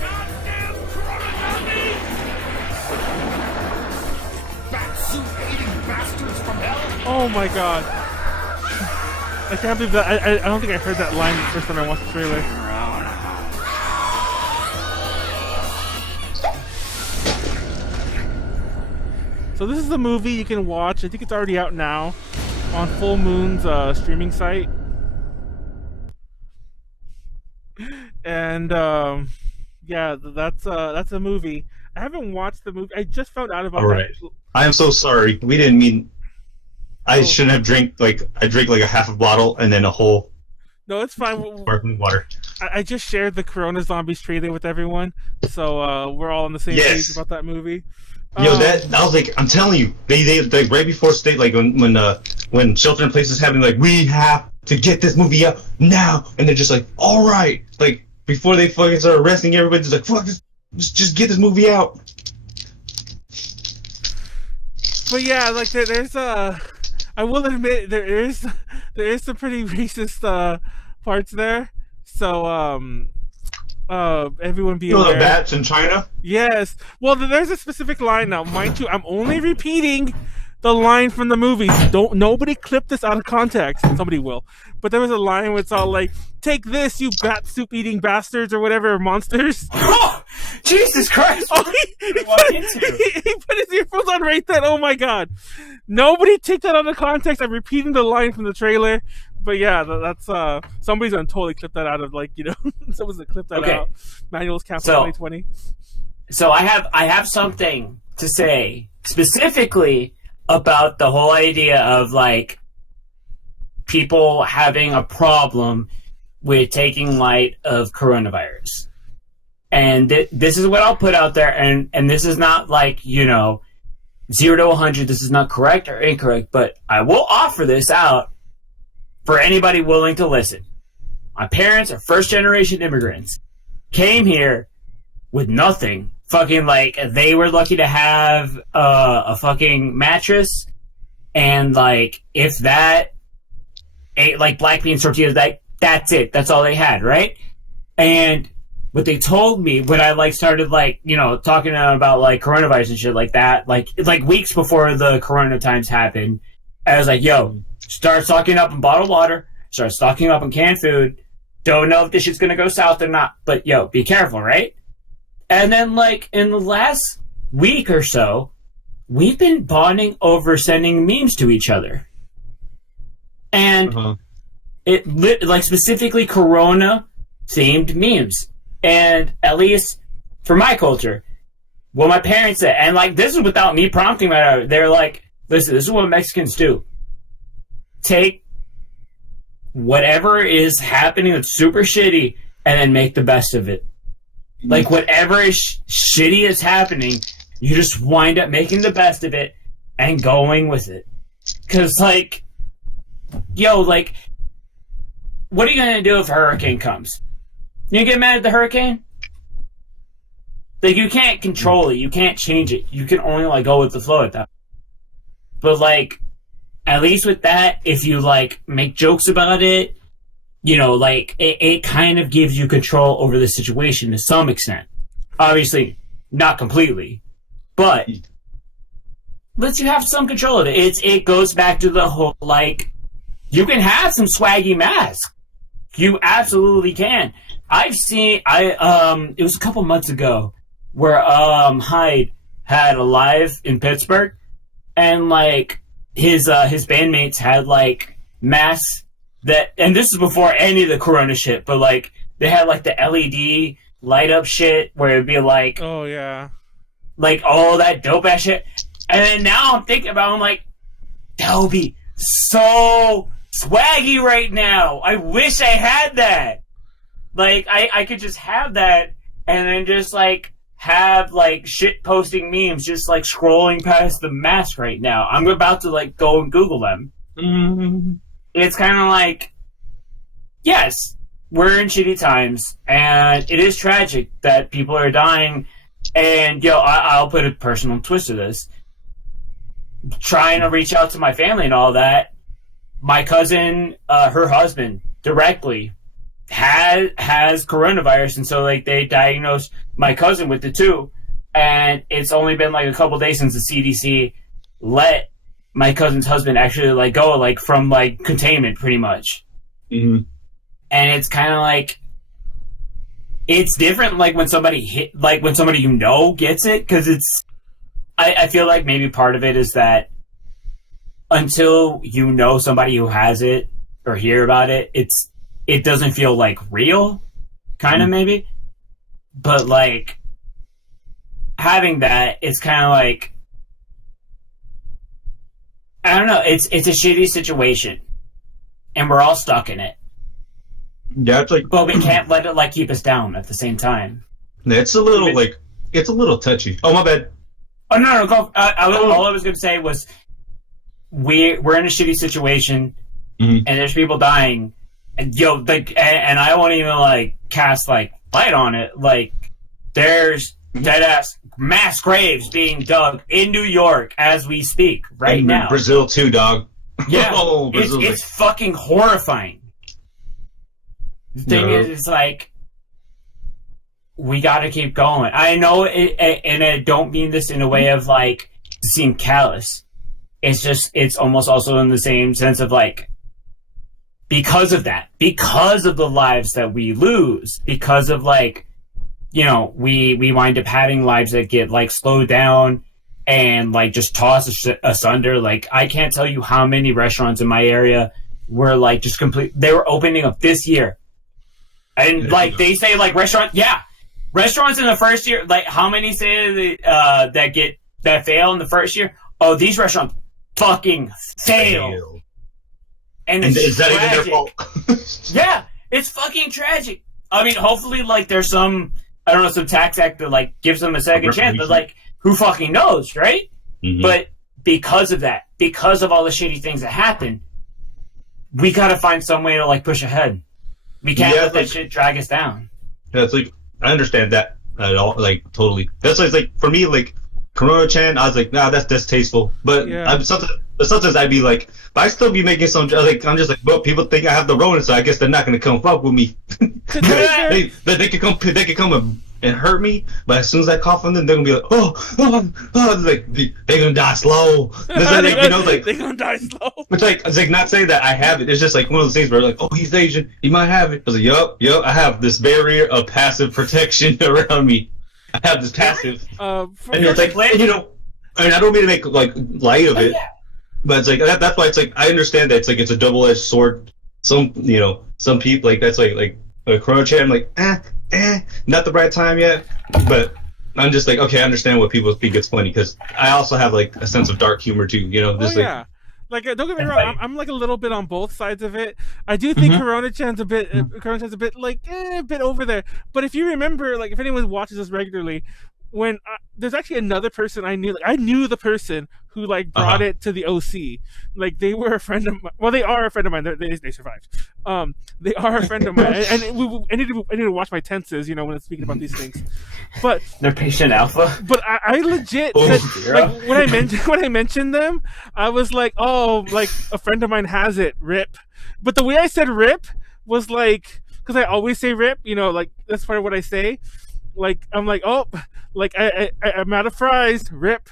Goddamn corona bat suit eating bastards from hell! Oh my god. I can't believe that. I don't think I heard that line the first time I watched the trailer. So this is the movie you can watch. I think it's already out now on Full Moon's streaming site. And yeah, that's a movie. I haven't watched the movie. I just found out about Alright. that. I am so sorry. We didn't mean. I shouldn't have I drank like a half a bottle and then a whole No, it's fine. sparkling water. I just shared the Corona Zombies trailer with everyone, so we're all on the same page about that movie. Yo, I was like, I'm telling you, they like right before state, like when Shelter in Place is happening, like we have to get this movie out now, and they're just like, all right, like before they fucking start arresting everybody, they're like, fuck this, just get this movie out. But yeah, like there's I will admit there is some pretty racist parts there. So everyone be aware. The bats in China? Yes. Well, there's a specific line now. Mind you, I'm only repeating the line from the movies. Nobody clip this out of context. Somebody will. But there was a line where it's all like, "Take this, you bat soup eating bastards," or whatever, monsters. Oh, Jesus Christ! Oh, he put his earphones on right then. Oh my god! Nobody take that out of context. I'm repeating the line from the trailer. But yeah, that's somebody's gonna totally clip that out of someone's gonna clip that out. Manuel's Capital 2020. So I have something to say specifically about the whole idea of like people having a problem with taking light of coronavirus. And this is what I'll put out there, and this is not like, 0 to 100, this is not correct or incorrect, but I will offer this out for anybody willing to listen. My parents are first-generation immigrants. Came here with nothing. Fucking, like, they were lucky to have a fucking mattress, and, like, if that ate, like, black bean tortillas, that's it. That's all they had, right? And what they told me when I, like, started, like, talking about, like, coronavirus and shit like that, like weeks before the corona times happened, I was like, yo, start stocking up on bottled water, start stocking up on canned food. Don't know if this shit's gonna go south or not, but yo, be careful, right? And then, like, in the last week or so, we've been bonding over sending memes to each other. And like, specifically Corona-themed memes. And at least for my culture, what my parents said, and, like, this is without me prompting my, they're like, listen, this is what Mexicans do. Take whatever is happening that's super shitty and then make the best of it. Like, whatever is shitty is happening, you just wind up making the best of it and going with it. Because, like, yo, like, what are you going to do if a hurricane comes? You get mad at the hurricane? Like, you can't control it. You can't change it. You can only, like, go with the flow at that. But, like, at least with that, if you, like, make jokes about it, like, it kind of gives you control over the situation to some extent. Obviously, not completely. But lets you have some control of it. It goes back to the whole, like, you can have some swaggy masks. You absolutely can. I've seen, it was a couple months ago where, Hyde had a live in Pittsburgh, and, like, his bandmates had, like, masks that, and this is before any of the Corona shit, but like they had like the LED light up shit where it'd be like, oh yeah, like all that dope ass shit. And then now I'm thinking about it, I'm like, that would be so swaggy right now. I wish I had that. Like I could just have that and then just like have like shit posting memes just like scrolling past the mask right now. I'm about to like go and Google them. Mm-hmm. It's kind of like, yes, we're in shitty times, and it is tragic that people are dying. And I'll put a personal twist to this. Trying to reach out to my family and all that. My cousin, her husband, directly has coronavirus, and so like they diagnosed my cousin with it too. And it's only been like a couple days since the CDC let my cousin's husband actually like go like from like containment pretty much. Mm-hmm. And it's kind of like, it's different like when somebody gets it, because it's I feel like maybe part of it is that until you know somebody who has it or hear about it, it doesn't feel like real, kind of maybe. But like having that, it's kind of like, I don't know. It's a shitty situation, and we're all stuck in it. Yeah, it's like, but we can't let it like keep us down at the same time. It's a little like, it's a little touchy. Oh, my bad. Oh no, go. All I was gonna say was we're in a shitty situation, and there's people dying, and and I won't even like cast like light on it. Like there's dead ass mass graves being dug in New York as we speak right now. Brazil too, dog. Yeah, oh, it's fucking horrifying. The thing is, it's like we got to keep going. I know, and I don't mean this in a way of like seem callous. It's just, it's almost also in the same sense of like, because of that, because of the lives that we lose, because of like, we wind up having lives that get like slowed down and like just tossed asunder. Like I can't tell you how many restaurants in my area were like just they were opening up this year. And like they say like restaurants in the first year, like how many say that fail in the first year? Oh, these restaurants fucking fail. And is that even their fault? Yeah, it's fucking tragic. I mean, hopefully like there's some tax act that like gives them a second chance, but like who fucking knows, right? Mm-hmm. But because of that, because of all the shitty things that happen, we gotta find some way to like push ahead. We can't let that shit drag us down. Yeah, it's like, I understand that at all, like, totally. That's why it's like, for me, like, Corona-chan, I was like, nah, that's distasteful. But yeah. Sometimes I'd be like, but I still be making some, like, I'm just like, well, people think I have the Rona, so I guess they're not going to come fuck with me. they could come and hurt me, but as soon as I cough on them, they're going to be like, like, they're going to die slow. Like, they're going to die slow. It's like not saying that I have it. It's just like one of those things where like, oh, he's Asian, he might have it. I was like, yup, I have this barrier of passive protection around me. I have this passive. And it's like, I mean, I don't mean to make like light of it, but it's like, that's why it's like, I understand that it's like, it's a double-edged sword. Some people, like, that's like a Corona-chan, I'm like, not the right time yet, but I'm just like, okay, I understand what people think it's funny, because I also have like a sense of dark humor too, Like, don't get me wrong, I'm like a little bit on both sides of it. I do think Corona-chan's a bit like a bit over there. But if you remember, like if anyone watches us regularly, when there's actually another person I knew, like I knew the person who like brought it to the OC. Like they were a friend of mine. Well, they are a friend of mine. They survived. They are a friend of mine, and I need to watch my tenses, when I'm speaking about these things. But they're patient alpha. But I legit said, like when I mentioned them, I was like, oh, like a friend of mine has it. Rip. But the way I said rip was like, because I always say rip. Like that's part of what I say. Like I'm like, oh, like I'm out of fries, rip,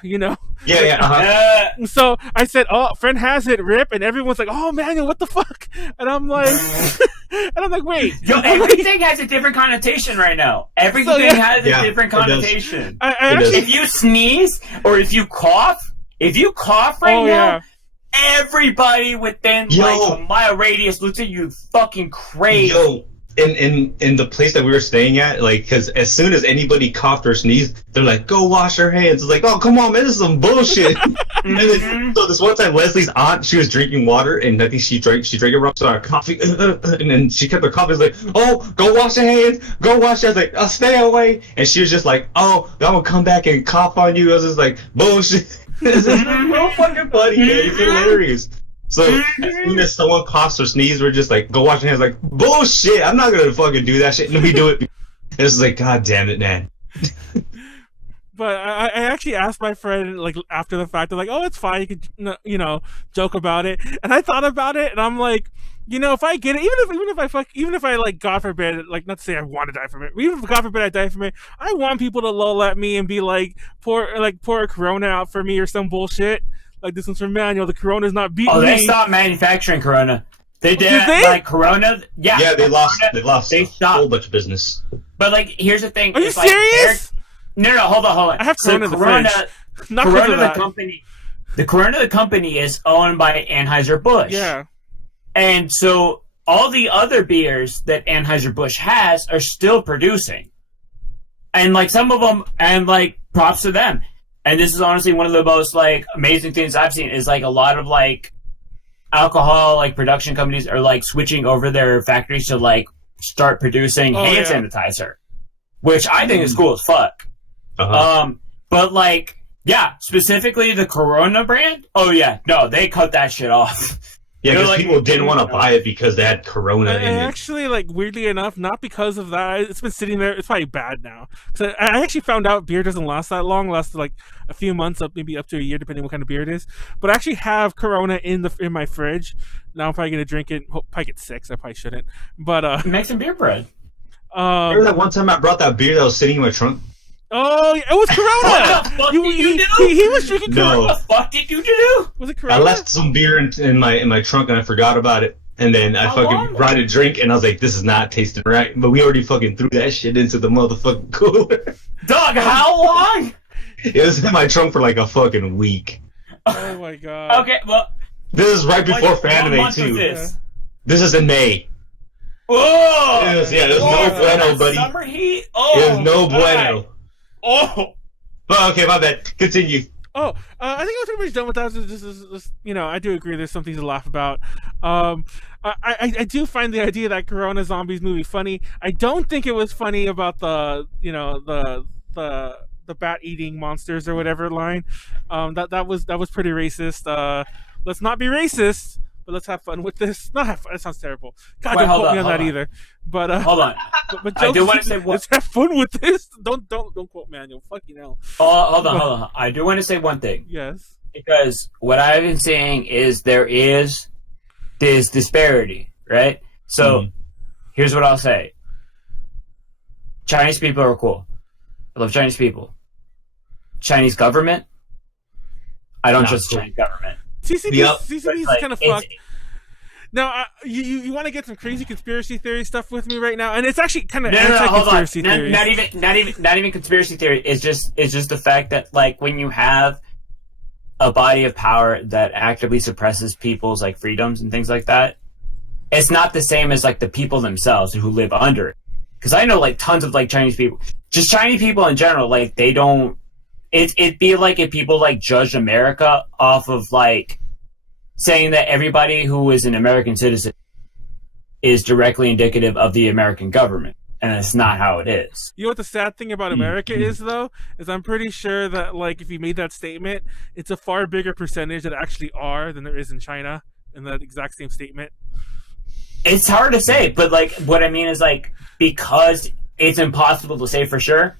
Yeah. So I said, oh, friend has it, rip, and everyone's like, oh, Manuel, what the fuck? And I'm like, wait, everything has a different connotation right now. Everything has a different connotation. I actually, if you sneeze or if you cough right now, everybody within like a mile radius looks at you fucking crazy. Yo, in the place that we were staying at, like, because as soon as anybody coughed or sneezed, they're like, "Go wash your hands." It's like, "Oh, come on, man, this is some bullshit." And then, so this one time, Leslie's aunt, she was drinking water, and I think she drank it wrong, so our coffee, and then she kept her coffee. It's like, "Oh, go wash your hands, go wash." I was like, "I'll stay away," and she was just like, "Oh, I'm gonna come back and cough on you." I was just like, "Bullshit." This is so fucking funny, man. It's hilarious. So as soon as someone coughs or sneezes, we're just like, "Go wash your hands." Like, bullshit. I'm not gonna fucking do that shit. And we do it. It's just like, God damn it, man. But I actually asked my friend, like, after the fact, they're like, "Oh, it's fine. You could, joke about it." And I thought about it, and I'm like, if I get it, even if I like, God forbid, like, not to say I want to die from it, even if God forbid I die from it, I want people to lol at me and be like, pour a Corona out for me or some bullshit. Like, this one's from Manuel. The Corona's not beating me. Oh, they stopped manufacturing Corona. They did. Like Corona. Yeah. Yeah, they lost They a stopped. whole bunch of business. But like, here's the thing. Are you serious? No, hold on. I have Corona in the fridge. Not Corona, the company. The Corona, the company, is owned by Anheuser-Busch. Yeah. And so all the other beers that Anheuser-Busch has are still producing. And like some of them, and like props to them. And this is honestly one of the most like amazing things I've seen is like a lot of like alcohol like production companies are like switching over their factories to like start producing hand sanitizer, which I think is cool as fuck. But like, yeah, specifically the Corona brand. Oh yeah, no, they cut that shit off. Yeah, because like, people didn't want to buy it because they had Corona in it. Actually, like, weirdly enough, not because of that. It's been sitting there. It's probably bad now. So I actually found out beer doesn't last that long. It lasts like a few months, maybe up to a year, depending on what kind of beer it is. But I actually have Corona in my fridge. Now I'm probably gonna drink it. Probably get 6. I probably shouldn't. But make some beer bread. Remember that one time I brought that beer that was sitting in my trunk? Oh, it was Corona! What the fuck did you do? He was drinking Corona. What the fuck did you do? Was it Corona? I left some beer in my trunk and I forgot about it. And then I fucking brought a drink and I was like, this is not tasting right. But we already fucking threw that shit into the motherfucking cooler. Dog, how long? It was in my trunk for like a fucking week. Oh my god. Okay, well. This is right before Fanime too. This is in May. Oh! It was no bueno, buddy. Summer heat? Oh! It was no bueno. Oh! Well, okay, my bad. Continue. Oh, I think I was pretty much done with that. This is, I do agree. There's some things to laugh about. I do find the idea of that Corona Zombies movie funny. I don't think it was funny about the bat eating monsters or whatever line. That was pretty racist. Let's not be racist, but let's have fun with this. Not have fun. That sounds terrible. God, don't quote me on that either. But hold on. But I do want to say one. Let's have fun with this. Don't quote Manuel. Fucking hell. Hold on. I do want to say one thing. Yes. Because what I've been saying is there is this disparity, right? So here's what I'll say. Chinese people are cool. I love Chinese people. Chinese government. I don't trust the Chinese government. CCP is kind of fucked. Now, you want to get some crazy conspiracy theory stuff with me right now, and it's actually kind of anti-conspiracy theory. Not even conspiracy theory. It's just the fact that like when you have a body of power that actively suppresses people's like freedoms and things like that, it's not the same as like the people themselves who live under it. Because I know like tons of like Chinese people, just Chinese people in general, like they don't. It'd be like if people like judged America off of like saying that everybody who is an American citizen is directly indicative of the American government, and it's not how it is. You know what the sad thing about America is, though, is I'm pretty sure that like if you made that statement, it's a far bigger percentage that actually are than there is in China in that exact same statement. It's hard to say, but like what I mean is like because it's impossible to say for sure.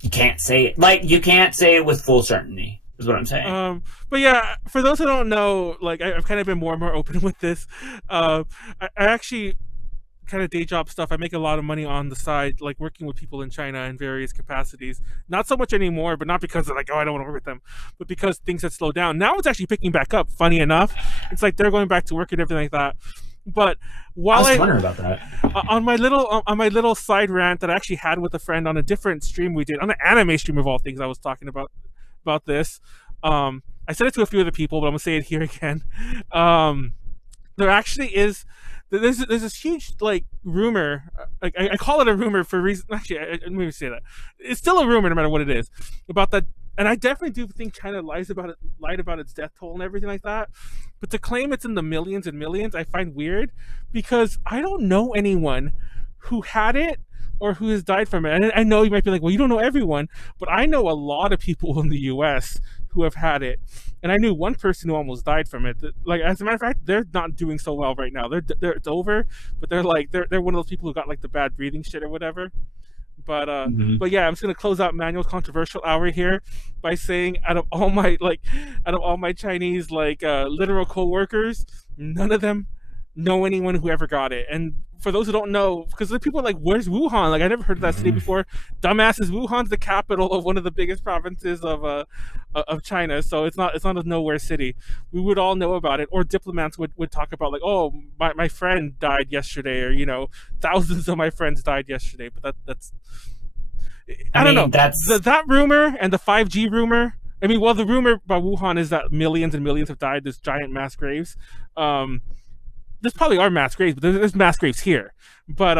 You can't say it. Like, you can't say it with full certainty, is what I'm saying. But yeah, for those who don't know, like, I've kind of been more and more open with this. I actually kind of day job stuff. I make a lot of money on the side, like, working with people in China in various capacities. Not so much anymore, but not because of, like, I don't want to work with them, but because things had slowed down. Now it's actually picking back up, funny enough. It's like they're going back to work and everything like that. But while I was wondering about that on my little side rant that I actually had with a friend on a different stream we did on an anime stream of all things, I was talking about this. I said it to a few other people, but I'm gonna say it here again. There actually is. There's this huge like rumor. Like I call it a rumor for reason. Actually, let me say that it's still a rumor, no matter what it is, about that. And I definitely do think China lied about its death toll and everything like that. But to claim it's in the millions and millions, I find weird because I don't know anyone who had it or who has died from it. And I know you might be like, well, you don't know everyone, but I know a lot of people in the U.S. who have had it. And I knew one person who almost died from it. Like, as a matter of fact, they're not doing so well right now. It's over, but they're one of those people who got like the bad breathing shit or whatever. But but yeah, I'm just gonna close out Manuel's controversial hour here by saying, out of all my Chinese literal co-workers, none of them know anyone who ever got it. And for those who don't know, because the people are like, where's Wuhan? Like, I never heard of that city before. Dumbasses, Wuhan's the capital of one of the biggest provinces of China, so it's not a nowhere city. We would all know about it, or diplomats would talk about like, oh, my friend died yesterday, or thousands of my friends died yesterday. But that's I don't know. That's that rumor and the 5G rumor. I mean, well, the rumor about Wuhan is that millions and millions have died. There's giant mass graves. There's probably are mass graves, but there's mass graves here. But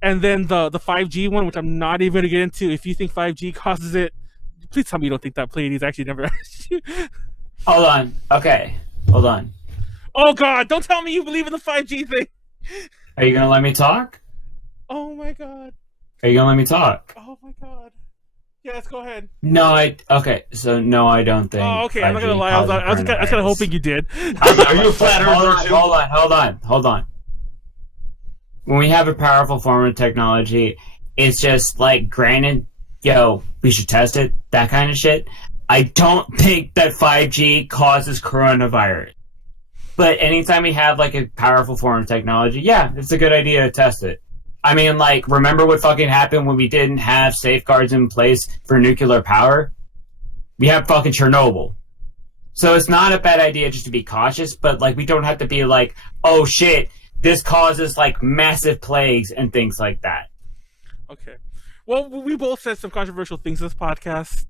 and then the 5G one, which I'm not even going to get into. If you think 5G causes it, please tell me you don't think that Pleiades actually never asked you. Hold on. Okay. Hold on. Oh, God. Don't tell me you believe in the 5G thing. Are you going to let me talk? Oh, my God. Are you going to let me talk? Oh, my God. Yes, go ahead. No, okay. No, I don't think. Oh, okay. I'm not going to lie. I was kind of hoping you did. Are you a flat earther? Hold on. When we have a powerful form of technology, it's just like, granted, we should test it, that kind of shit. I don't think that 5G causes coronavirus. But anytime we have like a powerful form of technology, yeah, it's a good idea to test it. I mean, like, remember what fucking happened when we didn't have safeguards in place for nuclear power? We have fucking Chernobyl. So it's not a bad idea just to be cautious, but, like, we don't have to be like, oh, shit, this causes, like, massive plagues and things like that. Okay. Well, we both said some controversial things in this podcast.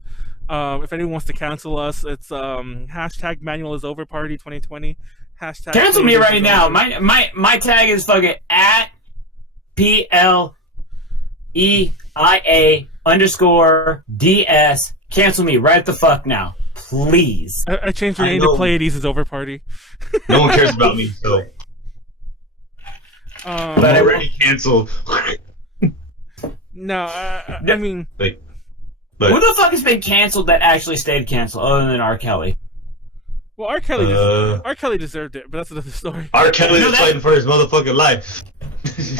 If anyone wants to cancel us, it's hashtag Manuel is over party 2020. Hashtag cancel me right now. My tag is fucking at PLEIA_DS. Cancel me right the fuck now, please. I changed your name to Pleiades is over party. No one cares about me, so. But I already canceled. No, I mean, who the fuck has been canceled that actually stayed canceled, other than R. Kelly? Well, R. Kelly deserved it, but that's another story. R. Kelly is fighting for his motherfucking life.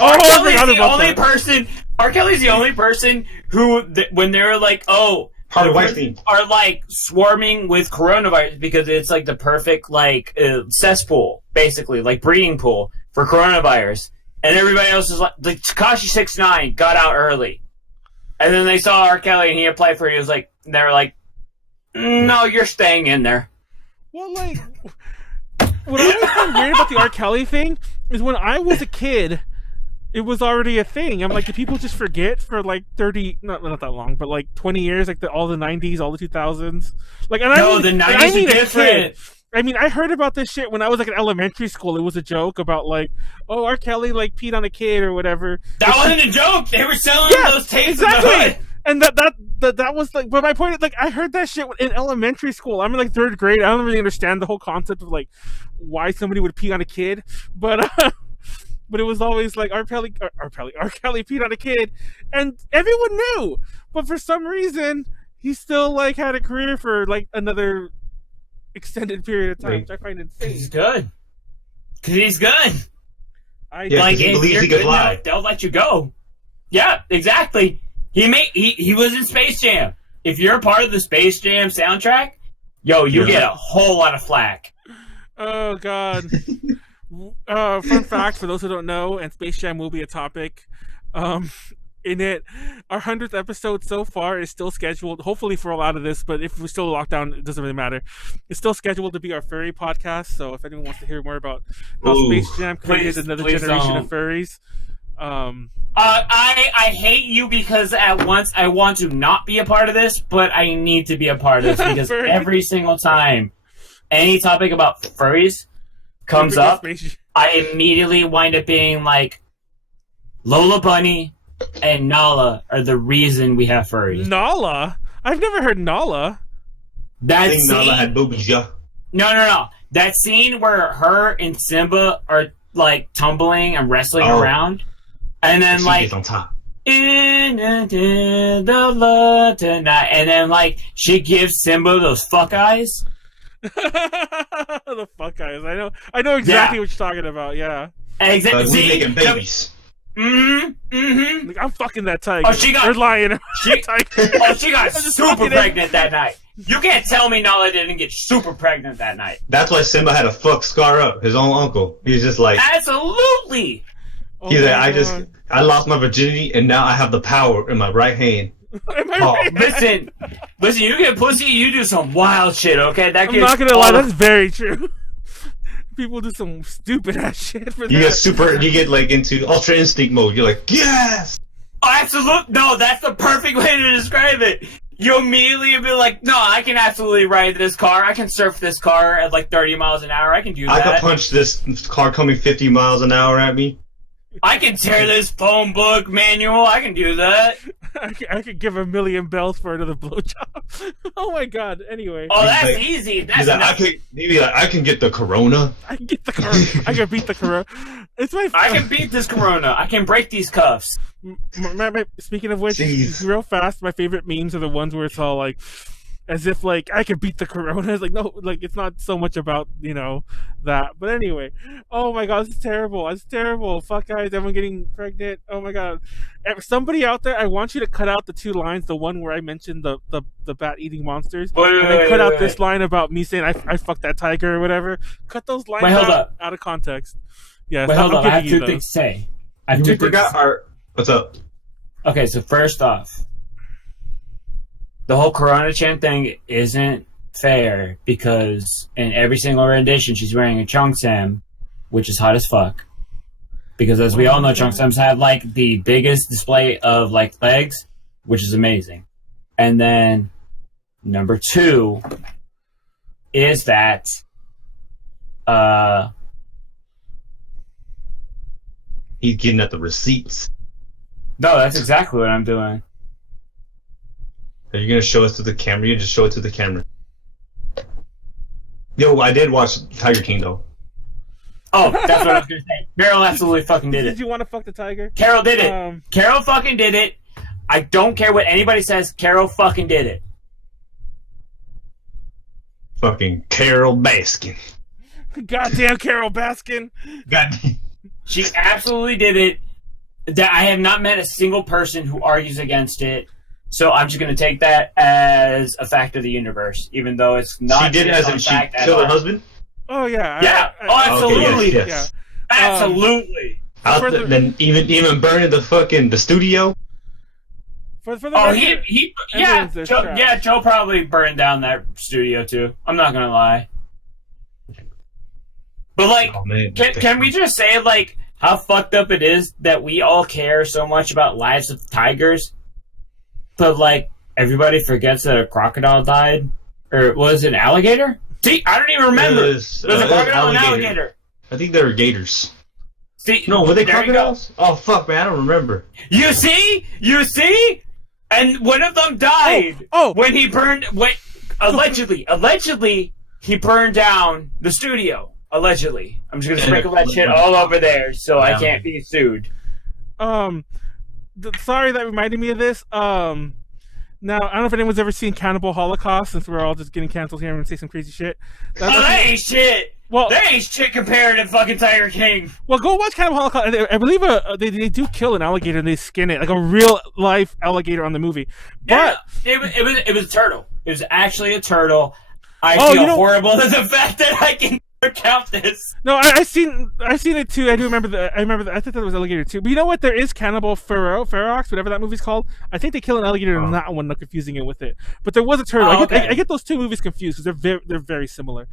R. Kelly's the only person. R. Kelly's the only person who, when they're like, "Oh, are like swarming with coronavirus because it's like the perfect like cesspool, basically like breeding pool for coronavirus," and everybody else is like Tekashi 6ix9ine got out early, and then they saw R. Kelly and he applied for it. He was like, they were like, "No, you're staying in there." Well, like, what I always find weird about the R. Kelly thing is when I was a kid, it was already a thing. I'm like, do people just forget for like 30, not that long, but like 20 years, like all the 90s, all the 2000s? Like, and the 90s are different. I mean, I heard about this shit when I was like in elementary school. It was a joke about like, oh, R. Kelly like peed on a kid or whatever. That wasn't a joke. They were selling those tapes. Exactly. And that was like, but my point is like, I heard that shit in elementary school. I'm in like 3rd grade. I don't really understand the whole concept of like why somebody would pee on a kid, but it was always like R. Kelly peed on a kid, and everyone knew. But for some reason, he still like had a career for like another extended period of time, which I find insane. He's good. Cause he's good. Like, he believes he can fly. They'll let you go. Yeah, exactly. He was in Space Jam. If you're a part of the Space Jam soundtrack, you get a whole lot of flack. Oh, God. Fun fact, for those who don't know, and Space Jam will be a topic, in it, our 100th episode so far is still scheduled, hopefully for a lot of this, but if we're still locked down, it doesn't really matter. It's still scheduled to be our furry podcast, so if anyone wants to hear more about how Space Jam created another generation of furries... I hate you because at once I want to not be a part of this, but I need to be a part of this because every single time any topic about furries comes up, Spaceship. I immediately wind up being like, Lola Bunny and Nala are the reason we have furries. Nala? I've never heard Nala. I think Nala had boobies, yeah. No. That scene where her and Simba are like tumbling and wrestling around, and then she like gets on top. into the love tonight, and then like she gives Simba those fuck eyes. The fuck eyes. I know exactly what you're talking about. Yeah. Exactly. We making babies. Like, I'm fucking that tiger. Oh, she got. Or lion. She got super pregnant that night. You can't tell me Nala didn't get super pregnant that night. That's why Simba had to fuck Scar up, his own uncle. He's just like, absolutely. He's like, I lost my virginity and now I have the power in my right hand. Listen, you get pussy, you do some wild shit, okay? I'm not gonna lie, that's very true. People do some stupid ass shit for that. You get like into Ultra Instinct mode. You're like, yes! Absolutely. No, that's the perfect way to describe it. You immediately be like, no, I can absolutely ride this car. I can surf this car at like 30 miles an hour. I can do that. I can punch this car coming 50 miles an hour at me. I can tear this phone book manual. I can do that. I could give a million bells for another blowjob. Oh my god. Anyway. Oh, that's easy. That's I can get the Corona. I can get the Corona. I can beat the Corona. I can beat this Corona. I can break these cuffs. Speaking of which, Jeez. real fast, my favorite memes are the ones where it's all like, as if like I could beat the Corona. It's like, no, like it's not so much about that. But anyway, oh my god, this is terrible. It's terrible. Fuck guys, everyone getting pregnant. Oh my god, somebody out there, I want you to cut out the two lines. The one where I mentioned the bat eating monsters, and then cut out this line about me saying I fucked that tiger or whatever. Cut those lines out of context. Yes. Wait, hold up. I have two things to say. What's up? Okay, so first off, the whole Corona-chan thing isn't fair because in every single rendition she's wearing a cheongsam, which is hot as fuck. Because as we all know, cheongsams have like the biggest display of like legs, which is amazing. And then number two is that he's getting at the receipts. No, that's exactly what I'm doing. Are you gonna show us to the camera? You just show it to the camera. Yo, I did watch Tiger King though. Oh, that's what I was gonna say. Carol absolutely fucking did it. Did you want to fuck the tiger? Carol did it. Carol fucking did it. I don't care what anybody says. Carol fucking did it. Fucking Carol Baskin. Goddamn Carol Baskin. Goddamn. She absolutely did it. That I have not met a single person who argues against it. So I'm just going to take that as a fact of the universe, even though it's not. She did it as in she killed her husband? Oh, yeah. Yeah. Absolutely. Okay, yes. Absolutely. Then even burning the studio? For the record, Joe probably burned down that studio too. I'm not going to lie. But like, can we just say like how fucked up it is that we all care so much about lives of tigers? But, like, everybody forgets that a crocodile died? Or was it an alligator? See, I don't even remember. It was a crocodile and an alligator. I think they were gators. See, no, were they crocodiles? Oh, fuck, man, I don't remember. You see? And one of them died. When he burned... Allegedly, he burned down the studio. Allegedly. I'm just going to sprinkle that shit all over there so I can't be sued. Sorry, that reminded me of this. Now, I don't know if anyone's ever seen Cannibal Holocaust, since we're all just getting canceled here and say some crazy shit. That ain't shit! Well, that ain't shit compared to fucking Tiger King. Well, go watch Cannibal Holocaust. I believe they do kill an alligator and they skin it, like a real life alligator on the movie. But it was a turtle. It was actually a turtle. I feel horrible at the fact that I can count this. No, I've seen it too. I do remember I think that was alligator too. But you know what? There is Cannibal Ferox, whatever that movie's called. I think they kill an alligator in that one, not confusing it with it. But there was a turtle. I get those two movies confused because they're very similar.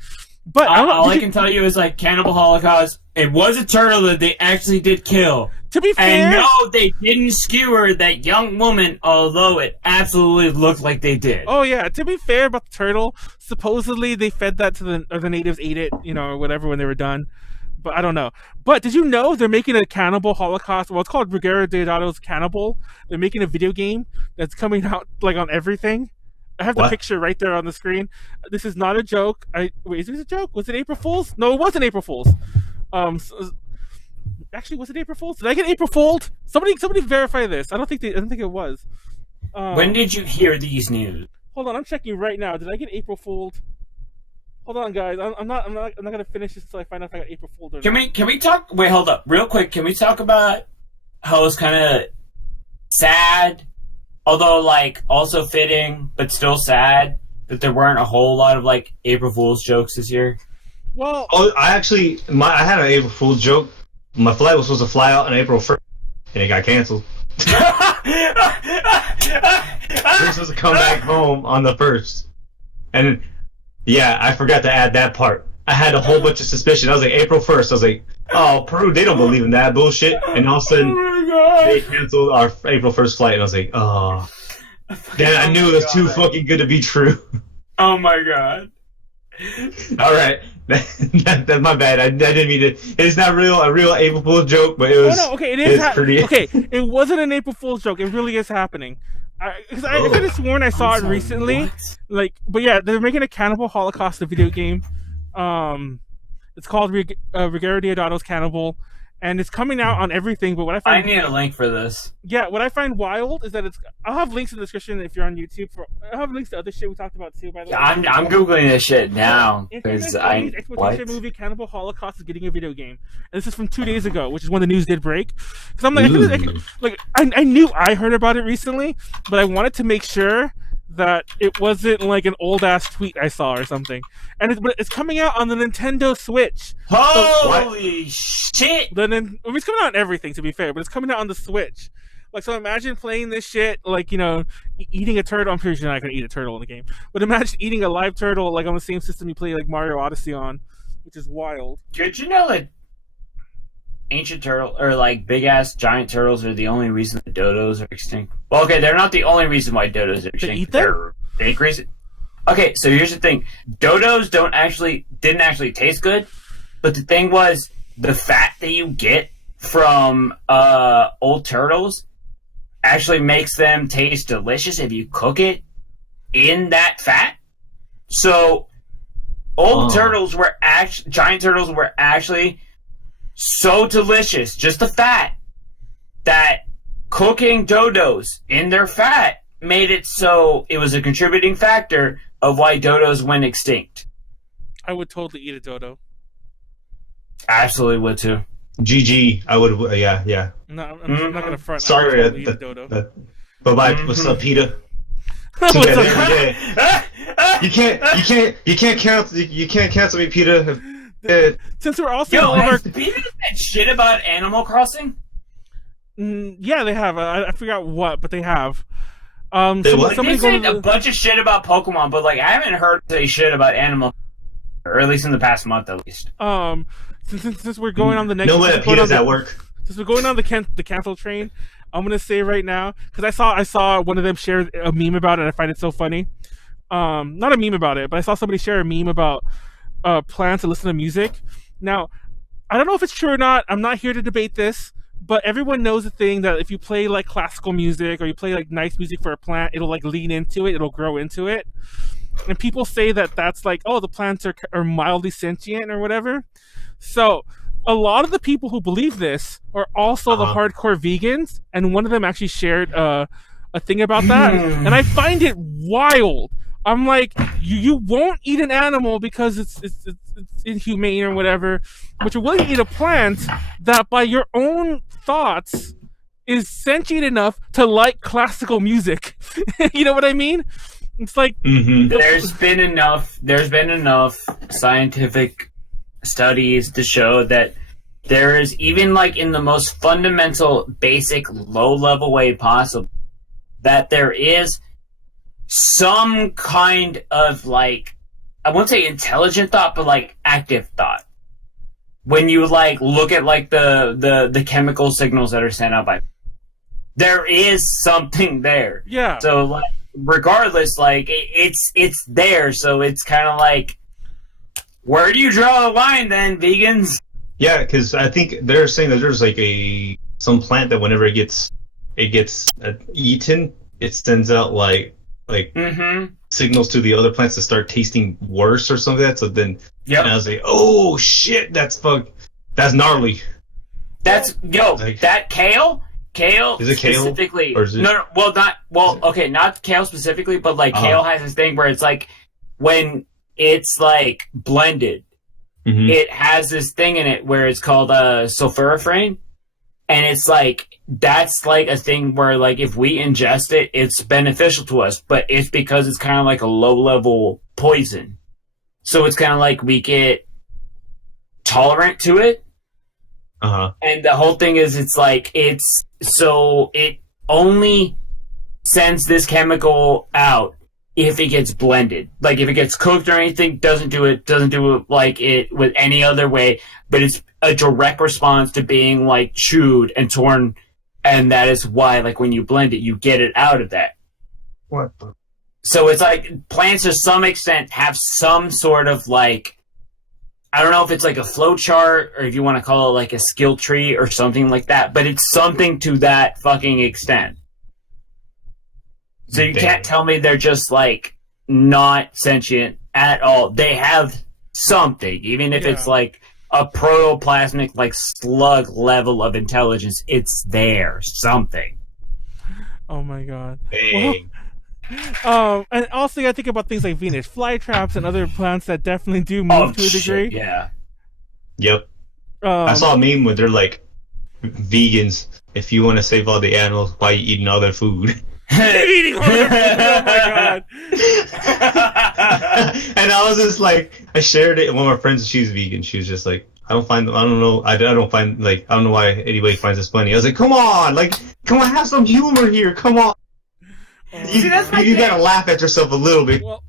But all I can tell you is like Cannibal Holocaust. It was a turtle that they actually did kill. To be fair, and no, they didn't skewer that young woman, although it absolutely looked like they did. Oh yeah, to be fair about the turtle, supposedly they fed that to the natives ate it, or whatever when they were done. But I don't know. But did you know they're making a Cannibal Holocaust? Well, it's called Ruggero Deodato's Cannibal. They're making a video game that's coming out like on everything. I have the picture right there on the screen. This is not a joke. Wait, is this a joke? Was it April Fool's? No, it wasn't April Fool's. Actually, was it April Fool's? Did I get April Fooled? Somebody verify this. I don't think it was. When did you hear these news? Hold on, I'm checking right now. Did I get April Fooled? Hold on, guys. I'm not gonna finish this until I find out if I got April Fooled or not. Can we talk? Wait, hold up, real quick. Can we talk about how it's kind of sad, although like also fitting, but still sad that there weren't a whole lot of like April Fool's jokes this year? Well, I had an April Fool's joke. My flight was supposed to fly out on April 1st, and it got canceled. We're supposed to come back home on the 1st, and yeah, I forgot to add that part. I had a whole bunch of suspicion. I was like, April 1st. I was like, oh, Peru, they don't believe in that bullshit. And all of a sudden, they canceled our April 1st flight. And I was like, oh. Then I knew it was too fucking good to be true. Oh my god. All right. That's my bad. I didn't mean to. It's not a real April Fool's joke, but it was. Oh no, okay, it is. Okay, it wasn't an April Fool's joke. It really is happening. Because I could have sworn I saw it recently. What? But yeah, they're making a Cannibal Holocaust, a video game. It's called Ruggero Deodato's Cannibal, and it's coming out on everything. But what I find, I need a link for this. Yeah, what I find wild is that I'll have links in the description if you're on YouTube. I'll have links to other shit we talked about too. By the way, I'm googling this shit now because exploitation movie Cannibal Holocaust is getting a video game, and this is from 2 days ago, which is when the news did break. Because I'm like, I knew I heard about it recently, but I wanted to make sure that it wasn't like an old ass tweet I saw or something. And it's coming out on the Nintendo Switch. Holy shit! It's coming out on everything, to be fair, but it's coming out on the Switch. Like, so imagine playing this shit, like, eating a turtle. I'm pretty sure you're not going to eat a turtle in the game. But imagine eating a live turtle, like, on the same system you play, like, Mario Odyssey on, which is wild. Did you know that ancient turtle, or, like, big-ass giant turtles are the only reason the dodos are extinct? Well, okay, they're not the only reason why dodos are extinct. They eat them? They're big reason. Okay, so here's the thing. Dodos didn't actually taste good, but the thing was, the fat that you get from old turtles actually makes them taste delicious if you cook it in that fat. So giant turtles were actually so delicious, just the fat, that cooking dodos in their fat made it so it was a contributing factor of why dodos went extinct. I would totally eat a dodo. Absolutely would too. GG, I would, yeah. No, I'm not gonna front. Sorry, eat a dodo. Bye-bye. What's up, PETA? What's up? Every day. You can't cancel me, PETA. Since we're also has PETA said shit about Animal Crossing? Yeah, they have. I forgot what, but they have. They said a bunch of shit about Pokemon, but like I haven't heard say shit about Animal, or at least in the past month, at least. Since we're going on the next, no way, PETA's at work. Since we're going on the cancel train, I'm gonna say right now, because I saw one of them share a meme about it, and I find it so funny. Not a meme about it, but I saw somebody share a meme about plans to listen to music. Now, I don't know if it's true or not. I'm not here to debate this, but everyone knows the thing that if you play like classical music or you play like nice music for a plant, it'll like lean into it, it'll grow into it. And people say that that's like, oh, the plants are mildly sentient or whatever. So a lot of the people who believe this are also the hardcore vegans, and one of them actually shared a thing about that, and I find it wild. I'm like, you won't eat an animal because it's inhumane or whatever, but you're willing to eat a plant that, by your own thoughts, is sentient enough to like classical music. You know what I mean? It's like there's been enough scientific studies to show that there is, even like in the most fundamental, basic, low-level way possible, that there is some kind of, like, I won't say intelligent thought, but like active thought. When you like look at like the chemical signals that are sent out by, there is something there. Yeah. So like, regardless, like it's there. So it's kind of like, where do you draw the line then, vegans? Yeah, because I think they're saying that there's like some plant that whenever it gets eaten, it sends out like signals to the other plants to start tasting worse or something like that. So then, and I was like, oh shit, that's gnarly. That's that kale. Kale is it kale? Specifically, or is it, not kale specifically, but like kale has this thing where it's like when it's like blended, it has this thing in it where it's called sulforaphane, and it's like that's like a thing where like if we ingest it, it's beneficial to us, but it's because it's kind of like a low level poison, so it's kind of like we get tolerant to it. And the whole thing is, it's like it only sends this chemical out if it gets blended. Like if it gets cooked or anything, doesn't do it like it with any other way. But it's a direct response to being like chewed and torn, and that is why like when you blend it, you get it out of that. What? So it's like plants to some extent have some sort of like, I don't know if it's like a flow chart or if you want to call it like a skill tree or something like that, but it's something to that fucking extent. So you can't tell me they're just like not sentient at all. They have something, even if it's like a protoplasmic like slug level of intelligence. It's there, something. Oh my god. Hey. And also you gotta think about things like Venus flytraps and other plants that definitely do move to a degree. Yeah. Yep. I saw a meme where they're like, vegans, if you want to save all the animals, why are you eating all their food? Eating all their food. Oh my god. And I was just like, I shared it, and one of my friends, she's vegan, she was just like, I don't know why anybody finds this funny. I was like, come on, have some humor here, come on. You gotta laugh at yourself a little bit. Well,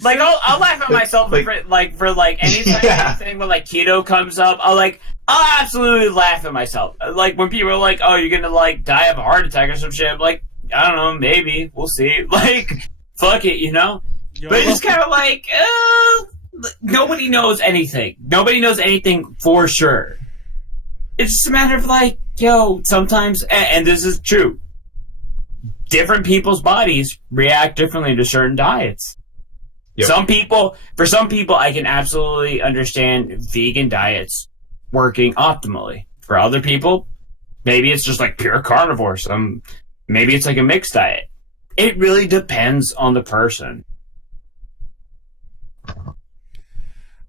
like I'll laugh at myself for anytime anything when like keto comes up, I'll absolutely laugh at myself. Like when people are like, "Oh, you're gonna like die of a heart attack or some shit," I'm like, I don't know, maybe we'll see. Like, fuck it, you know. But it's kind of like, nobody knows anything. Nobody knows anything for sure. It's just a matter of like, sometimes, and this is true. Different people's bodies react differently to certain diets. Yep. For some people, I can absolutely understand vegan diets working optimally. For other people, maybe it's just like pure carnivore. Maybe it's like a mixed diet. It really depends on the person.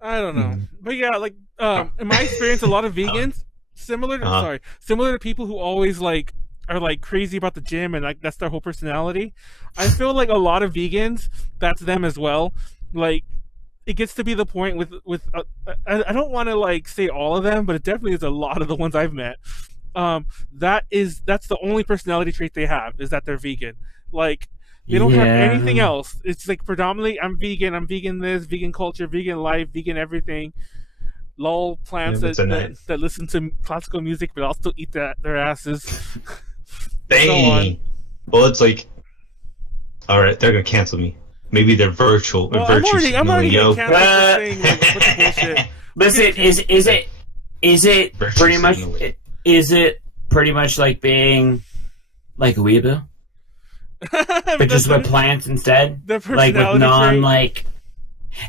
I don't know, but yeah, like in my experience, a lot of vegans similar to people who always like are like crazy about the gym and like that's their whole personality. I feel like a lot of vegans, that's them as well. Like it gets to be the point with I don't want to like say all of them, but it definitely is a lot of the ones I've met. That's the only personality trait they have, is that they're vegan. Like they don't have anything else. It's like predominantly I'm vegan this, vegan culture, vegan life, vegan everything. Lol plants that listen to classical music but also eat their asses. Dang. So well, it's like, all right, they're gonna cancel me. Maybe they're virtual. Well, I'm already getting canceled for saying like a bunch of bullshit. Listen, is it pretty much? Is it pretty much like being like a weeaboo, but just with plants instead? Like with non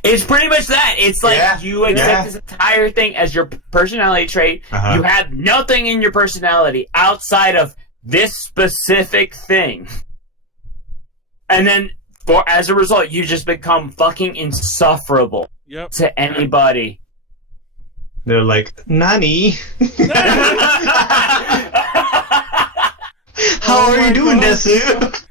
It's pretty much that. It's like you accept this entire thing as your personality trait. You have nothing in your personality outside of this specific thing. And then, as a result, you just become fucking insufferable to anybody. They're like, Nani? How are you doing, Desu?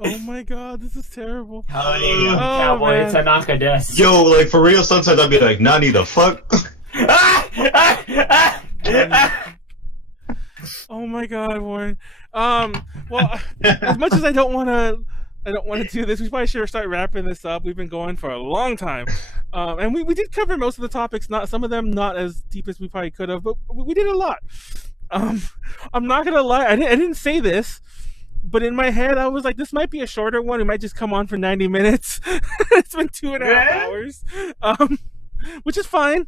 Oh my god, this is terrible. Cowboy Tanaka Desu. Yo, like for real, sometimes I'll be like, Nani the fuck? Oh my god, Warren. Well, as much as I don't want I don't want to do this. We probably should start wrapping this up. We've been going for a long time. And we did cover most of the topics, not some of them not as deep as we probably could have, but we did a lot. I'm not going to lie. I didn't say this, but in my head, I was like, this might be a shorter one. It might just come on for 90 minutes. It's been 2.5 hours, which is fine.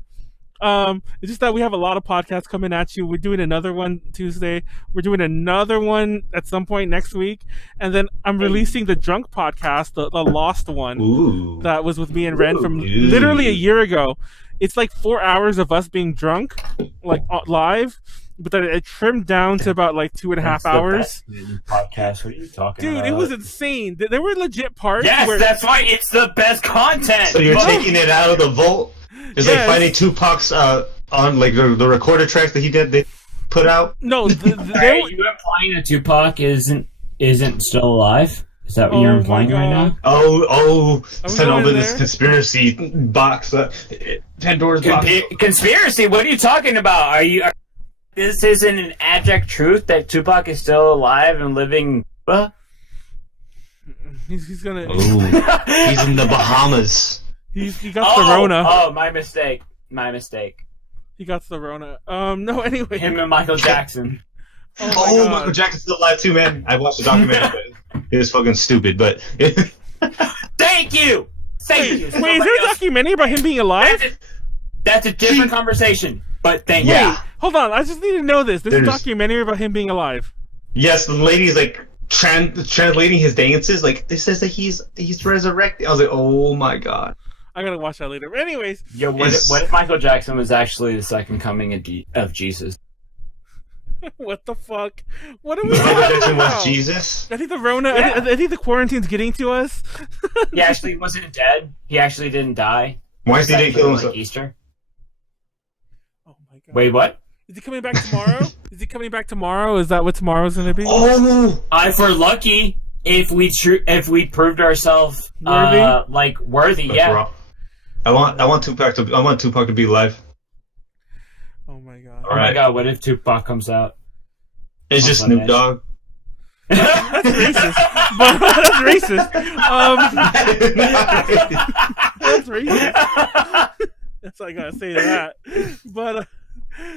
It's just that we have a lot of podcasts coming at you. We're doing another one Tuesday. We're doing another one at some point next week. And then I'm releasing the drunk podcast, the lost one. Ooh. That was with me and Ren from literally a year ago. It's like 4 hours of us being drunk, like live, but then it trimmed down to about like 2.5 hours. Podcast, what are you talking about? Dude, it was insane. There were legit parts. Yes, that's why it's the best content. So you're taking it out of the vault? It's like finding Tupac's on like the recorded tracks that they put out. No, Are you implying that Tupac isn't still alive? Is that what you're implying right now? It's time to open this conspiracy box. Pandora's box. Conspiracy? What are you talking about? This isn't an abject truth that Tupac is still alive and living. He's gonna. He's in the Bahamas. He got the Rona. Oh, my mistake. He got the Rona. No, anyway. Him and Michael Jackson. Michael Jackson's still alive too, man. I watched the documentary, but it was fucking stupid, but... Thank you! Wait, is there a documentary about him being alive? That's a different conversation, but thank you. Wait, hold on, I just need to know this. There's a documentary about him being alive. Yes, the lady's like translating his dances. Like, it says that he's resurrected. I was like, oh my god. I gotta watch that later. But anyways. Yo, what if Michael Jackson was actually the second coming of Jesus? What the fuck? What are we Michael Jackson about? was Jesus? I think the Rona, I think the quarantine's getting to us. He actually wasn't dead. He actually didn't die. Why is he didn't kill himself? Like Easter? Oh my god. Wait, what? Is he coming back tomorrow? Is he coming back tomorrow? Is that what tomorrow's gonna be? Oh! If we're lucky, if we proved ourselves worthy, yeah. I want Tupac to be alive. Oh my god. Oh my god, what if Tupac comes out? It's just Snoop Dogg. That's racist. That's racist. That's racist. That's all I gotta say to that. But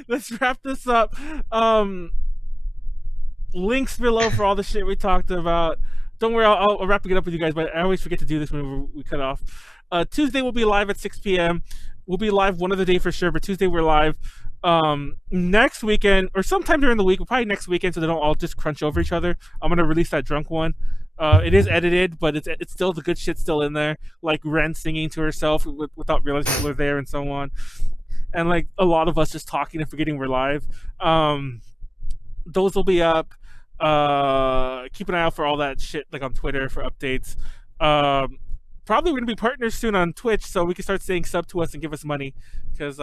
let's wrap this up. Links below for all the shit we talked about. Don't worry, I'll wrap it up with you guys, but I always forget to do this whenever we cut off. Tuesday we'll be live at 6 p.m. We'll be live one other day for sure, but Tuesday we're live. Next weekend, or sometime during the week, probably next weekend, so they don't all just crunch over each other, I'm gonna release that drunk one. It is edited, but it's still, the good shit's still in there, like Ren singing to herself without realizing people are there and so on, and like a lot of us just talking and forgetting we're live. Those will be up. Keep an eye out for all that shit, like on Twitter for updates. Probably we're gonna be partners soon on Twitch, so we can start saying sub to us and give us money, because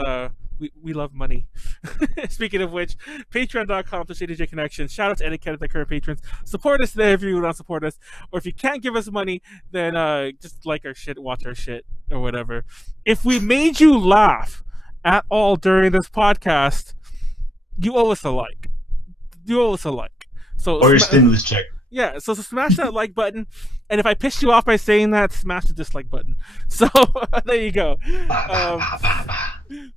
we love money. Speaking of which, patreon.com/ADJ Connection. Shout out to Etiquette, the current patrons. Support us there if you want to support us, or if you can't give us money, then just like our shit, watch our shit, or whatever. If we made you laugh at all during this podcast, you owe us a like. So or your stimulus check. Yeah, so smash that like button, and if I pissed you off by saying that, smash the dislike button. So there you go.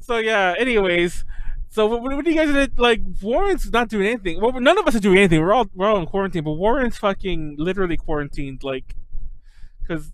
So yeah. Anyways, so what do you guys do? Like, Warren's not doing anything. Well, none of us are doing anything. We're all in quarantine, but Warren's fucking literally quarantined, like, because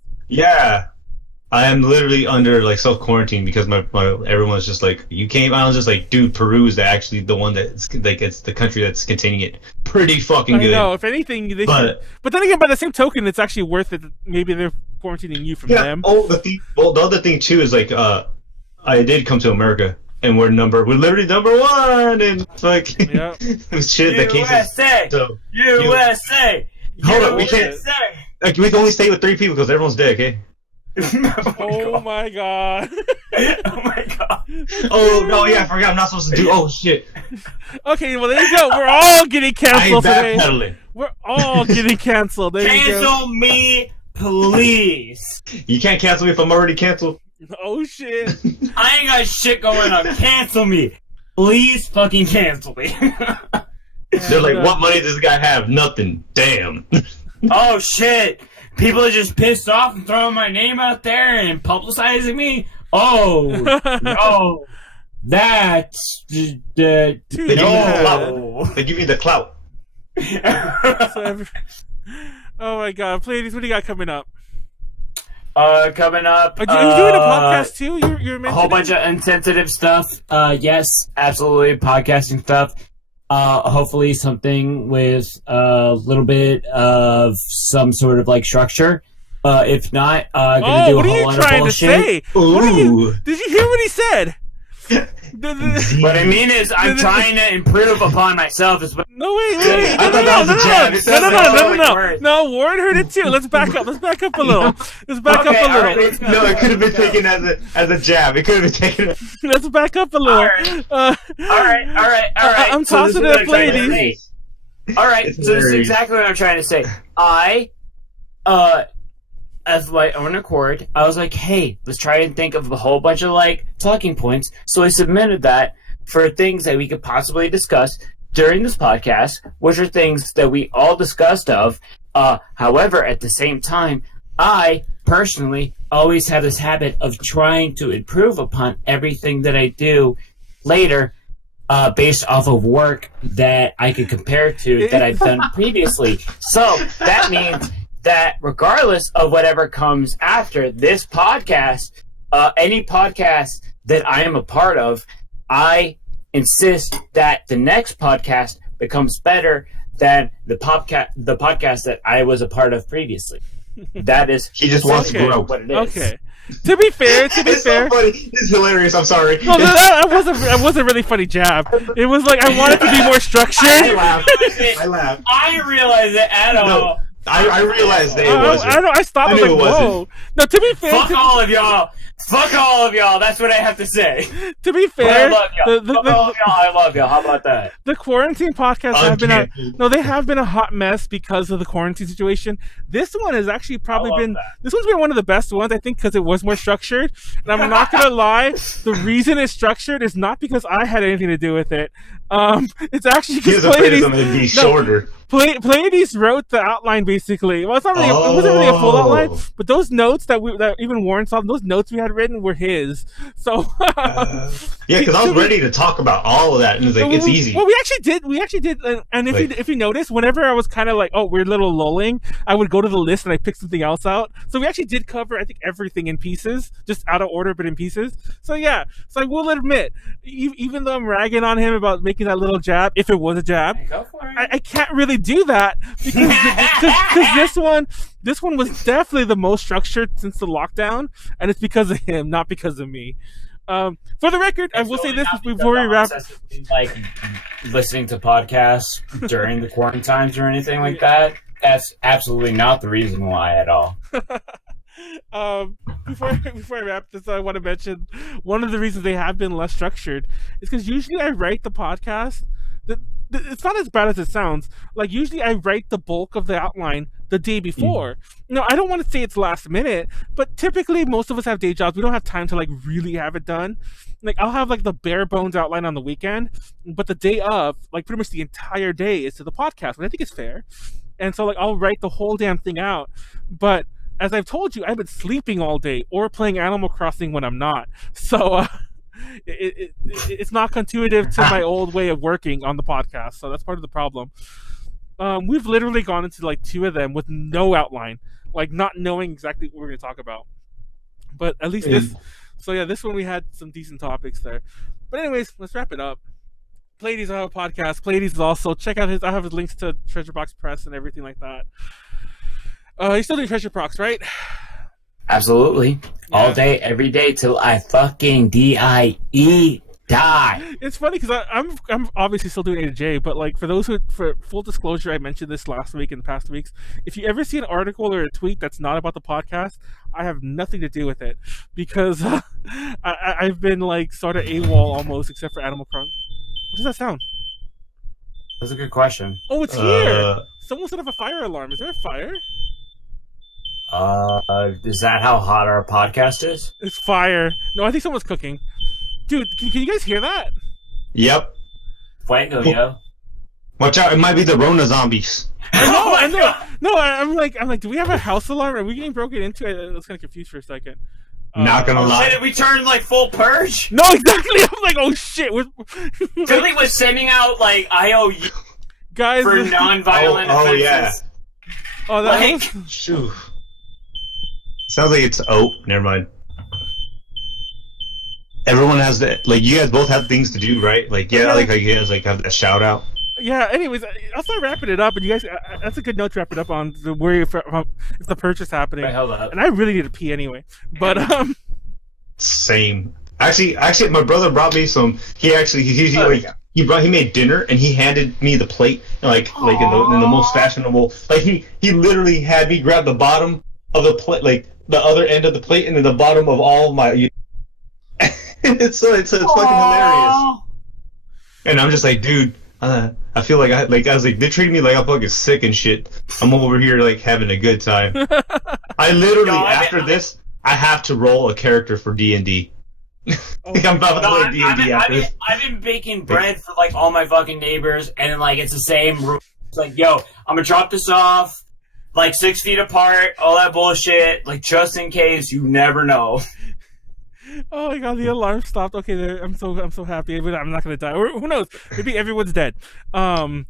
I am literally under like self quarantine because my everyone's just like, you came. I was just like, dude, Peru is actually the one that's like, it's the country that's containing it pretty fucking good. I know, if anything, they should. But then again, by the same token, it's actually worth it. Maybe they're quarantining you from them. The other thing too is like, I did come to America, and we're literally number one in like shit that cases. So, USA. Hold up, we can't. Like, we can only stay with 3 people because everyone's dead. Okay. Oh my god. Oh my god. Oh no, yeah, I forgot. I'm not supposed to do. Oh shit. Okay, well there you go. We're all getting canceled today. Backpedaling. We're all getting canceled. There you go. Cancel me, please. You can't cancel me if I'm already canceled. Oh shit. I ain't got shit going on. Cancel me. Please fucking cancel me. They're like, what money does this guy have? Nothing. Damn. Oh shit. people are just pissed off and throwing my name out there and publicizing me. Oh no, that's They give you the clout. Oh my god, Pleiades, what do you got coming up? Coming up. Are you doing a podcast too? You're a whole bunch of insensitive stuff. Yes, absolutely, podcasting stuff. Hopefully something with a little bit of some sort of like structure. If not, gonna do a whole lot of bullshit. Did you hear what he said? What I mean is, I'm trying to improve upon myself. No, wait. No, Warren heard it too. Let's back up. Let's back up a little. Right, no, it could have been taken as a jab. It could have been taken. Let's back up a little. All right. I'm tossing it at Pleiades. All right, so this is exactly what I'm trying to say. Of my own accord, I was like, hey, let's try and think of a whole bunch of like talking points. So I submitted that for things that we could possibly discuss during this podcast, which are things that we all discussed of. However, at the same time, I personally always have this habit of trying to improve upon everything that I do later, based off of work that I could compare to that I've done previously. So that means that regardless of whatever comes after this podcast, any podcast that I am a part of, I insist that the next podcast becomes better than the podcast that I was a part of previously. That is, he just wants to grow. What it is. Okay. To be fair, it's so funny. This is hilarious. I'm sorry. No, that wasn't a really funny jab. It was like I wanted to be more structured. I laughed. I realized it at all. I realized that it wasn't. I stopped. I was like, whoa. No, to be fair, fuck all of y'all. Fuck all of y'all. That's what I have to say. To be fair, I love y'all. Fuck all of y'all. I love y'all. How about that? The quarantine podcasts they have been a hot mess because of the quarantine situation. This one has actually probably been this one's been one of the best ones, I think, because it was more structured. And I'm not gonna lie, the reason it's structured is not because I had anything to do with it. It's actually because Pleiades wrote the outline basically. Well, it's not really. It wasn't really a full outline, but those notes that even Warren saw, those notes we had written were his. So yeah, because I was ready to talk about all of that, and it's easy. Well, we actually did, and if you notice, whenever I was kind of like, oh, we're a little lulling, I would go to the list and I pick something else out. So we actually did cover, I think, everything in pieces, just out of order, but in pieces. So yeah, so I will admit, even though I'm ragging on him about making that little jab, if it was a jab, I can't really do that because this one was definitely the most structured since the lockdown, and it's because of him, not because of me. For the record, I will say this before we wrap. Like listening to podcasts during the quarantine times or anything like that. That's absolutely not the reason why at all. Before I wrap this, I want to mention one of the reasons they have been less structured is because usually I write the podcast. It's not as bad as it sounds. Like, usually I write the bulk of the outline the day before. No, I don't want to say it's last minute, but typically most of us have day jobs. We don't have time to like really have it done. Like, I'll have like the bare bones outline on the weekend, but the day of, like, pretty much the entire day is to the podcast, and I think it's fair. And so like I'll write the whole damn thing out. But as I've told you, I've been sleeping all day or playing Animal Crossing when I'm not. So it's not intuitive to my old way of working on the podcast, so that's part of the problem. We've literally gone into like 2 of them with no outline, like not knowing exactly what we're going to talk about. But at least this one we had some decent topics there. But anyways, let's wrap it up. Pleiades will have a podcast. Pleiades is also, check out I have his links to Treasurebox Press and everything like that. You're still doing Treasurebox, right? Absolutely. Yeah. All day, every day, till I fucking die. It's funny because I'm obviously still doing A to J, but like for full disclosure, I mentioned this last week and the past weeks. If you ever see an article or a tweet that's not about the podcast, I have nothing to do with it because I've been like sort of AWOL almost, except for Animal Crossing. What does that sound? That's a good question. Oh, it's here. Someone set off a fire alarm. Is there a fire? Is that how hot our podcast is? It's fire. No, I think someone's cooking. Dude, can you guys hear that? Yep. Fuego, yo. Watch out, it might be the Rona zombies. I know. No, I'm like, do we have a house alarm? Are we getting broken into? I was kind of confused for a second. Not gonna lie. Did we turn like full purge? No, exactly. I'm like, oh shit. Philly was sending out like IOU guys for non-violent oh offenses. yeah. Oh, that Like- was... Shoo. Sounds like it's never mind. Everyone has that. Like you guys both have things to do, right? Like yeah, like you guys like have a shout out. Yeah. Anyways, I'll start wrapping it up, and you guys, that's a good note to wrap it up on. The worry if the purchase is happening. Wait, hold up. And I really need to pee anyway. But Same. Actually, my brother brought me some. He made dinner and he handed me the plate, like in the most fashionable. Like he literally had me grab the bottom of the plate, like the other end of the plate, and then the bottom of all my. it's fucking hilarious. And I'm just like, dude, I feel like I was like, they treated me like I'm fucking sick and shit. I'm over here like having a good time. I literally after this, I have to roll a character for D&D. I'm about to play D&D after this. I've been baking bread for like all my fucking neighbors, and like it's the same rule. It's like, yo, I'm gonna drop this off like 6 feet apart, all that bullshit, like just in case, you never know. oh my god, the alarm stopped. Okay, I'm so happy. But I'm not gonna die. Or who knows? Maybe everyone's dead. Anyway,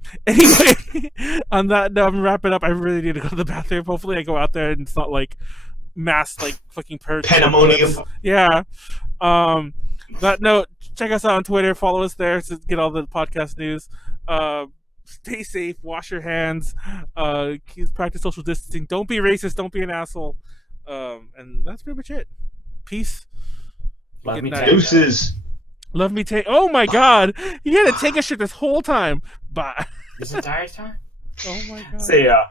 on that note, I'm gonna wrap it up. I really need to go to the bathroom. Hopefully, I go out there and it's not like mass like fucking purge. Pandemonium. Yeah. That note, check us out on Twitter. Follow us there to get all the podcast news. Stay safe. Wash your hands. Practice social distancing. Don't be racist. Don't be an asshole. And that's pretty much it. Peace. Love me, Deuces. Love me, take. Oh my god, you had to take a shit this whole time. Bye. This entire time? Oh my god. See ya.